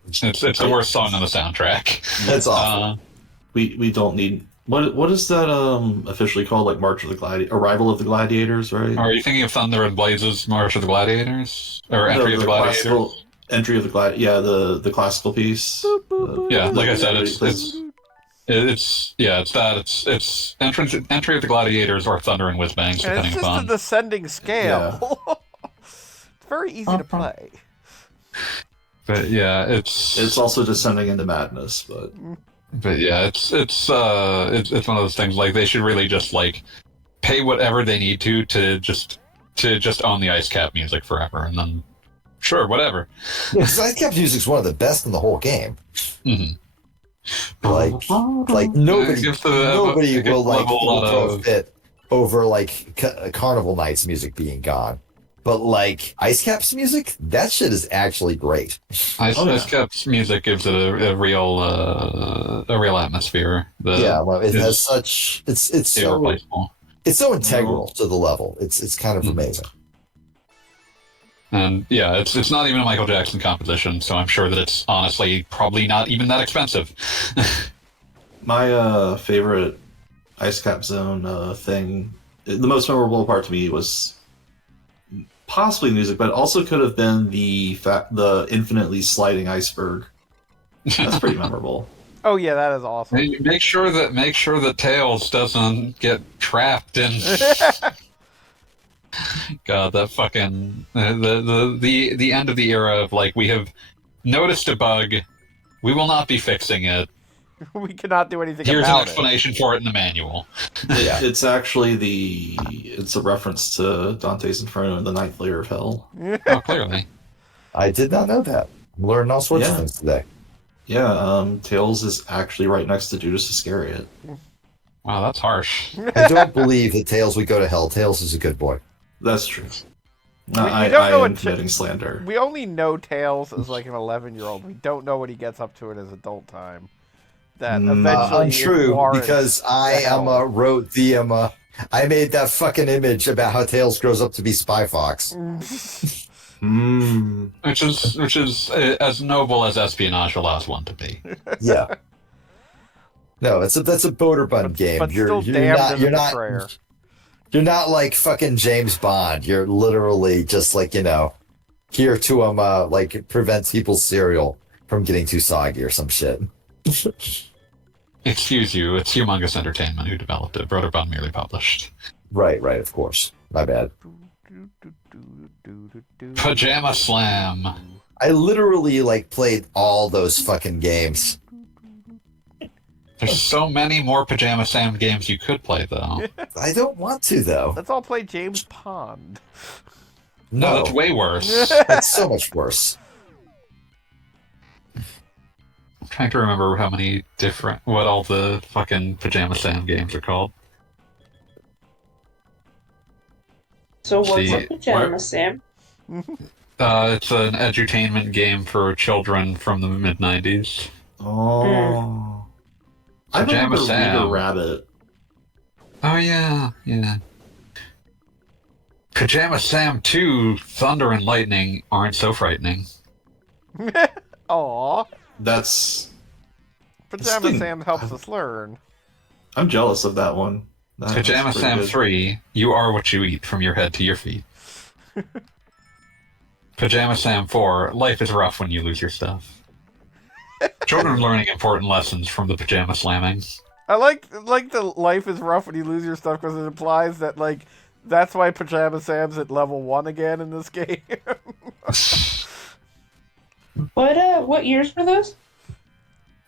it's the worst song on the soundtrack. That's awful. we don't need. What is that officially called? Like March of the Arrival of the Gladiators, right? Are you thinking of Thunder and Blazes, March of the Gladiators? Or No, Entry of the Gladiators? classical entry of the the classical piece. Yeah, like I said, it's it's Entry of the Gladiators or Thunder and Whiz Bangs, And it's depending just upon. a descending scale. It's very easy to play. But yeah, it's also descending into madness, But yeah, it's one of those things. Like, they should really just like pay whatever they need to just own the Ice Cap music forever, and then sure, whatever. Because Ice Cap music's one of the best in the whole game. Mm-hmm. Like nobody It will like level a lot throw a of- fit over like Carnival Night's music being gone. But like Ice Cap's music, that shit is actually great. Ice Cap's music gives it a real atmosphere. Well, it has such it's so irreplaceable. it's so integral to the level. It's kind of amazing. And yeah, it's not even a Michael Jackson composition, so I'm sure that it's honestly probably not even that expensive. My favorite Ice Cap Zone thing, the most memorable part to me was possibly music, but it also could have been the infinitely sliding iceberg. That's pretty memorable. Oh yeah, that is awesome. Make sure that Tails doesn't get trapped in. God, that fucking the end of the era of like, we have noticed a bug, we will not be fixing it. We cannot do anything Here's an about it. explanation for it in the manual. Yeah. It's actually it's a reference to Dante's Inferno and the Ninth Layer of Hell. Oh, clearly. I did not know that. I'm learning all sorts of Yeah. things today. Yeah, Tails is actually right next to Judas Iscariot. Wow, that's harsh. I don't believe that Tails would go to hell. Tails is a good boy. That's true. We I don't know am what committing slander. We only know Tails as like an 11-year-old. We don't know what he gets up to in his adult time. That eventually Untrue, warrants because I hell. wrote the I made that fucking image about how Tails grows up to be Spy Fox. Hmm. Which is as noble as espionage allows one to be. Yeah. No, that's a boater bun game. but still damned in the betrayer. You're not like fucking James Bond. You're literally just like, here to like prevent people's cereal from getting too soggy or some shit. Excuse you, it's Humongous Entertainment who developed it. Broderbund merely published. Right, of course. My bad. Pajama Slam. I literally like played all those fucking games. There's so many more Pajama Sam games you could play, though. I don't want to though. Let's all play James Pond. No, No, that's way worse. that's so much worse. I'm trying to remember what all the fucking Pajama Sam games are called. So what's See, a pajama, Sam? It's an edutainment game for children from the mid-90s. Oh. I Pajama remember Sam. Reader Rabbit. Oh, yeah. Pajama Sam 2, Thunder and Lightning aren't so frightening. Aw. That's. Pajama thing- Sam helps us learn. I'm jealous of that one. That's Pajama pretty Sam good. 3, You Are What You Eat from Your Head to Your Feet. Pajama Sam 4, Life is Rough When You Lose Your Stuff. Children learning important lessons from the Pajama Slamming. I like the life is rough when you lose your stuff because it implies that like That's why Pajama Sam's at level 1 again in this game. What years were those?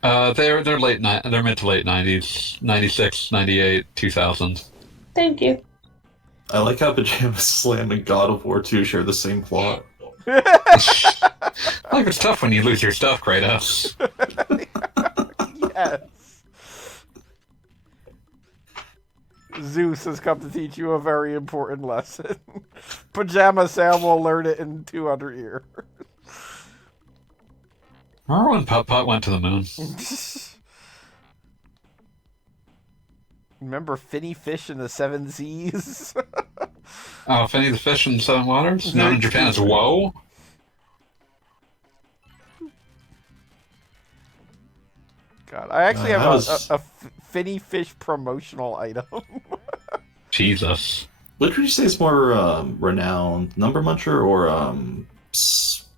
They're they're mid to late 90s, 96, 98, 2000. Thank you. I like how Pajama Slam and God of War 2 share the same plot. Like it's tough when you lose your stuff, Kratos. Yes. Zeus has come to teach you a very important lesson. Pajama Sam will learn it in 200 years. Remember when Putt Putt went to the moon? Remember Finny Fish in the Seven Seas? Oh, Finny the Fish in Seven Waters? Known in Japan as Woe? God, I actually have was- a Finny Fish promotional item. Jesus. Which would you say is more renowned? Number Muncher or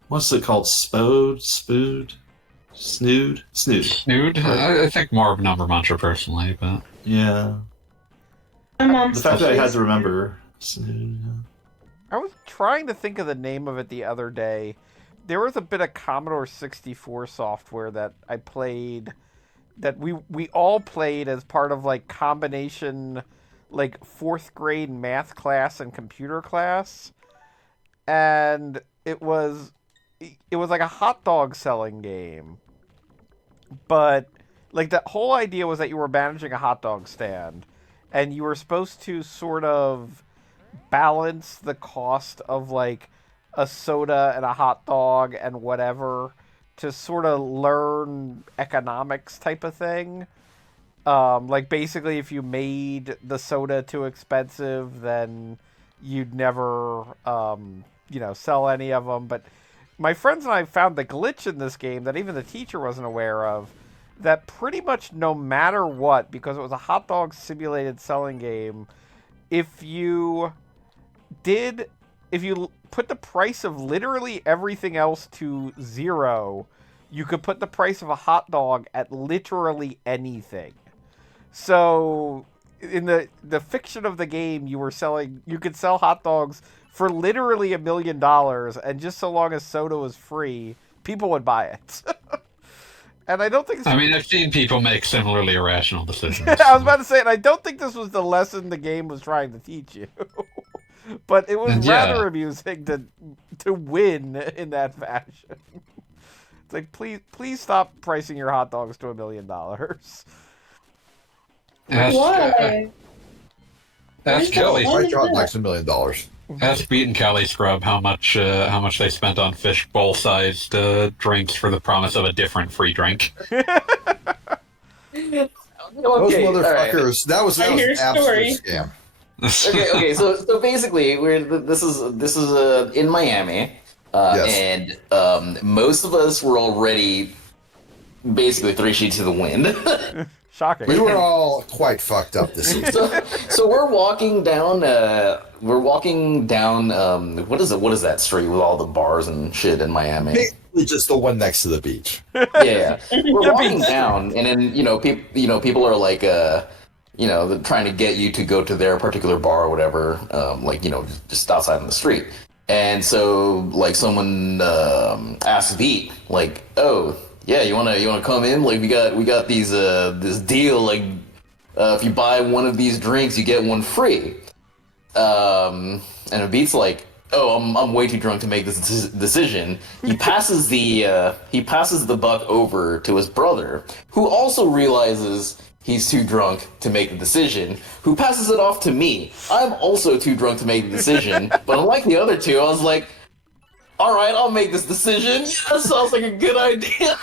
what's it called? Spode? Spood? Snood? Snood. Snood? Right. I think more of Number Muncher personally, but... Yeah. My mom The fact that I had to remember Snood. Yeah. I was trying to think of the name of it the other day. There was a bit of Commodore 64 software that I played, that we all played as part of like combination, like 4th grade math class and computer class, and it was like a hot dog selling game, but like the whole idea was that you were managing a hot dog stand, and you were supposed to sort of balance the cost of like a soda and a hot dog and whatever to sort of learn economics type of thing. Like basically if you made the soda too expensive, then you'd never, sell any of them. But my friends and I found the glitch in this game that even the teacher wasn't aware of, that pretty much no matter what, because it was a hot dog simulated selling game, if you put the price of literally everything else to 0, you could put the price of a hot dog at literally anything. So in the fiction of the game, you could sell hot dogs for literally $1 million, and just so long as soda was free, people would buy it. And I don't think... I mean, I've seen people make similarly irrational decisions. I was about to say, and I don't think this was the lesson the game was trying to teach you. But it was rather amusing to win in that fashion. It's like, please stop pricing your hot dogs to $1 million. Why? Ask Kelly. My job likes $1 million. Ask Beat and Kelly Scrub how much they spent on fishbowl-sized drinks for the promise of a different free drink. Those motherfuckers. That was an absolute scam. Okay. So basically, this is in Miami, Yes. and most of us were already basically 3 sheets to the wind. Shocking. We were all quite fucked up this season. So we're walking down. What is that street with all the bars and shit in Miami? Basically just the one next to the beach. Yeah. We're walking down, and then people are like they're trying to get you to go to their particular bar or whatever, just outside on the street. And so like someone asks Beat, like, oh yeah, you wanna come in? Like we got these this deal, like if you buy one of these drinks you get one free. And Beat's like, oh, I'm way too drunk to make this decision. He passes the buck over to his brother, who also realizes he's too drunk to make the decision, who passes it off to me. I'm also too drunk to make the decision, but unlike the other two, I was like, all right, I'll make this decision. Yeah, sounds like a good idea.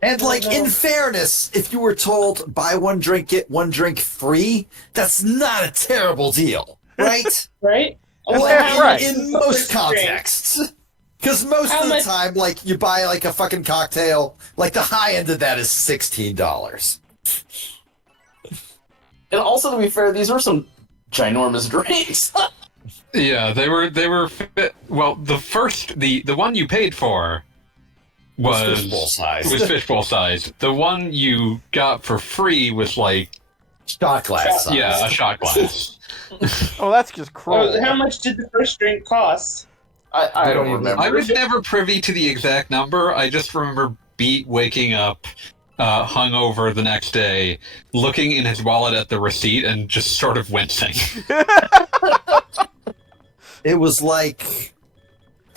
And like, in fairness, if you were told buy one drink, get one drink free, that's not a terrible deal, right? Right? Well, How right. much In is most the drink? contexts. Because most How of the much- time, like, you buy like a fucking cocktail, like the high end of that is $16. And also, to be fair, these were some ginormous drinks. Yeah, they were well, the one you paid for was fishbowl size. Was fishbowl size. The one you got for free was like Shot glass size. Yeah, a shot glass. Oh, that's just cruel. Oh, how much did the first drink cost? I don't even- remember. I was never privy to the exact number. I just remember Beat waking up hungover the next day, looking in his wallet at the receipt and just sort of wincing. It was like,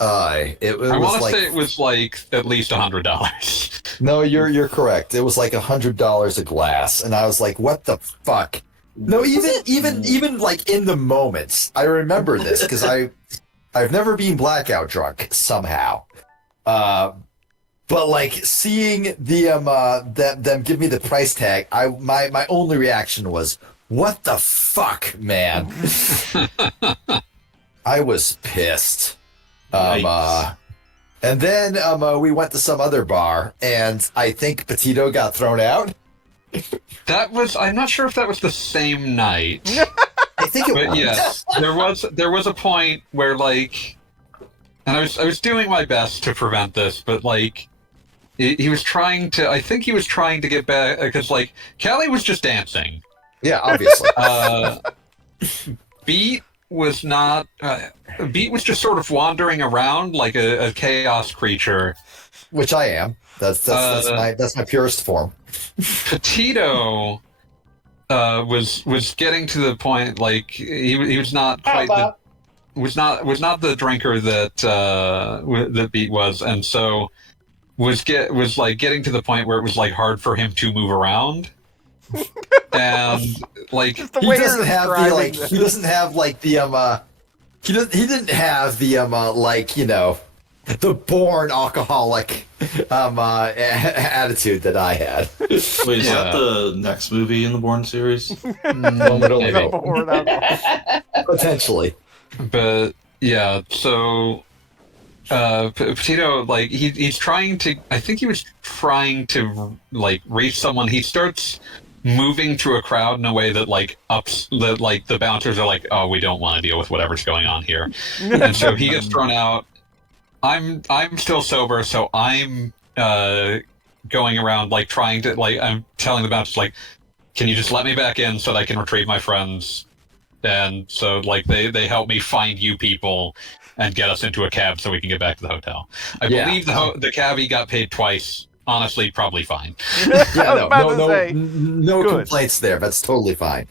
it I was want to like, say it was like at least $100. no, you're correct. It was like $100 a glass, and I was like, what the fuck? No, even like in the moments, I remember this because I've never been blackout drunk somehow. But like seeing them give me the price tag, my only reaction was, what the fuck, man? I was pissed. Yikes. And then we went to some other bar, and I think Petito got thrown out. I'm not sure if that was the same night. I think it But was. yes, there was a point where like, and I was doing my best to prevent this, but like, he was trying to. I think he was trying to get back because like Callie was just dancing. Yeah, obviously. Beat was not. Beat was just sort of wandering around like a chaos creature. Which I am. That's my purest form. Petito was getting to the point like he was not quite the, was not the drinker that that Beat was, and so was like getting to the point where it was like hard for him to move around, and like Just the He way you're doesn't have the describing like. this. He doesn't have like the He didn't have the like the born alcoholic attitude that I had. Wait, is Yeah. that the next movie in the Bourne series? One would only Maybe. hope. Bored alcohol. Potentially. But yeah, so Petito, like he's trying to. I think he was trying to like reach someone. He starts moving through a crowd in a way that like ups that like the bouncers are like, oh, we don't want to deal with whatever's going on here, and so he gets thrown out. I'm still sober, so I'm going around like trying to like I'm telling the bouncers like, can you just let me back in so that I can retrieve my friends? And so like they help me find you people and get us into a cab so we can get back to the hotel. I Yeah. believe the cabbie got paid twice. Honestly, probably fine. Yeah, I was about to say, no good. complaints there. That's totally fine.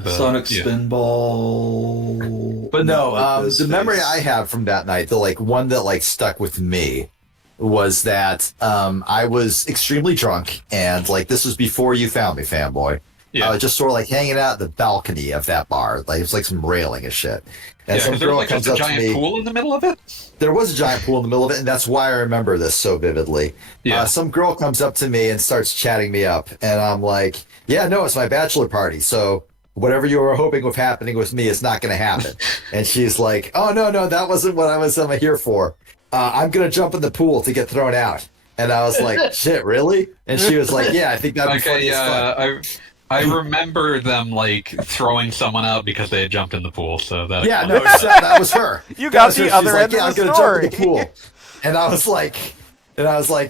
But, Sonic yeah. Spinball. But no, Like this the memory face. I have from that night, the like one that like stuck with me, was that I was extremely drunk, and like this was before you found me, fanboy. Yeah. I was just sort of like hanging out at the balcony of that bar, like it's like some railing and shit. And Yeah, some 'cause there was girl like comes just a up to giant me. pool in the middle of it. There was a giant pool in the middle of it, and that's why I remember this so vividly. Yeah. Some girl comes up to me and starts chatting me up, and I'm like, "Yeah, no, it's my bachelor party, so whatever you were hoping was happening with me is not going to happen." And she's like, "Oh no, that wasn't what I was here for. I'm going to jump in the pool to get thrown out." And I was like, "Shit, really?" And she was like, "Yeah, I think that'd be Okay, funny as fuck." yeah. I remember them like throwing someone out because they had jumped in the pool. So that Yeah, no, that was her. You That got was her. the She's other like, end "Yeah, I'm of the gonna story. jump in the pool," and I was like,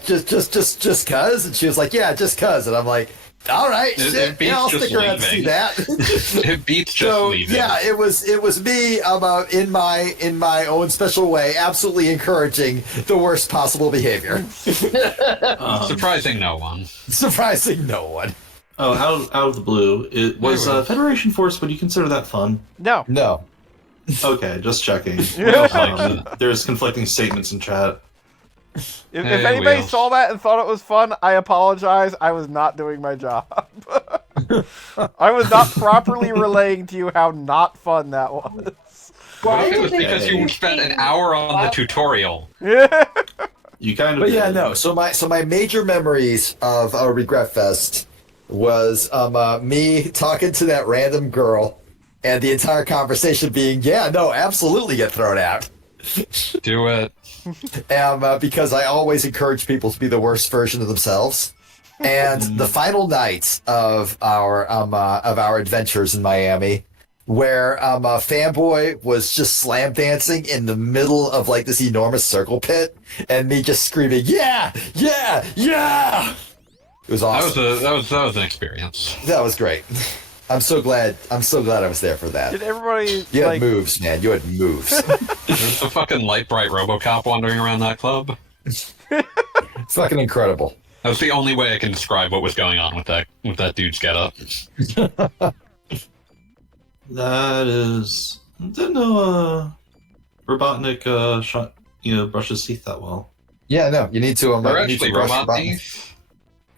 just cuz, and she was like, "Yeah, just cuz," and I'm like, "All right, It shit, beats yeah, I'll just stick around and see leaving. that." It beats just So leaving. yeah, it was me in my own special way, absolutely encouraging the worst possible behavior, Surprising no one. surprising no one. Oh, out of the blue, it was Anyway. Federation Force. Would you consider that fun? No. No, Okay, just checking. Yeah. There's conflicting statements in chat. If Hey, anybody Wheels. saw that and thought it was fun, I apologize. I was not doing my job. I was not properly relaying to you how not fun that was. Why It did was they because do you spent an hour on the tutorial. Yeah. You kind of. but yeah, did. no. So my major memories of Regret Fest was me talking to that random girl, and the entire conversation being, "Yeah, no, absolutely get thrown out." Do it. Because I always encourage people to be the worst version of themselves. And the final night of our adventures in Miami, where Fanboy was just slam dancing in the middle of like this enormous circle pit, and me just screaming, "Yeah, yeah, yeah!" It was awesome. That was an experience. That was great. I'm so glad I was there for that. Did everybody You had like? moves, man. You had moves. There's a fucking light bright RoboCop wandering around that club. It's fucking incredible. That's the only way I can describe what was going on with that dude's getup. That is. Didn't know Robotnik shot brush his teeth that well. Yeah, no. You need to. They're You need actually to brush robot Robotnik. teeth.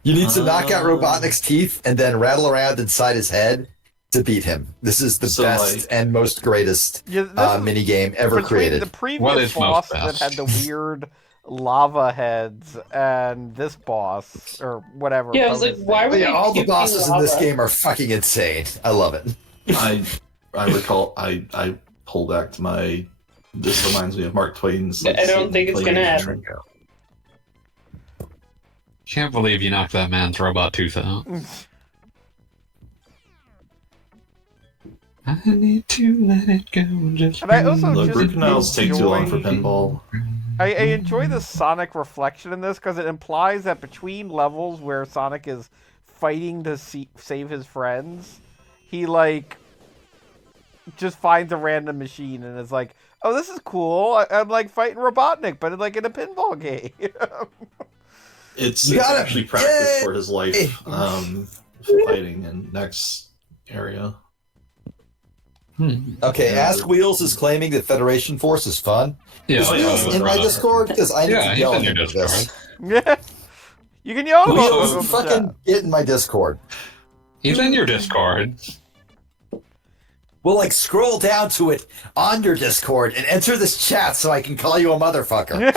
You need to knock out Robotnik's teeth and then rattle around inside his head to beat him. This is the best and most greatest mini game ever between created. The previous boss that had the weird lava heads and this boss or whatever. Yeah, I was like, why were they all the puking bosses in this lava? game are fucking insane. I love it. I recall I pull back to my. This reminds me of Mark Twain's. I don't think it's gonna happen. Can't believe you knocked that man's robot tooth out. I need to let it go and just. And I also Look, just root canals take too long for enjoy- pinball. I enjoy the Sonic reflection in this because it implies that between levels where Sonic is fighting to save his friends, he like just finds a random machine and is like, "Oh, this is cool. I'm like fighting Robotnik, but like in a pinball game." It's got it. actually practice Yay! for his life fighting in next area. Okay, Ask Wheels is claiming that Federation Force is fun. Yeah, Is Wheels in my Discord? Because I need Yeah, to he's yell in at your him for this. Discord. Yeah, you can yell at him. Wheels, fucking get in my Discord. He's in your Discord. Well, like, scroll down to it on your Discord and enter this chat so I can call you a motherfucker.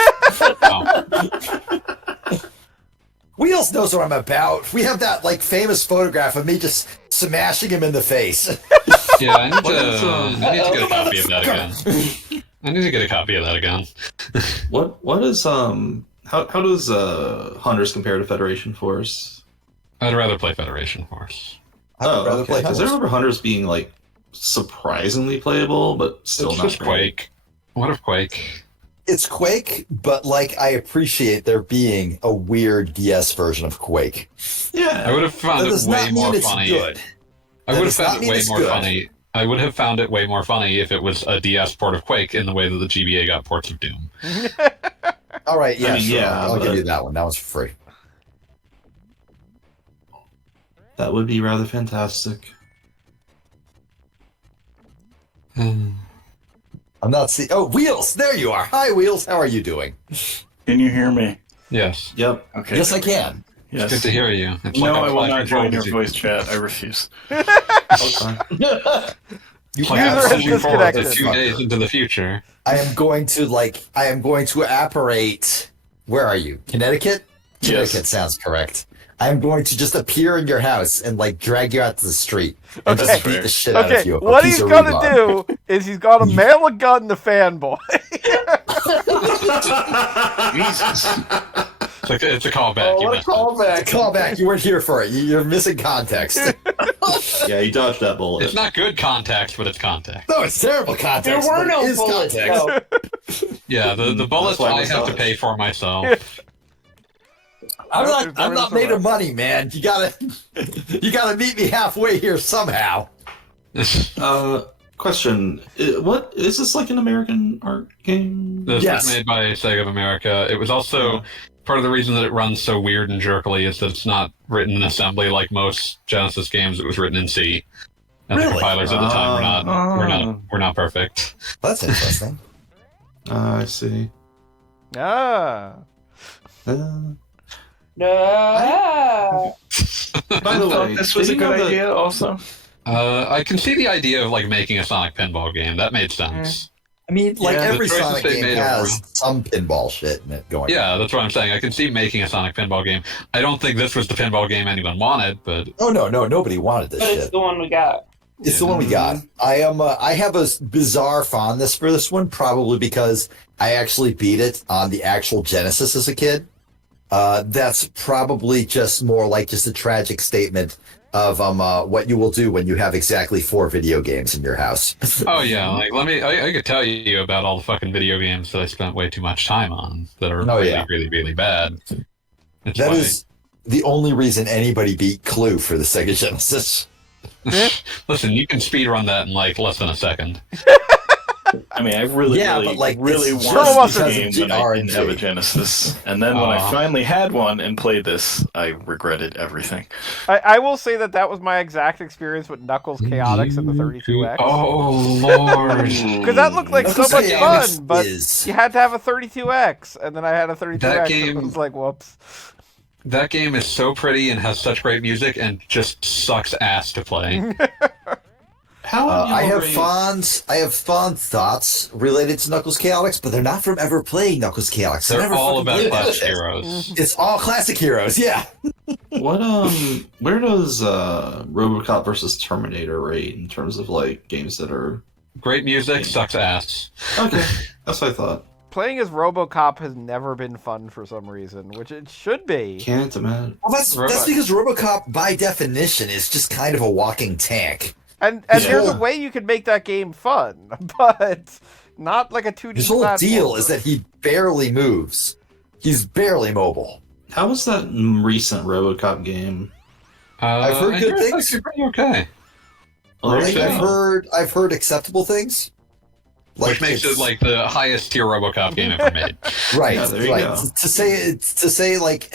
Oh. Wheels knows what I'm about. We have that, like, famous photograph of me just smashing him in the face. Yeah, I need to get a copy of that again. I need to get a copy of that again. What is how does Hunters compare to Federation Force? I'd rather play Federation Force. I would rather play Because I Hunters. remember Hunters being like surprisingly playable, but still It's not just great. Quake. What if Quake? It's Quake, but, like, I appreciate there being a weird DS version of Quake. Yeah, I would have found That it does way not more mean it's funny. good. I That would have does not found it mean way it's more good. funny. I would have found it way more funny if it was a DS port of Quake in the way that the GBA got ports of Doom. All right, yeah, I mean, sure. yeah, I'll give but- you that one. That one's for free. that would be rather fantastic. I'm not seeing. Oh, Wheels! There you are. Hi, Wheels. How are you doing? Can you hear me? Yes. Yep. Okay. Yes, I can. Yes. Good to hear you. It's No, like I will I'm not flying join your forward voice chat. I refuse. You It's like I'm User has flying forward to disconnected. 2 days into the future. I am going to apparate. Where are you? Connecticut? Yes. Connecticut sounds correct. I'm going to just appear in your house and like drag you out to the street and Okay. just beat the shit out of Okay, you. what he's gonna do is he's gonna mail a gun to Fanboy. Jesus. It's a callback. you missed it. Callback. Callback. You weren't here for it. You're missing context. Yeah, you dodged that bullet. It's not good context, but it's context. No, it's terrible context. There were but no it is bullets. context. No. Yeah, the bullets why it I was have to dodged. pay for myself. I'm not made of money, man. You gotta meet me halfway here somehow. Question: What is this like an American art game? This Yes. was made by Sega of America. It was also part of the reason that it runs so weird and jerkily is that it's not written in assembly like most Genesis games. It was written in C, and the Really? compilers at the time were not perfect. That's interesting. I see. Ah. No. By the way, This was a did you know good that- idea, also. I can see the idea of like making a Sonic pinball game. That made sense. I mean, like Yeah, every the choices Sonic they game made are has wrong. some pinball shit in it going. Yeah, that's what I'm saying. I can see making a Sonic pinball game. I don't think this was the pinball game anyone wanted, but Oh no, nobody wanted this But it's shit. the one we got. It's the one we got. I am. I have a bizarre fondness for this one, probably because I actually beat it on the actual Genesis as a kid. That's probably just more like just a tragic statement of what you will do when you have exactly 4 video games in your house. oh yeah, like I could tell you about all the fucking video games that I spent way too much time on that are Oh, really, yeah. really, really bad. It's That why- is the only reason anybody beat Clue for the Sega Genesis. Listen, you can speedrun that in like less than a second. I mean, I really but like really it's wanted just this because game of when I didn't have a RNG. Genesis, and then when I Aw. finally had one and played this, I regretted everything. I will say that was my exact experience with Knuckles Chaotix and the 32X. Oh lord. Because that looked like so Knuckles much Chaotix fun, but is- you had to have a 32X, and then I had a 32X, That and it game- was like, whoops. That game is so pretty and has such great music and just sucks ass to play. How have you I have already- fond thoughts related to Knuckles Chaotix, but they're not from ever playing Knuckles Chaotix. I They're never all fucking about played classic it. heroes. It's all classic heroes, yeah. What where does RoboCop versus Terminator rate in terms of like games that are Great music, sucks ass. okay? That's what I thought. Playing as RoboCop has never been fun for some reason, which it should be. Can't imagine. Well, that's because RoboCop, by definition, is just kind of a walking tank. And there's a way you can make that game fun, but not like a 2D His whole deal platformer. is that he barely moves. He's barely mobile. How was that recent RoboCop game? I've heard I good hear it's things. actually pretty okay. Like, Really? I've heard acceptable things. Which makes it it's- like the highest tier RoboCop game ever made. right. Yeah, there you right. go. To say like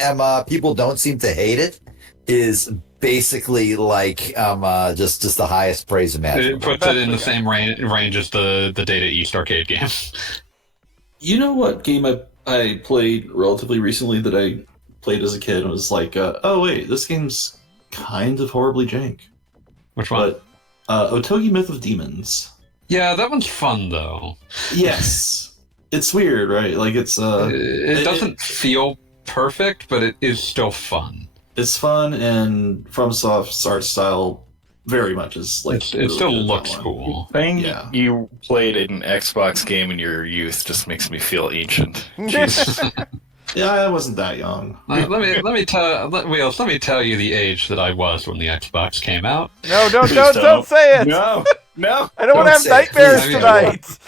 people don't seem to hate it is basically like just the highest praise It imaginable. puts it in the same range as the Data East arcade game. You know what game I played relatively recently that I played as a kid and was like, oh wait, this game's kind of horribly jank. Which one? But Otogi Myth of Demons. Yeah, that one's fun though. Yes, it's weird, right? Like it's It doesn't feel perfect, but it is still fun. it's fun, and FromSoft's art style very much is like It really still good at that looks one. cool. Saying Yeah. you played an Xbox game in your youth just makes me feel ancient. Jesus. Yeah, I wasn't that young. Let me tell you the age that I was when the Xbox came out. No, Please don't say it! No, no. I don't want to have say it, nightmares please. tonight!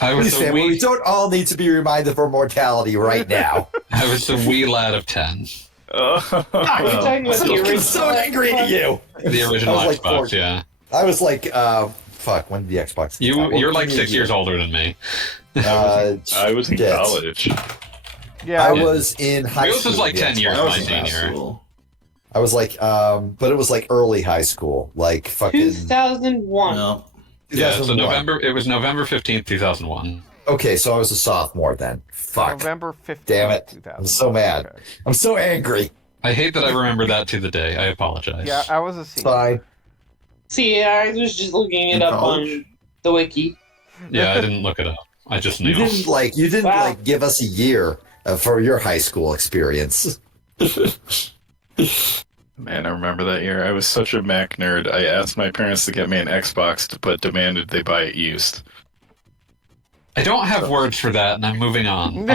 I was Please, a family, we wee don't all need to be reminded of our mortality right now. I was a wee lad of 10. Are you talking about the I'm original? so angry at you. The original I was like Xbox, 14. yeah. I was like, fuck, when did the Xbox? You're like 6 years older than me. I was in yes. college. Yeah, I was in high Wheels school. is like when the 10 years Xbox I my was came in out. senior. school. I was like, but it was like early high school, like fucking 2001. No. Yeah, so 2001. it was November 15th, 2001. Okay, so I was a sophomore then. Fuck. November 15th, Damn it. 2000. I'm so mad. Okay. I'm so angry. I hate that I remember that to the day. I apologize. Yeah, I was a It's senior. fine. See, I was just looking it In up college? on the wiki. Yeah, I didn't look it up. I just You knew. didn't Wow. give us a year for your high school experience. Man, I remember that year. I was such a Mac nerd. I asked my parents to get me an Xbox, but demanded they buy it used. I don't have words for that, and I'm moving on.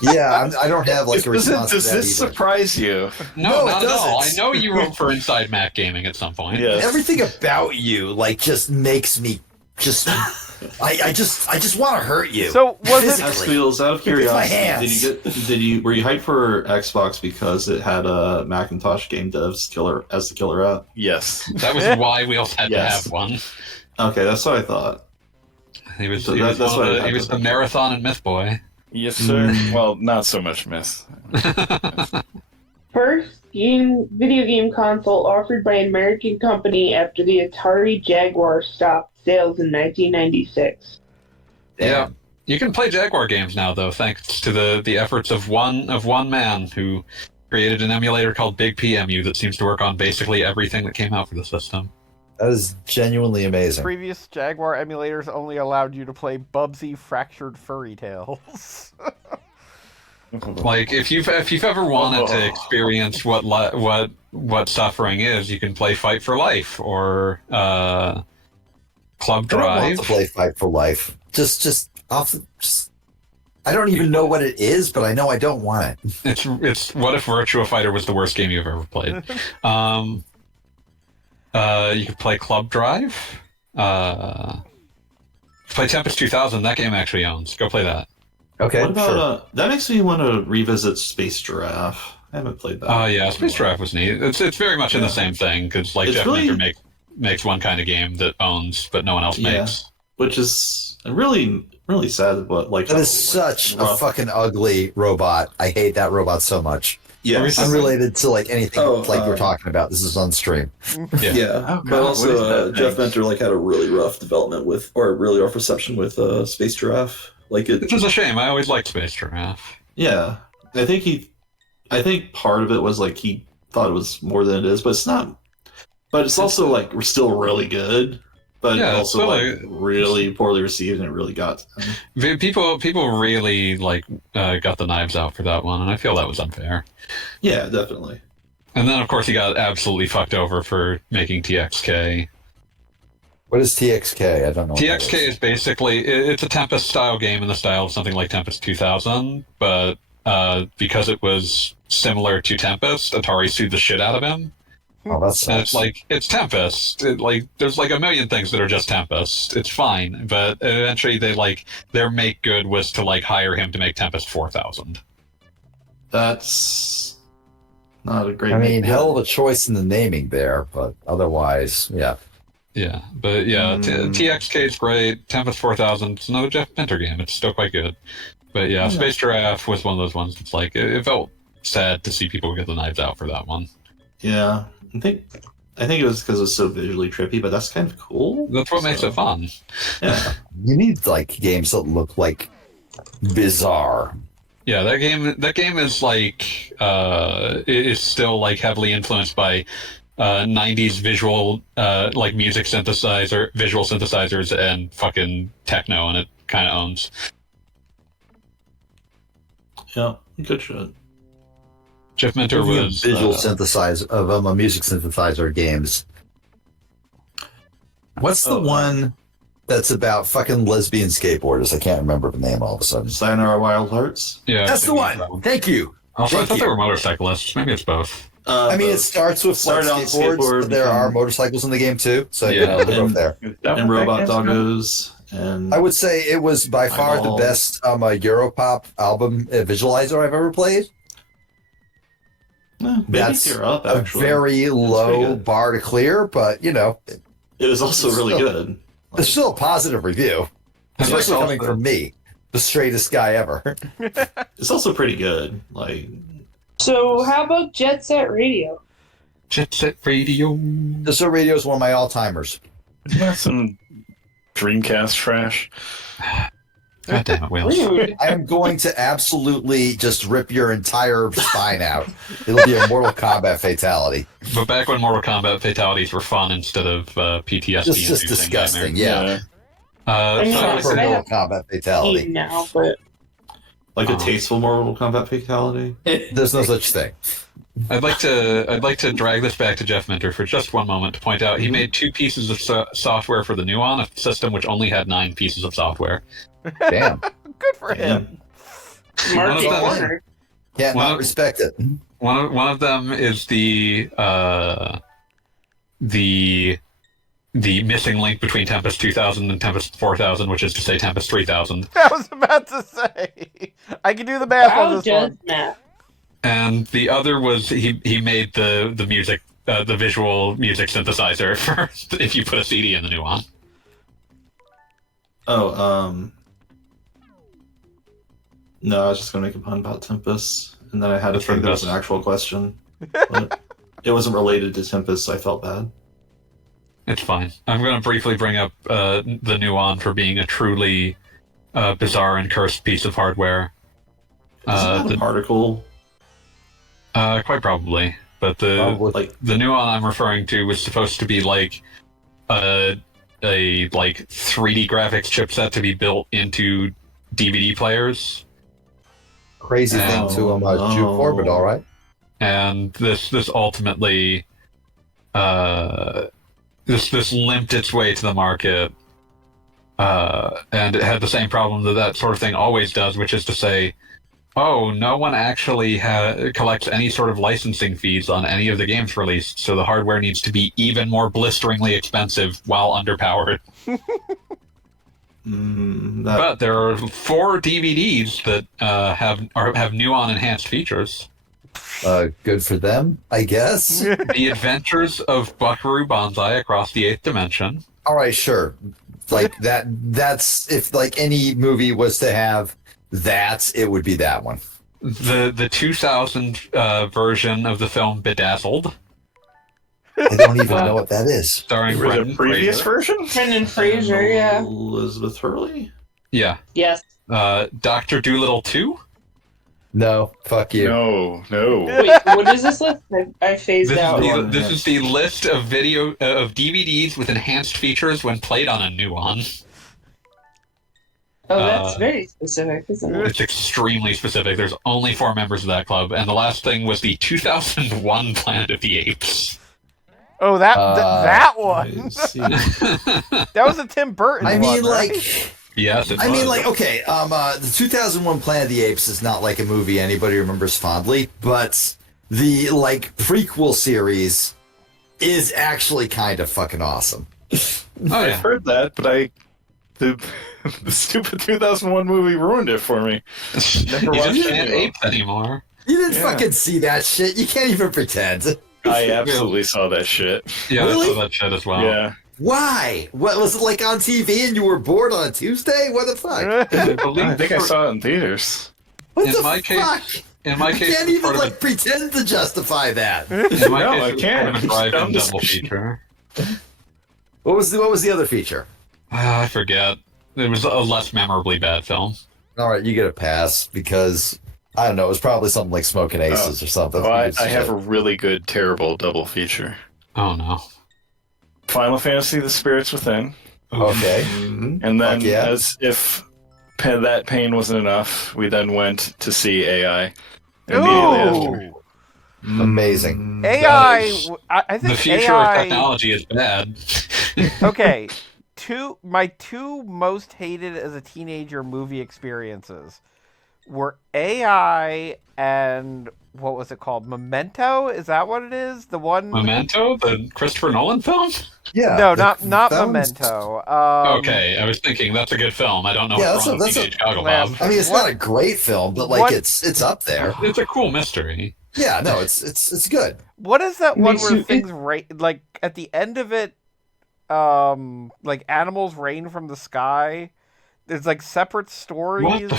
Yeah, I don't have like a response Does to that this either. surprise you? No, No, it not at all. I doesn't. know you wrote for Inside Mac Gaming at some point. Yes. Everything about you like just makes me just I just want to hurt you. So, was it... Ask Wheels, out of Look at my curiosity, hands. were you hyped for Xbox because it had a Macintosh game devs killer as the killer app? Yes. That was why Wheels had Yes. to have one. Okay, that's what I thought. He was, So he was, that's one of what the, I he was had the to- marathon and myth boy. Yes, sir. Well, not so much, miss. First video game console offered by an American company after the Atari Jaguar stopped sales in 1996. Yeah. You can play Jaguar games now, though, thanks to the efforts of one man who created an emulator called Big PMU that seems to work on basically everything that came out for the system. That is genuinely amazing. Previous Jaguar emulators only allowed you to play Bubsy Fractured Furry Tales. Like if you've ever wanted to experience what suffering is, you can play Fight for Life or Club I don't want Drive. to play Fight for Life. Just I don't even know what it is, but I know I don't want it. It's what if Virtua Fighter was the worst game you've ever played? You could play Club Drive. Play Tempest 2000. That game actually owns. Go play that. Okay, What about sure. that makes me want to revisit Space Giraffe. I haven't played that. Oh yeah, Space Giraffe was neat. It's very much in the same thing because like It's Jeff really- Minter makes one kind of game that owns, but no one else Yeah. makes. Which is really sad, but like That is such a fucking ugly robot. I hate that robot so much. yeah. Unrelated to like anything Oh, like we're talking about. This is on stream. Yeah. Yeah, Oh, God, but what is also that Jeff thing? Mentor like had a really rough development with, or a really rough reception with Space Giraffe. Like it, Which is a shame. I always liked Space Giraffe. yeah. I think part of it was like he thought it was more than it is, but it's not. But it's also like we're still really good, but Yeah, also so, like really poorly received, and it really got. People really like got the knives out for that one, and I feel that was unfair. Yeah, definitely. And then of course he got absolutely fucked over for making TXK. What is TXK? I don't know. what that TXK is basically it's a Tempest style game in the style of something like Tempest 2000, but because it was similar to Tempest, Atari sued the shit out of him. Oh, that And it's sucks. like it's Tempest. There's like a million things that are just Tempest. It's fine, but eventually their make good was to like hire him to make Tempest 4000. That's not a great. I mean, make- hell of a choice in the naming there, but otherwise, yeah. Yeah, but yeah, TXK is great. Tempest 4000 it's another Jeff Minter game. It's still quite good. But yeah, Space Giraffe was one of those ones. It's like it felt sad to see people get the knives out for that one. Yeah, I think it was because it was so visually trippy, but that's kind of cool. That's what makes So, it fun. Yeah, You need like games that look like bizarre. Yeah, that game is like it is still like heavily influenced by 90s visual like visual synthesizers and fucking techno, and it kind of owns. yeah, good shit. Jeff Minter Speaking of was visual synthesizer of music synthesizer games. What's the one that's about fucking lesbian skateboarders? I can't remember the name all of a sudden. Sayonara Wild Hearts. yeah. That's the one. Thank you. Also, I Thank thought you. they were motorcyclists. Maybe it's both. I mean, it starts with like, Started on skateboards, skateboard, but there become- are motorcycles in the game too. So Yeah. you know they're both there. and Robot Doggos and I would say it was by far the Eyeball. best Europop album visualizer I've ever played. maybe That's Tear Up A actually. very pretty low good. bar to clear, but you know, It was also really Still- good. it's still a positive review, especially Yeah. coming from me, the straightest guy ever. It's also pretty good. Like So how about Jet Set Radio? Jet Set Radio. This radio is one of my all timers. Isn't that some Dreamcast trash? God damn it, Wales. Rude. I am going to absolutely just rip your entire spine out. It'll be a Mortal Kombat fatality. But back when Mortal Kombat fatalities were fun instead of PTSD. Just disgusting. Yeah, Uh, I mean, so proper I Mortal have- Kombat fatality. Now, but a tasteful Mortal Kombat fatality. There's no such thing. I'd like to drag this back to Jeff Minter for just one moment to point out he made 2 pieces of software for the Nuon, a system which only had 9 pieces of software. Damn, Good for him. market One of them- corner. can't Well- not respect it. One of them is the missing link between Tempest 2000 and Tempest 4000, which is to say Tempest 3000. I was about to say. I can do the math on How this does one. Matt? And the other was he made the music the visual music synthesizer for if you put a CD in the Nuon. Oh, no, I was just gonna make a pun about Tempest, and then I had to think there was an actual question, but it wasn't related to Tempest, so I felt bad. It's fine. I'm going to briefly bring up the Nuon for being a truly bizarre and cursed piece of hardware. Isn't that a particle? Quite probably. But the Like, the Nuon I'm referring to was supposed to be like a like 3D graphics chipset to be built into DVD players. Crazy thing to shoot for, but all right. And this ultimately this limped its way to the market, and it had the same problem that sort of thing always does, which is to say, oh, no one actually collects any sort of licensing fees on any of the games released, so the hardware needs to be even more blisteringly expensive while underpowered. But there are 4 DVDs that have Nuon enhanced features. Good for them, I guess. The Adventures of Buckaroo Banzai Across the Eighth Dimension. All right, sure. Like that's if like any movie was to have that, it would be that one. The 2000 version of the film Bedazzled, I don't even know what that is. starring Was the Brendan previous Fraser. version? Brendan Fraser, yeah. Elizabeth Hurley? Yeah. Yes. Dr. Dolittle 2. No, fuck you. No. Wait, what is this list? I phased out. This is the list of video of DVDs with enhanced features when played on a new one. Oh, that's very specific, isn't it? It's extremely specific. There's only 4 members of that club, and the last thing was the 2001 Planet of the Apes. Oh, that one. I see. That was a Tim Burton I one, mean, right? like, Yes, it I mean, was. like, okay, the 2001 Planet of the Apes is not like a movie anybody remembers fondly, but the like prequel series is actually kind of fucking awesome. Oh, I've yeah. heard that, but the stupid 2001 movie ruined it for me. Never You watched just it. can't apes anymore. You didn't Yeah. fucking see that shit. You can't even pretend. I absolutely saw that shit. Yeah, Really? I saw that shit as well. Yeah. Why? What was it like on TV and you were bored on a Tuesday? What the fuck? I think I saw it in theaters. What In the my case- fuck? In my You case, can't it's even part of like pretend to justify that. in my No, case, I it's can't. part of a drive-in I'm just- double feature. What was the other feature? I forget. It was a less memorably bad film. All right, you get a pass because I don't know. It was probably something like Smoking Aces or something. Oh, It's I have just a really good, terrible double feature. Oh no. Final Fantasy: The Spirits Within, okay. Mhm. and then Fuck yeah. as if that pain wasn't enough, we then went to see AI. Immediately after. Ooh. Amazing. AI. I The think future of AI. technology is bad. Okay, my two most hated as a teenager movie experiences were AI and what was it called? Memento? Is that what it is? The one? Memento, the Christopher Nolan film? Yeah. No, that- not that one's- Memento. Okay, I was thinking that's a good film. I don't know Yeah, what's wrong with that's a- Teenage Goggle Well, Bob. I mean, it's What- not a great film, but like what- it's up there. It's a cool mystery. Yeah, no, it's good. What is that one Makes where you- things like at the end of it, like animals rain from the sky? There's like separate stories. What the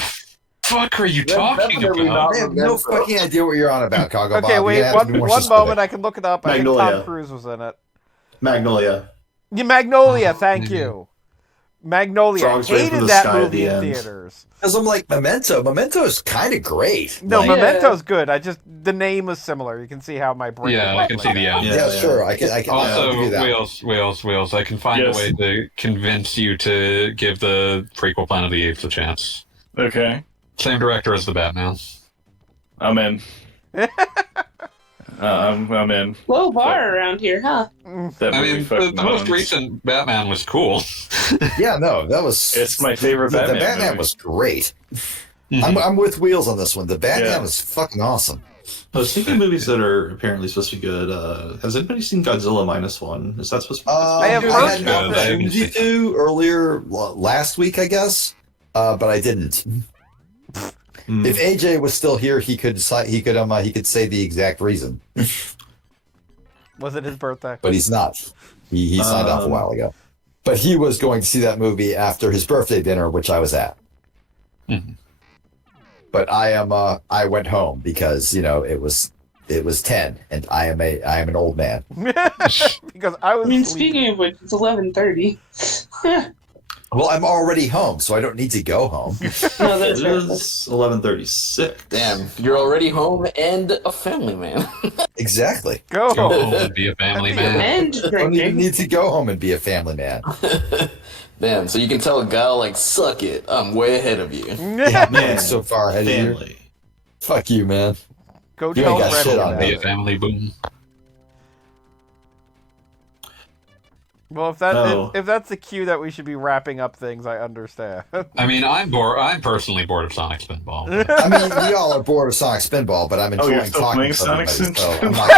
fuck are you That's talking definitely about? I have no fucking idea what you're on about, Coggle Bob. Okay, You're wait, gonna have to be one more one specific. moment. I can look it up. I think Tom Magnolia. Cruise was in it. Magnolia. Yeah, Magnolia. Oh, Thank man. you. Magnolia. Frogs rain from Hated the that sky at movie the in end. theaters. Because I'm like Memento. Memento is kind of great. No, Like, Yeah. Memento's good. The name was similar. You can see how my brain. Yeah, I can see the yeah, end. sure. I can Also, do that. Wheels. I can find Yes. a way to convince you to give the prequel Planet of the Apes a chance. Okay, Same director as the Batman. I'm in. I'm in. Low bar around here, huh? That I movie mean, the fucking most owns. recent Batman was cool. Yeah, no, that was. It's my favorite The Batman Batman movie. was great. Mhm. I'm with Wheels on this one. The Batman Yeah. was fucking awesome. Oh, speaking of movies that are apparently supposed to be good, has anybody seen Godzilla -1? Is that supposed to be? I have I heard had an good. I haven't opportunity seen to earlier last week, I guess, but I didn't. Hmm. If AJ was still here, he could say the exact reason, Was it his birthday? but he's not. He signed off a while ago. But he was going to see that movie after his birthday dinner, which I was at. Mhm. But I went home because it was 10, and I am an old man. Because I was. I mean, sleeping. speaking of which, it's 11:30. Well, I'm already home, so I don't need to go home. No, that's It right. is 11:36. Damn, you're already home and a family man. Exactly. Go. Go home and be a family man. And I don't even drinking. need to go home and be a family man. Damn, so you can tell a guy like, suck it, I'm way ahead of you. Yeah, Man, man, so far ahead of you. Family. Fuck you, man. Go You tell ain't got Red shit about on Be it. a family boom. Well, Oh. if that's the cue that we should be wrapping up things, I understand. I mean, I'm bored. I'm personally bored of Sonic Spinball. I mean, we all are bored of Sonic Spinball, but I'm Oh, you're enjoying still talking playing to Sonic everybody, so Spinball? I'm not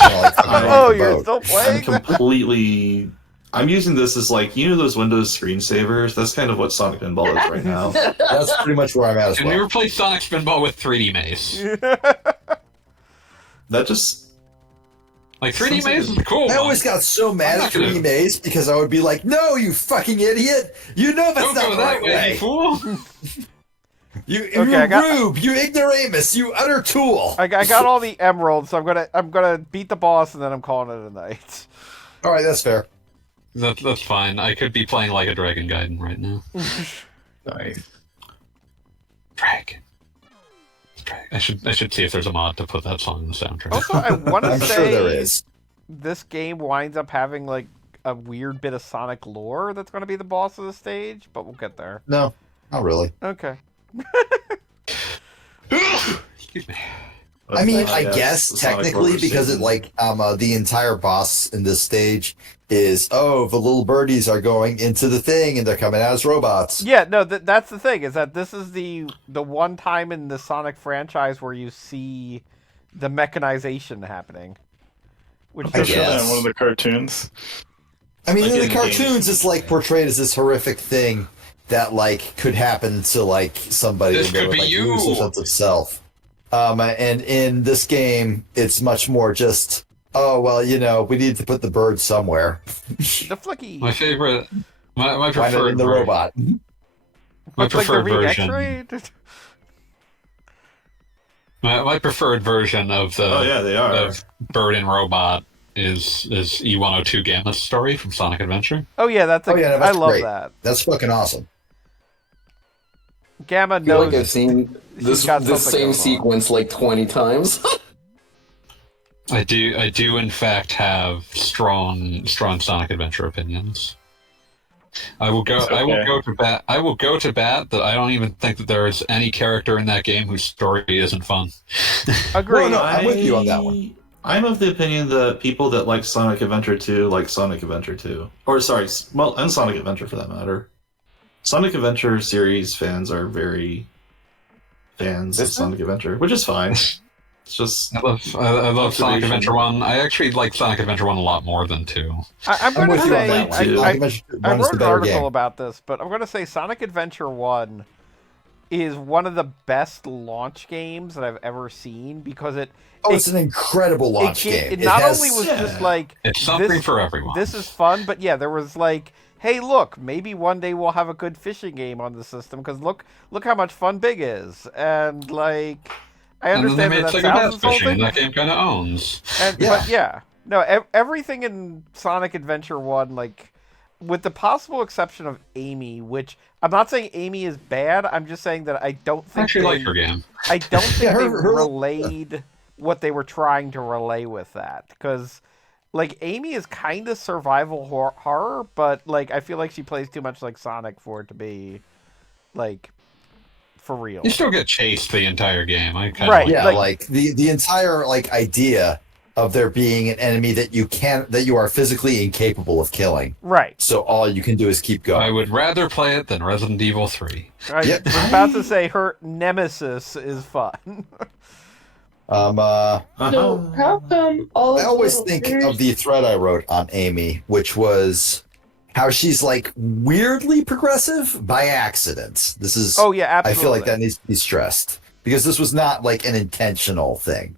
gonna like fucking Oh, rock the you're boat. still I'm playing? completely. I'm using this as like those Windows screensavers. That's kind of what Sonic Pinball is right now. That's pretty much where I'm at as Can we well. replace Sonic Spinball with 3D Maze? That just Like 3D Sounds like Maze is a cool I one. always got so mad I'm at not gonna- 3D Maze because I would be like, "No, you fucking idiot! You know that's Don't not go the that right way, way. you fool! You I got- rube, you ignoramus, you utter tool." I got all the emeralds, so I'm gonna beat the boss, and then I'm calling it a night. All right, that's fair. That's fine. I could be playing like a Dragon Gaiden right now. Nice. Dragon. I should see if there's a mod to put that song in the soundtrack. Also, I want to I'm say sure there is. this game winds up having like a weird bit of Sonic lore that's going to be the boss of the stage, but we'll get there. No, not really. Okay. Excuse me. I mean, I Yes, guess the Sonic technically Rover because it scene. the entire boss in this stage is the little birdies are going into the thing and they're coming out as robots. Yeah, no, that's the thing, is that this is the one time in the Sonic franchise where you see the mechanization happening. Which I is Picture that guess. in one of the cartoons. I mean, Like in the in the game. cartoons, it's like portrayed as this horrific thing that like could happen to like somebody This and they could would be like you. lose their sense of self. And in this game, it's much more just, oh well, we need to put the bird somewhere. the flicky. My favorite, my Find it preferred in the ver- robot. My Looks like they're preferred being version. X-rayed. My preferred version of the Oh yeah, they are. of Bird and Robot is E102 Gamma's story from Sonic Adventure. Oh yeah, that's Oh, yeah, no, I that's love great. that. That's fucking awesome. Gamma I feel like I've knows seen she's got this something going same on. sequence like 20 times. I do in fact have strong Sonic Adventure opinions. I will go to bat. I will go to bat that I don't even think that there is any character in that game whose story isn't fun. Agreed. No, I'm with you on that one. I'm of the opinion that people that like Sonic Adventure 2 like Sonic Adventure 2. Or sorry, and Sonic Adventure for that matter. Sonic Adventure series fans are very fans of Is it? Sonic Adventure, which is fine. It's just I love Sonic Observation. Adventure 1. I actually like Sonic Adventure 1 a lot more than 2. I'm going to with you on say that one. too. I One is wrote the an better article game. about this, but I'm going to say Sonic Adventure 1 is one of the best launch games that I've ever seen because It's an incredible launch it game. not has- only was yeah. just like It's something for everyone. this is fun, but yeah, there was like, hey, look, maybe one day we'll have a good fishing game on the system because look how much fun Big is, and like I and then they understand made that Sega sounds Bass Fishing, insulting, and that game kind of owns. and, Yeah. but yeah, no, everything in Sonic Adventure 1, like, with the possible exception of Amy, which I'm not saying Amy is bad, I'm just saying that I don't I think actually they, like her game. I don't think Yeah, they her- relayed what they were trying to relay with that, because like Amy is kind of survival horror, but like I feel like she plays too much like Sonic for it to be like for real. You still get chased the entire game. I kind of Right. Yeah, like- like the entire like idea of there being an enemy that you are physically incapable of killing. Right. So all you can do is keep I going. Oh. would rather play it than Resident Evil 3. I Yep. was about to say her nemesis is fun. So how come all I of always the think little of the thread I wrote on Amy, which was how she's like weirdly progressive by accident. This is Oh yeah, I absolutely. feel like that needs to be stressed because this was not like an intentional thing.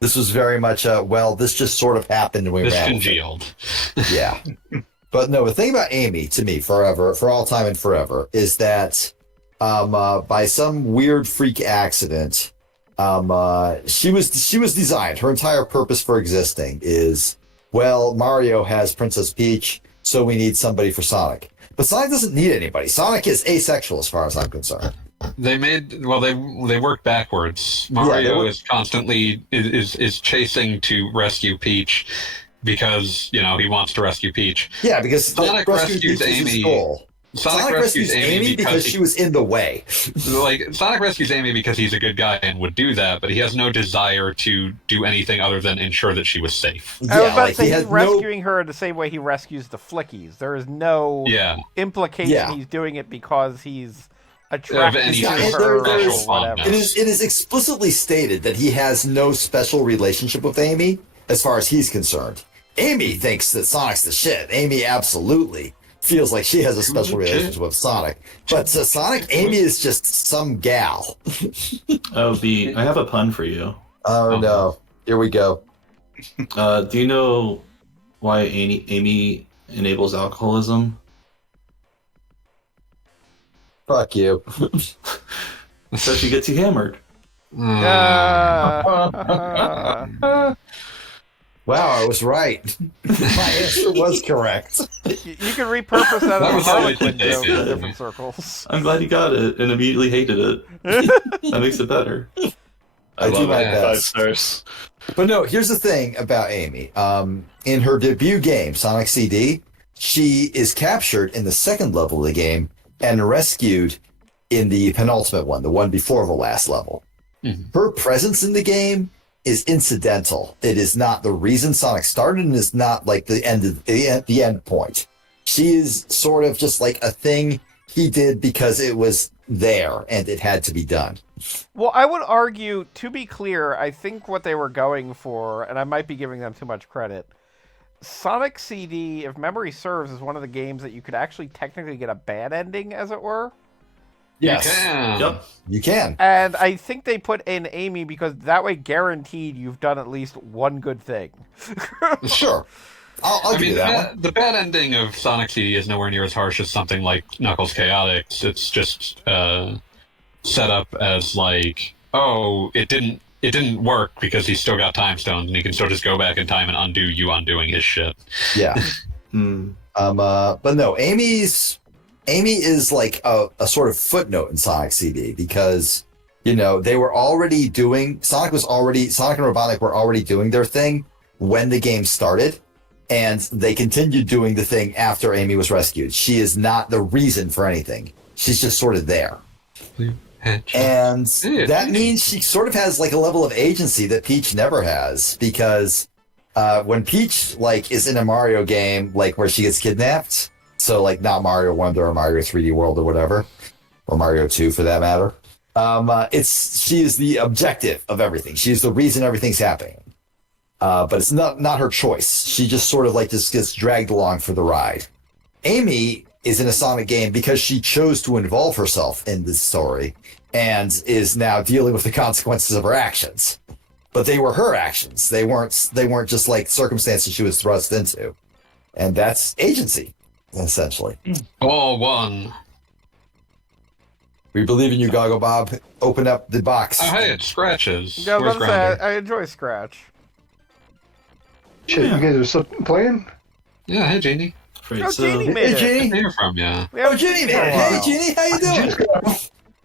This was very much this just sort of happened and we This ran with it. congealed. Yeah. But no, the thing about Amy to me forever, for all time and forever, is that by some weird freak accident, she was designed. Her entire purpose for existing is, well, Mario has Princess Peach, so we need somebody for Sonic. But Sonic doesn't need anybody. Sonic is asexual as far as I'm concerned. They work backwards. they Mario work- is constantly is chasing to rescue Peach because he wants to rescue Peach. Yeah, because Sonic rescue rescues Peach is his Amy. goal. Sonic rescues Amy because she was in the way. Sonic rescues Amy because he's a good guy and would do that, but he has no desire to do anything other than ensure that she was safe. I was about to he say he's has no rescuing her the same way he rescues the Flickies. There is no Yeah. implication Yeah. he's doing it because he's attracted any to special her or fondness. whatever. It is explicitly stated that he has no special relationship with Amy as far as he's concerned. Amy thinks that Sonic's the shit. Amy absolutely feels like she has a special relationship with Sonic. But to Sonic, Amy is just some gal. I have a pun for you. Oh no. Here we go. Do you know why Amy enables alcoholism? Fuck you. So she gets you hammered. Wow, I was right. My answer was correct. You can repurpose that That as a was always Harlequin the joke case, in yeah. different circles. I'm glad you got it and immediately hated it. That makes it better. I do love my it. best. 5 stars. But no, here's the thing about Amy. In her debut game, Sonic CD, she is captured in the second level of the game and rescued in the penultimate one, the one before the last level. Mhm. Her presence in the game is incidental. It is not the reason Sonic started, and is not like the end point. She is sort of just like a thing he did because it was there and it had to be done. Well, I would argue, to be clear, I think what they were going for, and I might be giving them too much credit, Sonic CD, if memory serves, is one of the games that you could actually technically get a bad ending, as it were. Yes. You can. Yep. You can. And I think they put in Amy because that way guaranteed you've done at least one good thing. Sure. I'll give you that one. The bad ending of Sonic CD is nowhere near as harsh as something like Knuckles Chaotix. It's just set up as like, oh, it didn't work because he's still got time stones and he can still just go back in time and undo you undoing his shit. Yeah. Hmm. But no, Amy is like a sort of footnote in Sonic CD because, you know, they were already doing, Sonic and Robotnik were already doing their thing when the game started, and they continued doing the thing after Amy was rescued. She is not the reason for anything. She's just sort of there. And that means she sort of has like a level of agency that Peach never has, because when Peach like is in a Mario game, like where she gets kidnapped, so like not Mario Wonder or Mario 3D World or whatever, or Mario 2 for that matter, she is the objective of everything. She's the reason everything's happening. But it's not her choice. She just sort of like just gets dragged along for the ride. Amy is in a Sonic game because she chose to involve herself in this story and is now dealing with the consequences of her actions. But they were her actions. They weren't just like circumstances she was thrust into. And that's agency, essentially. All one. We believe in you, Goggle Bob. Open up the box. Oh, hey, it scratches. Yeah, I was Where's about to say, Grounder? I enjoy Scratch. Shit, you guys are still playing? Yeah, hey, Jeannie. Afraid Oh, so. Jeannie made Hey, it. Jeannie. Hear from ya. We haven't Oh, Jeannie, seen her in a man. Hey, while. Jeannie, how you doing?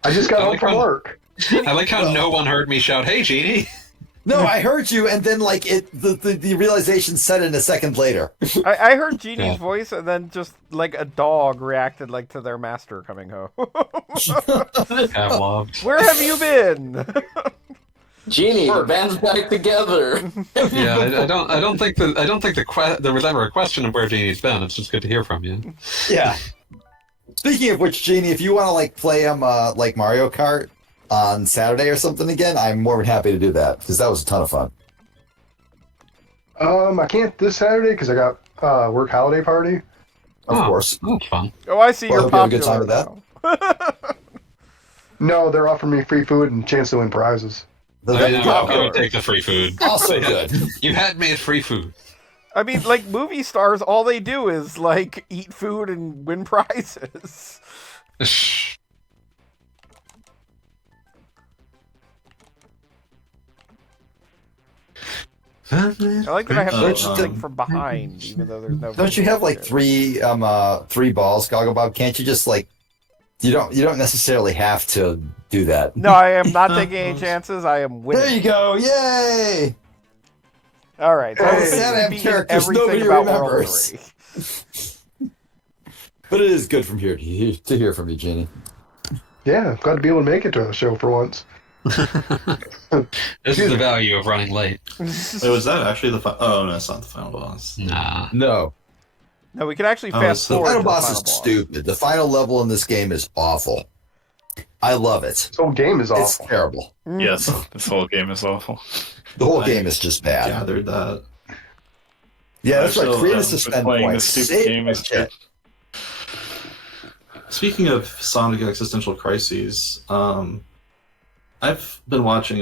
I just got I home like from how- work. I like how no one heard me shout, "Hey, Jeannie!" No, I heard you, and then like the realization set in a second later. I heard Genie's Yeah. voice, and then just like a dog reacted like to their master coming home. Pavlov. Where have you been? Genie, the band's back together. Yeah, I don't think there was ever a question of where Jeannie's been. It's just good to hear from you. Yeah. Speaking of which, Jeannie, if you want to like play like Mario Kart on Saturday or something again, I'm more than happy to do that because that was a ton of fun. I can't this Saturday because I got work holiday party. Of Oh, course. That's fun. Oh, I see Well, you're hope you have a good time popular with now. No, they're offering me free food and chance to win prizes. There you I'm go. going to take the free food. Also good. You had made free food. I mean, like movie stars, all they do is like eat food and win prizes. I like that I have Oh, to think from behind, even though there's no. Don't you have like three balls, Goggle Bob? Can't you just like you don't necessarily have to do that. No, I am not taking any chances. I am winning. There you go. Yay! All right. So Hey, this is Santa me have beating characters everything nobody about remembers. World 3. But it is good from here to hear from you, Jenny. Yeah, glad to be able to make it to the show for once. This is the value of running late. Wait, was that actually the oh no, it's not the final boss. Nah. No. No, we can actually Oh, fast so- The forward. final to the boss final is boss. stupid. The final level in this game is awful. I love it. This whole game is It's awful. terrible. Yes, this whole game is awful. The whole I game is just bad. Gathered that. Yeah, that's right. So, Create a been suspend playing point. this stupid Save game that is shit. Speaking of Sonic Existential Crises, I've been watching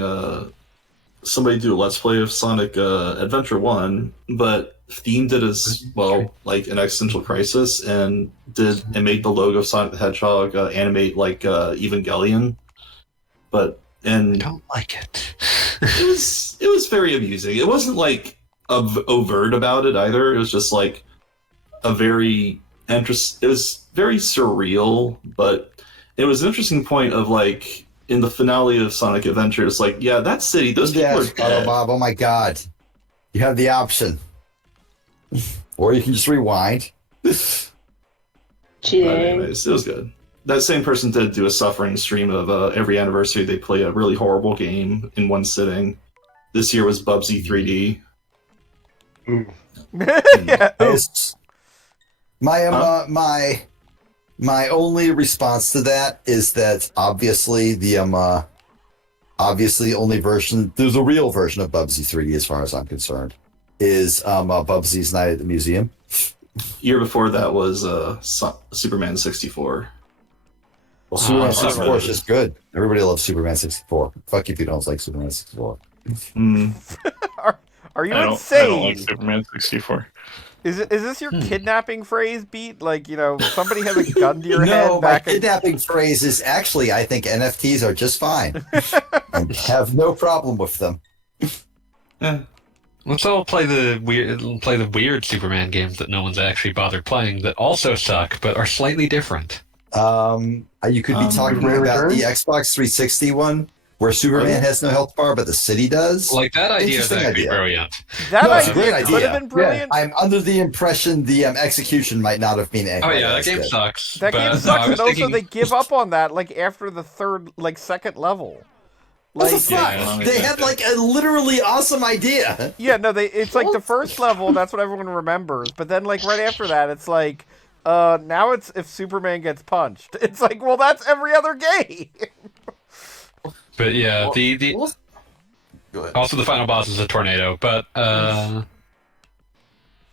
somebody do a Let's Play of Sonic Adventure 1, but themed it as, well, like an existential crisis, and made the logo of Sonic the Hedgehog animate like Evangelion. But, I and don't like it. it was very amusing. It wasn't like overt about it either. It was just like a very it was very surreal, but it was an interesting point of like in the finale of Sonic Adventure, it's like, yeah, that city, those people are dead. Bob, oh my god. You have the option. Or you can just rewind. But Cheating. anyways, it was good. That same person did do a suffering stream of every anniversary they play a really horrible game in one sitting. This year was Bubsy 3D. Yeah. It's- My only response to that is that obviously only version, there's a real version of Bubsy 3D as far as I'm concerned, is Bubsy's Night at the Museum. Year before that was Superman 64. Well, Superman Oh, 64 is just good. Everybody loves Superman 64. Fuck if you don't like Superman 64. Mm. Are you I don't insane? like Superman 64. Is this your kidnapping phrase, Beat? Like, you know, somebody has a gun to your No, head my back in... kidnapping phrase is actually, I think NFTs are just fine. I have no problem with them. Yeah. Let's all play the weird Superman games that no one's actually bothered playing that also suck but are slightly different. You could be talking Superman about the Returns? Xbox 360 one, where Superman has no health bar, but the city does. Like, that idea is Interesting actually idea. brilliant. That No, it's a idea great could idea. have been brilliant. I'm under the impression the execution might not have been. Oh yeah, that game sucks. That but, game no, I sucks, was and also thinking- they give up on that like after the second level. What Like, the fuck? Yeah, They had like a literally awesome idea. yeah, no, it's like the first level. That's what everyone remembers. But then, like right after that, it's like, now it's if Superman gets punched. It's like, well, that's every other game. But yeah, the Go ahead. also the final boss is a tornado. But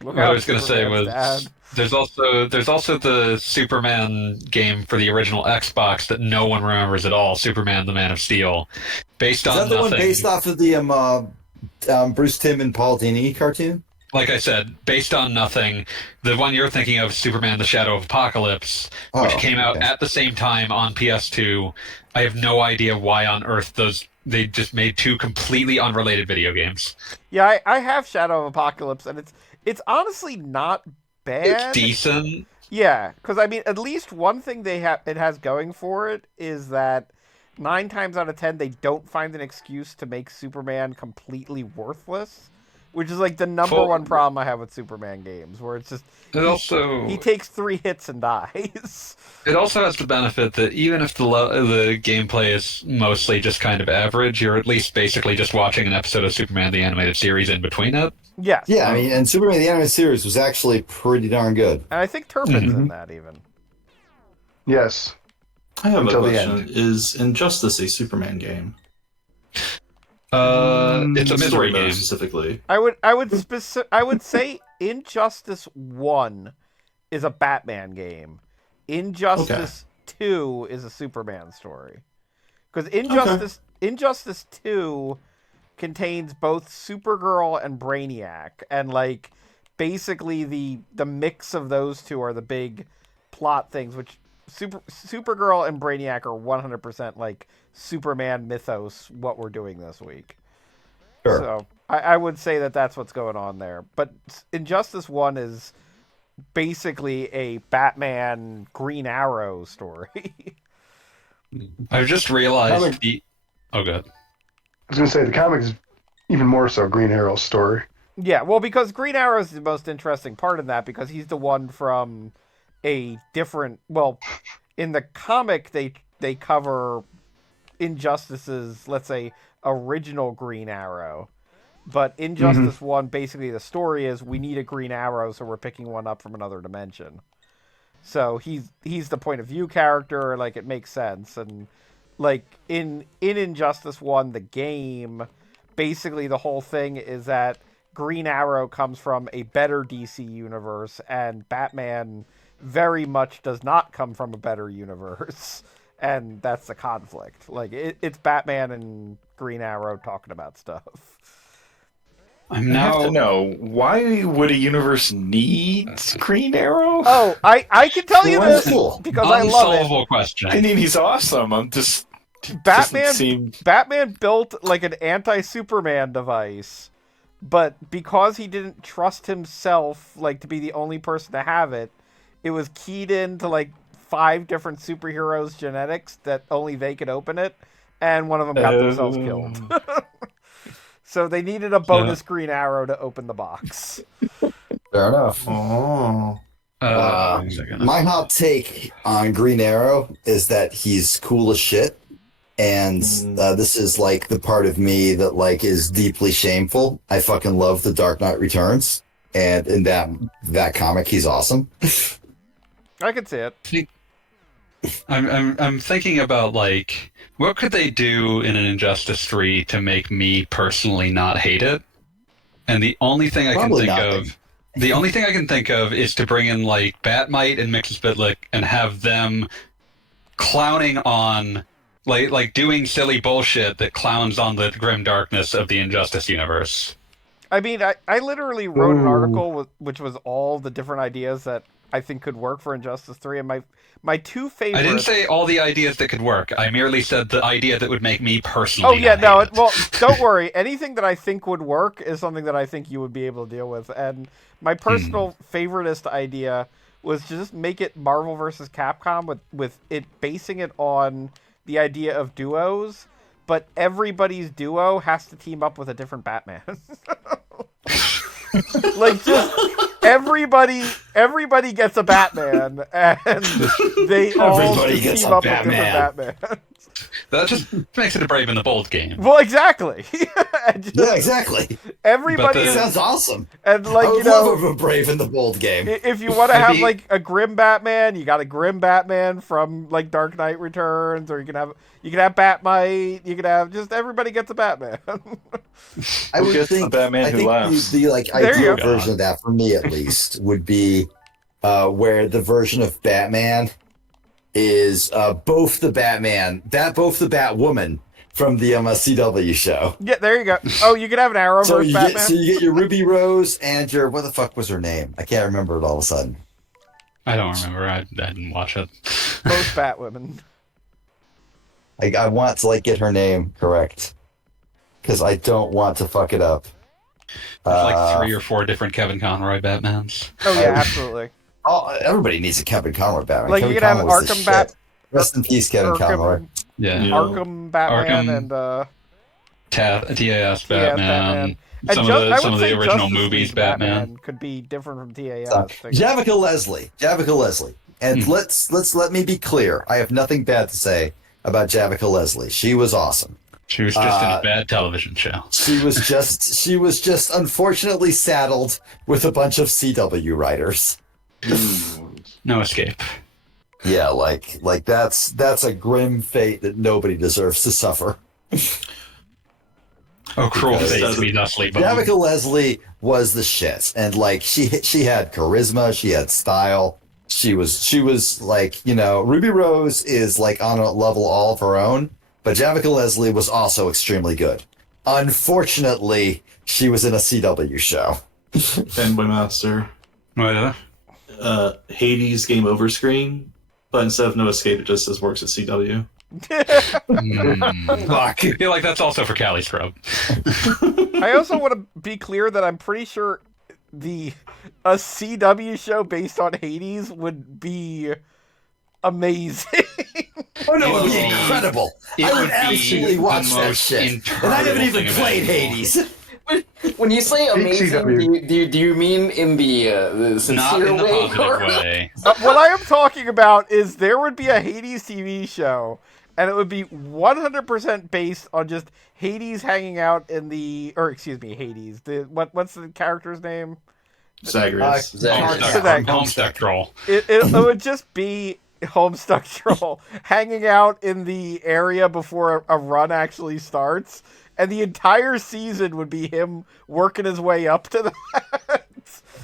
Look what I out, was gonna say Superman's was dad. there's also the Superman game for the original Xbox that no one remembers at all. Superman: The Man of Steel, based Is on that the nothing. one based off of the Bruce Timm and Paul Dini cartoon? Like I said, based on nothing. The one you're thinking of, Superman: The Shadow of Apocalypse, which Oh, came out okay. at the same time on PS2. I have no idea why on earth they just made two completely unrelated video games. Yeah, I have Shadow of Apocalypse, and it's honestly not bad. It's decent. Yeah, because I mean, at least one thing it has going for it is that 9 times out of 10 they don't find an excuse to make Superman completely worthless, which is like the number Well- one problem I have with Superman games, where it's just he takes 3 hits and dies. It also has the benefit that even if the gameplay is mostly just kind of average, you're at least basically just watching an episode of Superman the Animated Series in between it. Yes. Yeah, I mean, and Superman the Animated Series was actually pretty darn good. And I think Turpin's Mm-hmm. in that even. Yes. I have Until a the question. end. Is Injustice a Superman game? It's a Story misery mode game. specifically. I would say Injustice 1 is a Batman game. Injustice 2 is a Superman story. Because Injustice 2 contains both Supergirl and Brainiac, and like basically the mix of those two are the big plot things, which Supergirl and Brainiac are 100% like Superman mythos, what we're doing this week. Sure. So I would say that that's what's going on there. But Injustice 1 is basically a Batman Green Arrow story. I've just realized Comic- the. Oh, good. I was going to say, the comic is even more so Green Arrow's story. Yeah, well, because Green Arrow is the most interesting part of that, because he's the one from a different. Well, in the comic, they cover Injustice's, let's say, original Green Arrow. But Injustice 1, basically the story is we need a Green Arrow, so we're picking one up from another dimension. So he's the point of view character, like it makes sense. And like in Injustice 1, the game, basically the whole thing is that Green Arrow comes from a better DC universe, and Batman very much does not come from a better universe. and that's the conflict. Like it's Batman and Green Arrow talking about stuff. I'm I have now to know, why would a universe need Green Arrow? Oh, I can tell you Well, this cool. because I love it. unsolvable question. I mean, he's awesome. I'm just Batman built like an anti-Superman device, but because he didn't trust himself like to be the only person to have it, it was keyed into like 5 different superheroes' genetics that only they could open it, and one of them got themselves killed. So they needed a bonus Green Arrow to open the box. Fair enough. Oh. My hot take on Green Arrow is that he's cool as shit. And this is like the part of me that like is deeply shameful. I fucking love The Dark Knight Returns, and in that comic, he's awesome. I can see it. I'm thinking about like what could they do in an Injustice 3 to make me personally not hate it? And the only thing I can think of is to bring in like Batmite and Mxyzptlk and have them clowning on like doing silly bullshit that clowns on the grim darkness of the Injustice universe. I mean, I literally wrote an article which was all the different ideas that I think could work for Injustice 3, and my 2 favorites... I didn't say all the ideas that could work. I merely said the idea that would make me personally well, don't worry. Anything that I think would work is something that I think you would be able to deal with. And my personal favoritist idea was to just make it Marvel vs. Capcom with it basing it on the idea of duos, but everybody's duo has to team up with a different Batman. Like just everybody gets a Batman, and they all team up with different Batman. That just makes it a Brave and the Bold game. Well, exactly. Yeah, exactly. Everybody sounds awesome. And like I would love a Brave and the Bold game. If you want to have like a grim Batman, you got a grim Batman from like Dark Knight Returns, or you can have Batmite. You can have just everybody gets a Batman. I would think Batman who laughs. The like ideal version of that for me at least would be where the version of Batman is both the Batwoman from the CW show. Yeah, there you go. Oh, you could have an Arrowverse Batman. So you get your Ruby Rose and your, what the fuck was her name? I can't remember it all of a sudden. I don't remember. I didn't watch it. Both Batwomen. I want to like get her name correct because I don't want to fuck it up. There's like 3 or 4 different Kevin Conroy Batmans. Oh yeah, absolutely. Everybody needs a Kevin Conroy Batman. Like Kevin you could have Conroy was Arkham Bat. Rest in peace, Kevin Conroy. Yeah. Arkham Batman Arkham, and TAS Batman. And Some of the original Justice movies League Batman. could be different from TAS. Javicia Leslie. And let me be clear. I have nothing bad to say about Javicia Leslie. She was awesome. She was just in a bad television show. She was just unfortunately saddled with a bunch of CW writers. No escape. Yeah, like that's a grim fate that nobody deserves to suffer. Oh, cruel fate to be thusly bummed. Javicia Leslie was the shit, and like she had charisma, she had style. She was like, Ruby Rose is like on a level all of her own, but Javicia Leslie was also extremely good. Unfortunately, she was in a CW show. Fanboy Master. What? Hades Game Over screen, but instead of no escape, it just says works at CW. I feel like that's also for Cali Scrub. I also want to be clear that I'm pretty sure a CW show based on Hades would be amazing. Oh no, it would be incredible. I would absolutely watch that shit. And I haven't even played Hades. When you say amazing, do you mean in the sincere Not in the way? positive way. What I am talking about is there would be a Hades TV show, and it would be 100% based on just Hades hanging out in Hades. What's the character's name? Zagreus. Homestuck Troll. It would just be Homestuck Troll hanging out in the area before a run actually starts, and the entire season would be him working his way up to that.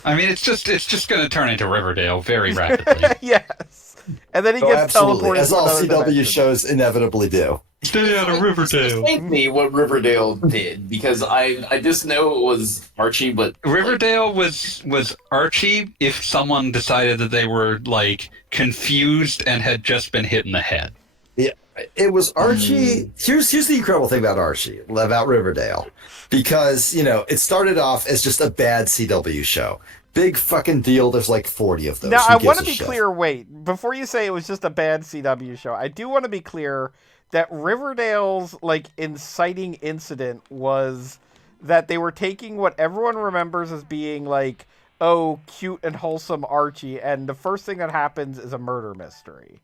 I mean, it's just going to turn into Riverdale very rapidly. Yes. and then he Oh, gets absolutely. teleported As to all another CW dimension. shows inevitably do. Stay out of Riverdale. Explain to me what Riverdale did, because I just know it was Archie, but Riverdale was Archie if someone decided that they were like confused and had just been hit in the head. Yeah, it was Archie. Here's the incredible thing about Archie, about Riverdale, because it started off as just a bad CW show. Big fucking deal. There's like 40 of those. Now, Who I gives want to a be shit? clear. Wait, before you say it was just a bad CW show, I do want to be clear that Riverdale's like inciting incident was that they were taking what everyone remembers as being like, oh, cute and wholesome Archie, and the first thing that happens is a murder mystery,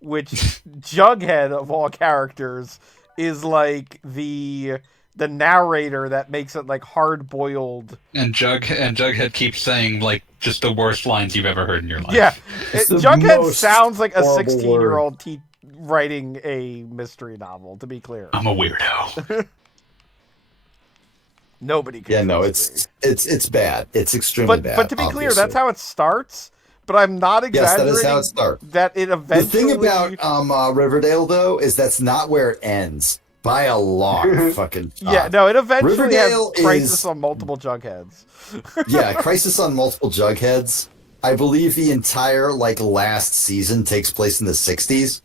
which Jughead of all characters is like the narrator that makes it like hard boiled. And Jughead keeps saying like just the worst lines you've ever heard in your life. Yeah, It's the Jughead most sounds like a horrible 16-year-old writing a mystery novel, to be clear. I'm a weirdo. Nobody can. Yeah, no, disagree. it's bad. It's extremely bad. But to be clear, obviously. that's how it starts. But I'm not Yes, exaggerating. that is how it starts. That it The eventually. thing about Riverdale, though, is that's not where it ends by a long fucking shot. Yeah, no, it eventually Riverdale has Crisis is- on multiple Jugheads. Yeah, Crisis on Multiple Jugheads. I believe the entire last season takes place in the 60s,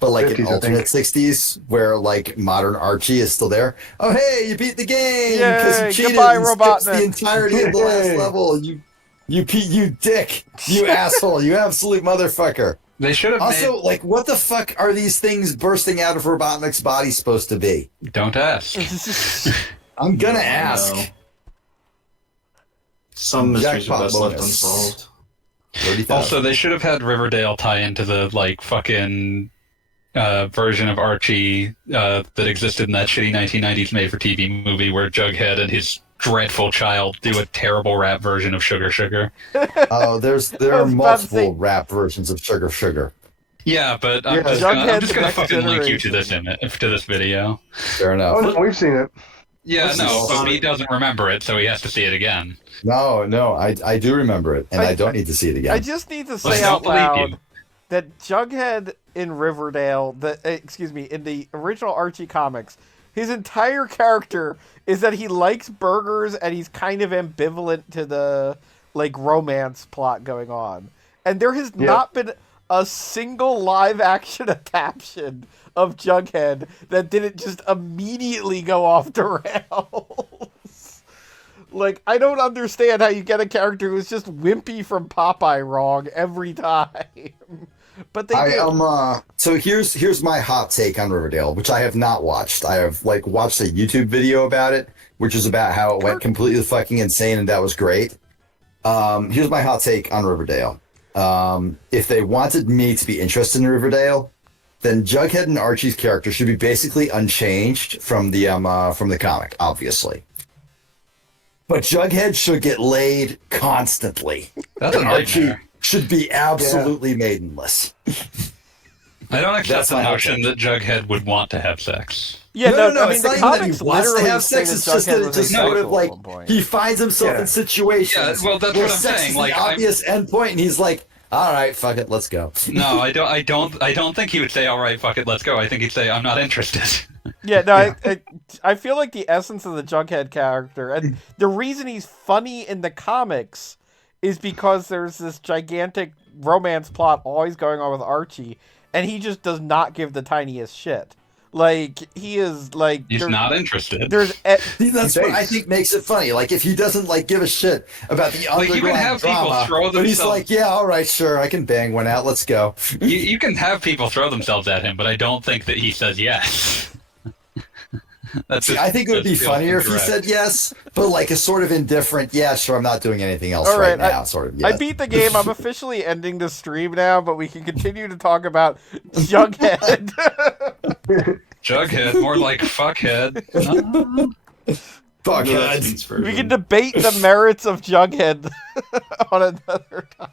but 50s, an I alternate think. 60s where modern Archie is still there. Oh, hey, you beat the game because Yay, you cheated goodbye, and skipped Robotnik. the entirety of the last Yay. level. You dick, you asshole, you absolute motherfucker. They should have Also, what the fuck are these things bursting out of Robotnik's body supposed to be? Don't ask. I'm gonna No. ask. Some mysteries are Jackpot best left bonus. unsolved. 30,000. Also, they should have had Riverdale tie into the fucking version of Archie that existed in that shitty 1990s made-for-TV movie where Jughead and his dreadful child do a terrible rap version of Sugar Sugar. Oh, there I are was about to say- multiple rap versions of Sugar Sugar. Yeah, but I'm Yeah, just gonna Jughead, the fucking next link you to generation. this video. Fair enough. Oh, no, we've seen it. Yeah, What's no, this but Sonic- he doesn't remember it, so he has to see it again. No, I do remember it, and I don't need to see it again. I just need to I say don't out believe loud you. that Jughead in Riverdale, in the original Archie comics, his entire character is that he likes burgers and he's kind of ambivalent to the romance plot going on. And there has not been a single live action adaptation of Jughead that didn't just immediately go off the rails. I don't understand how you get a character who's just Wimpy from Popeye wrong every time. But they do. So here's my hot take on Riverdale, which I have not watched. I have watched a YouTube video about it, which is about how it went completely fucking insane, and that was great. Here's my hot take on Riverdale. If they wanted me to be interested in Riverdale, then Jughead and Archie's character should be basically unchanged from the comic, obviously. But Jughead should get laid constantly. That's a And Archie nightmare. should be absolutely maidenless. I don't accept That's the my hot notion take. that Jughead would want to have sex. Yeah, no, I mean, it's the not even that comics he wants to literally have sex. say It's that just that Jughead it was just sort of asexual at one point. he finds himself in situations Yeah, well, that's where what I'm sex saying. is Like, the obvious endpoint, and he's like, "All right, fuck it, let's go." No, I don't think he would say, "All right, fuck it, let's go." I think he'd say, "I'm not interested." Yeah, no, I feel like the essence of the Jughead character, and the reason he's funny in the comics is because there's this gigantic romance plot always going on with Archie, and he just does not give the tiniest shit. He is He's not interested. See, that's what I think makes it funny. If he doesn't give a shit about the You underlying can have people drama, throw but he's themselves. like, "Yeah, all right, sure, I can bang one out. Let's go." You can have people throw themselves at him, but I don't think that he says yes. That's See, I think it would be feels funnier if he incorrect. said yes, but a sort of indifferent, "Yeah, sure, I'm not doing anything else All right right, now." Sort of. I Yes. beat the game. I'm officially ending the stream now, but we can continue to talk about Jughead. Jughead, more like fuckhead. Fuck No, it. that's Pete's version. We can debate the merits of Jughead on another time.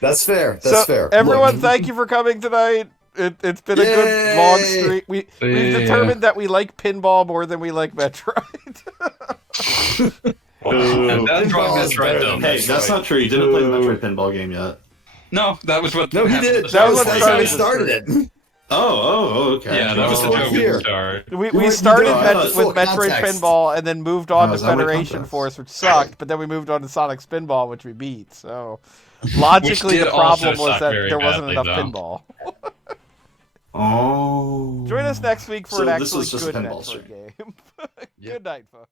That's fair. That's fair. Everyone, Look, thank you for coming tonight. It's been a good long streak. We've determined that we like pinball more than we like Metroid. That's why Pinball is Metroid better though. than Hey, that's not true. You didn't play the Metroid Pinball game yet. No, that was what. No, he happened. did. That was what That's how he started started it. Okay. Yeah, that was the Oh, joke here. at the start. We started did it. with Full Metroid context. Pinball and then moved on to is that what Federation context? Force, which sucked, but then we moved on to Sonic Spinball, which we beat. So logically, did the problem also was suck that very there wasn't badly, enough though. pinball. Oh. Join us next week for So an this actually was just a good pinball Metroid stream. game. Good night, folks.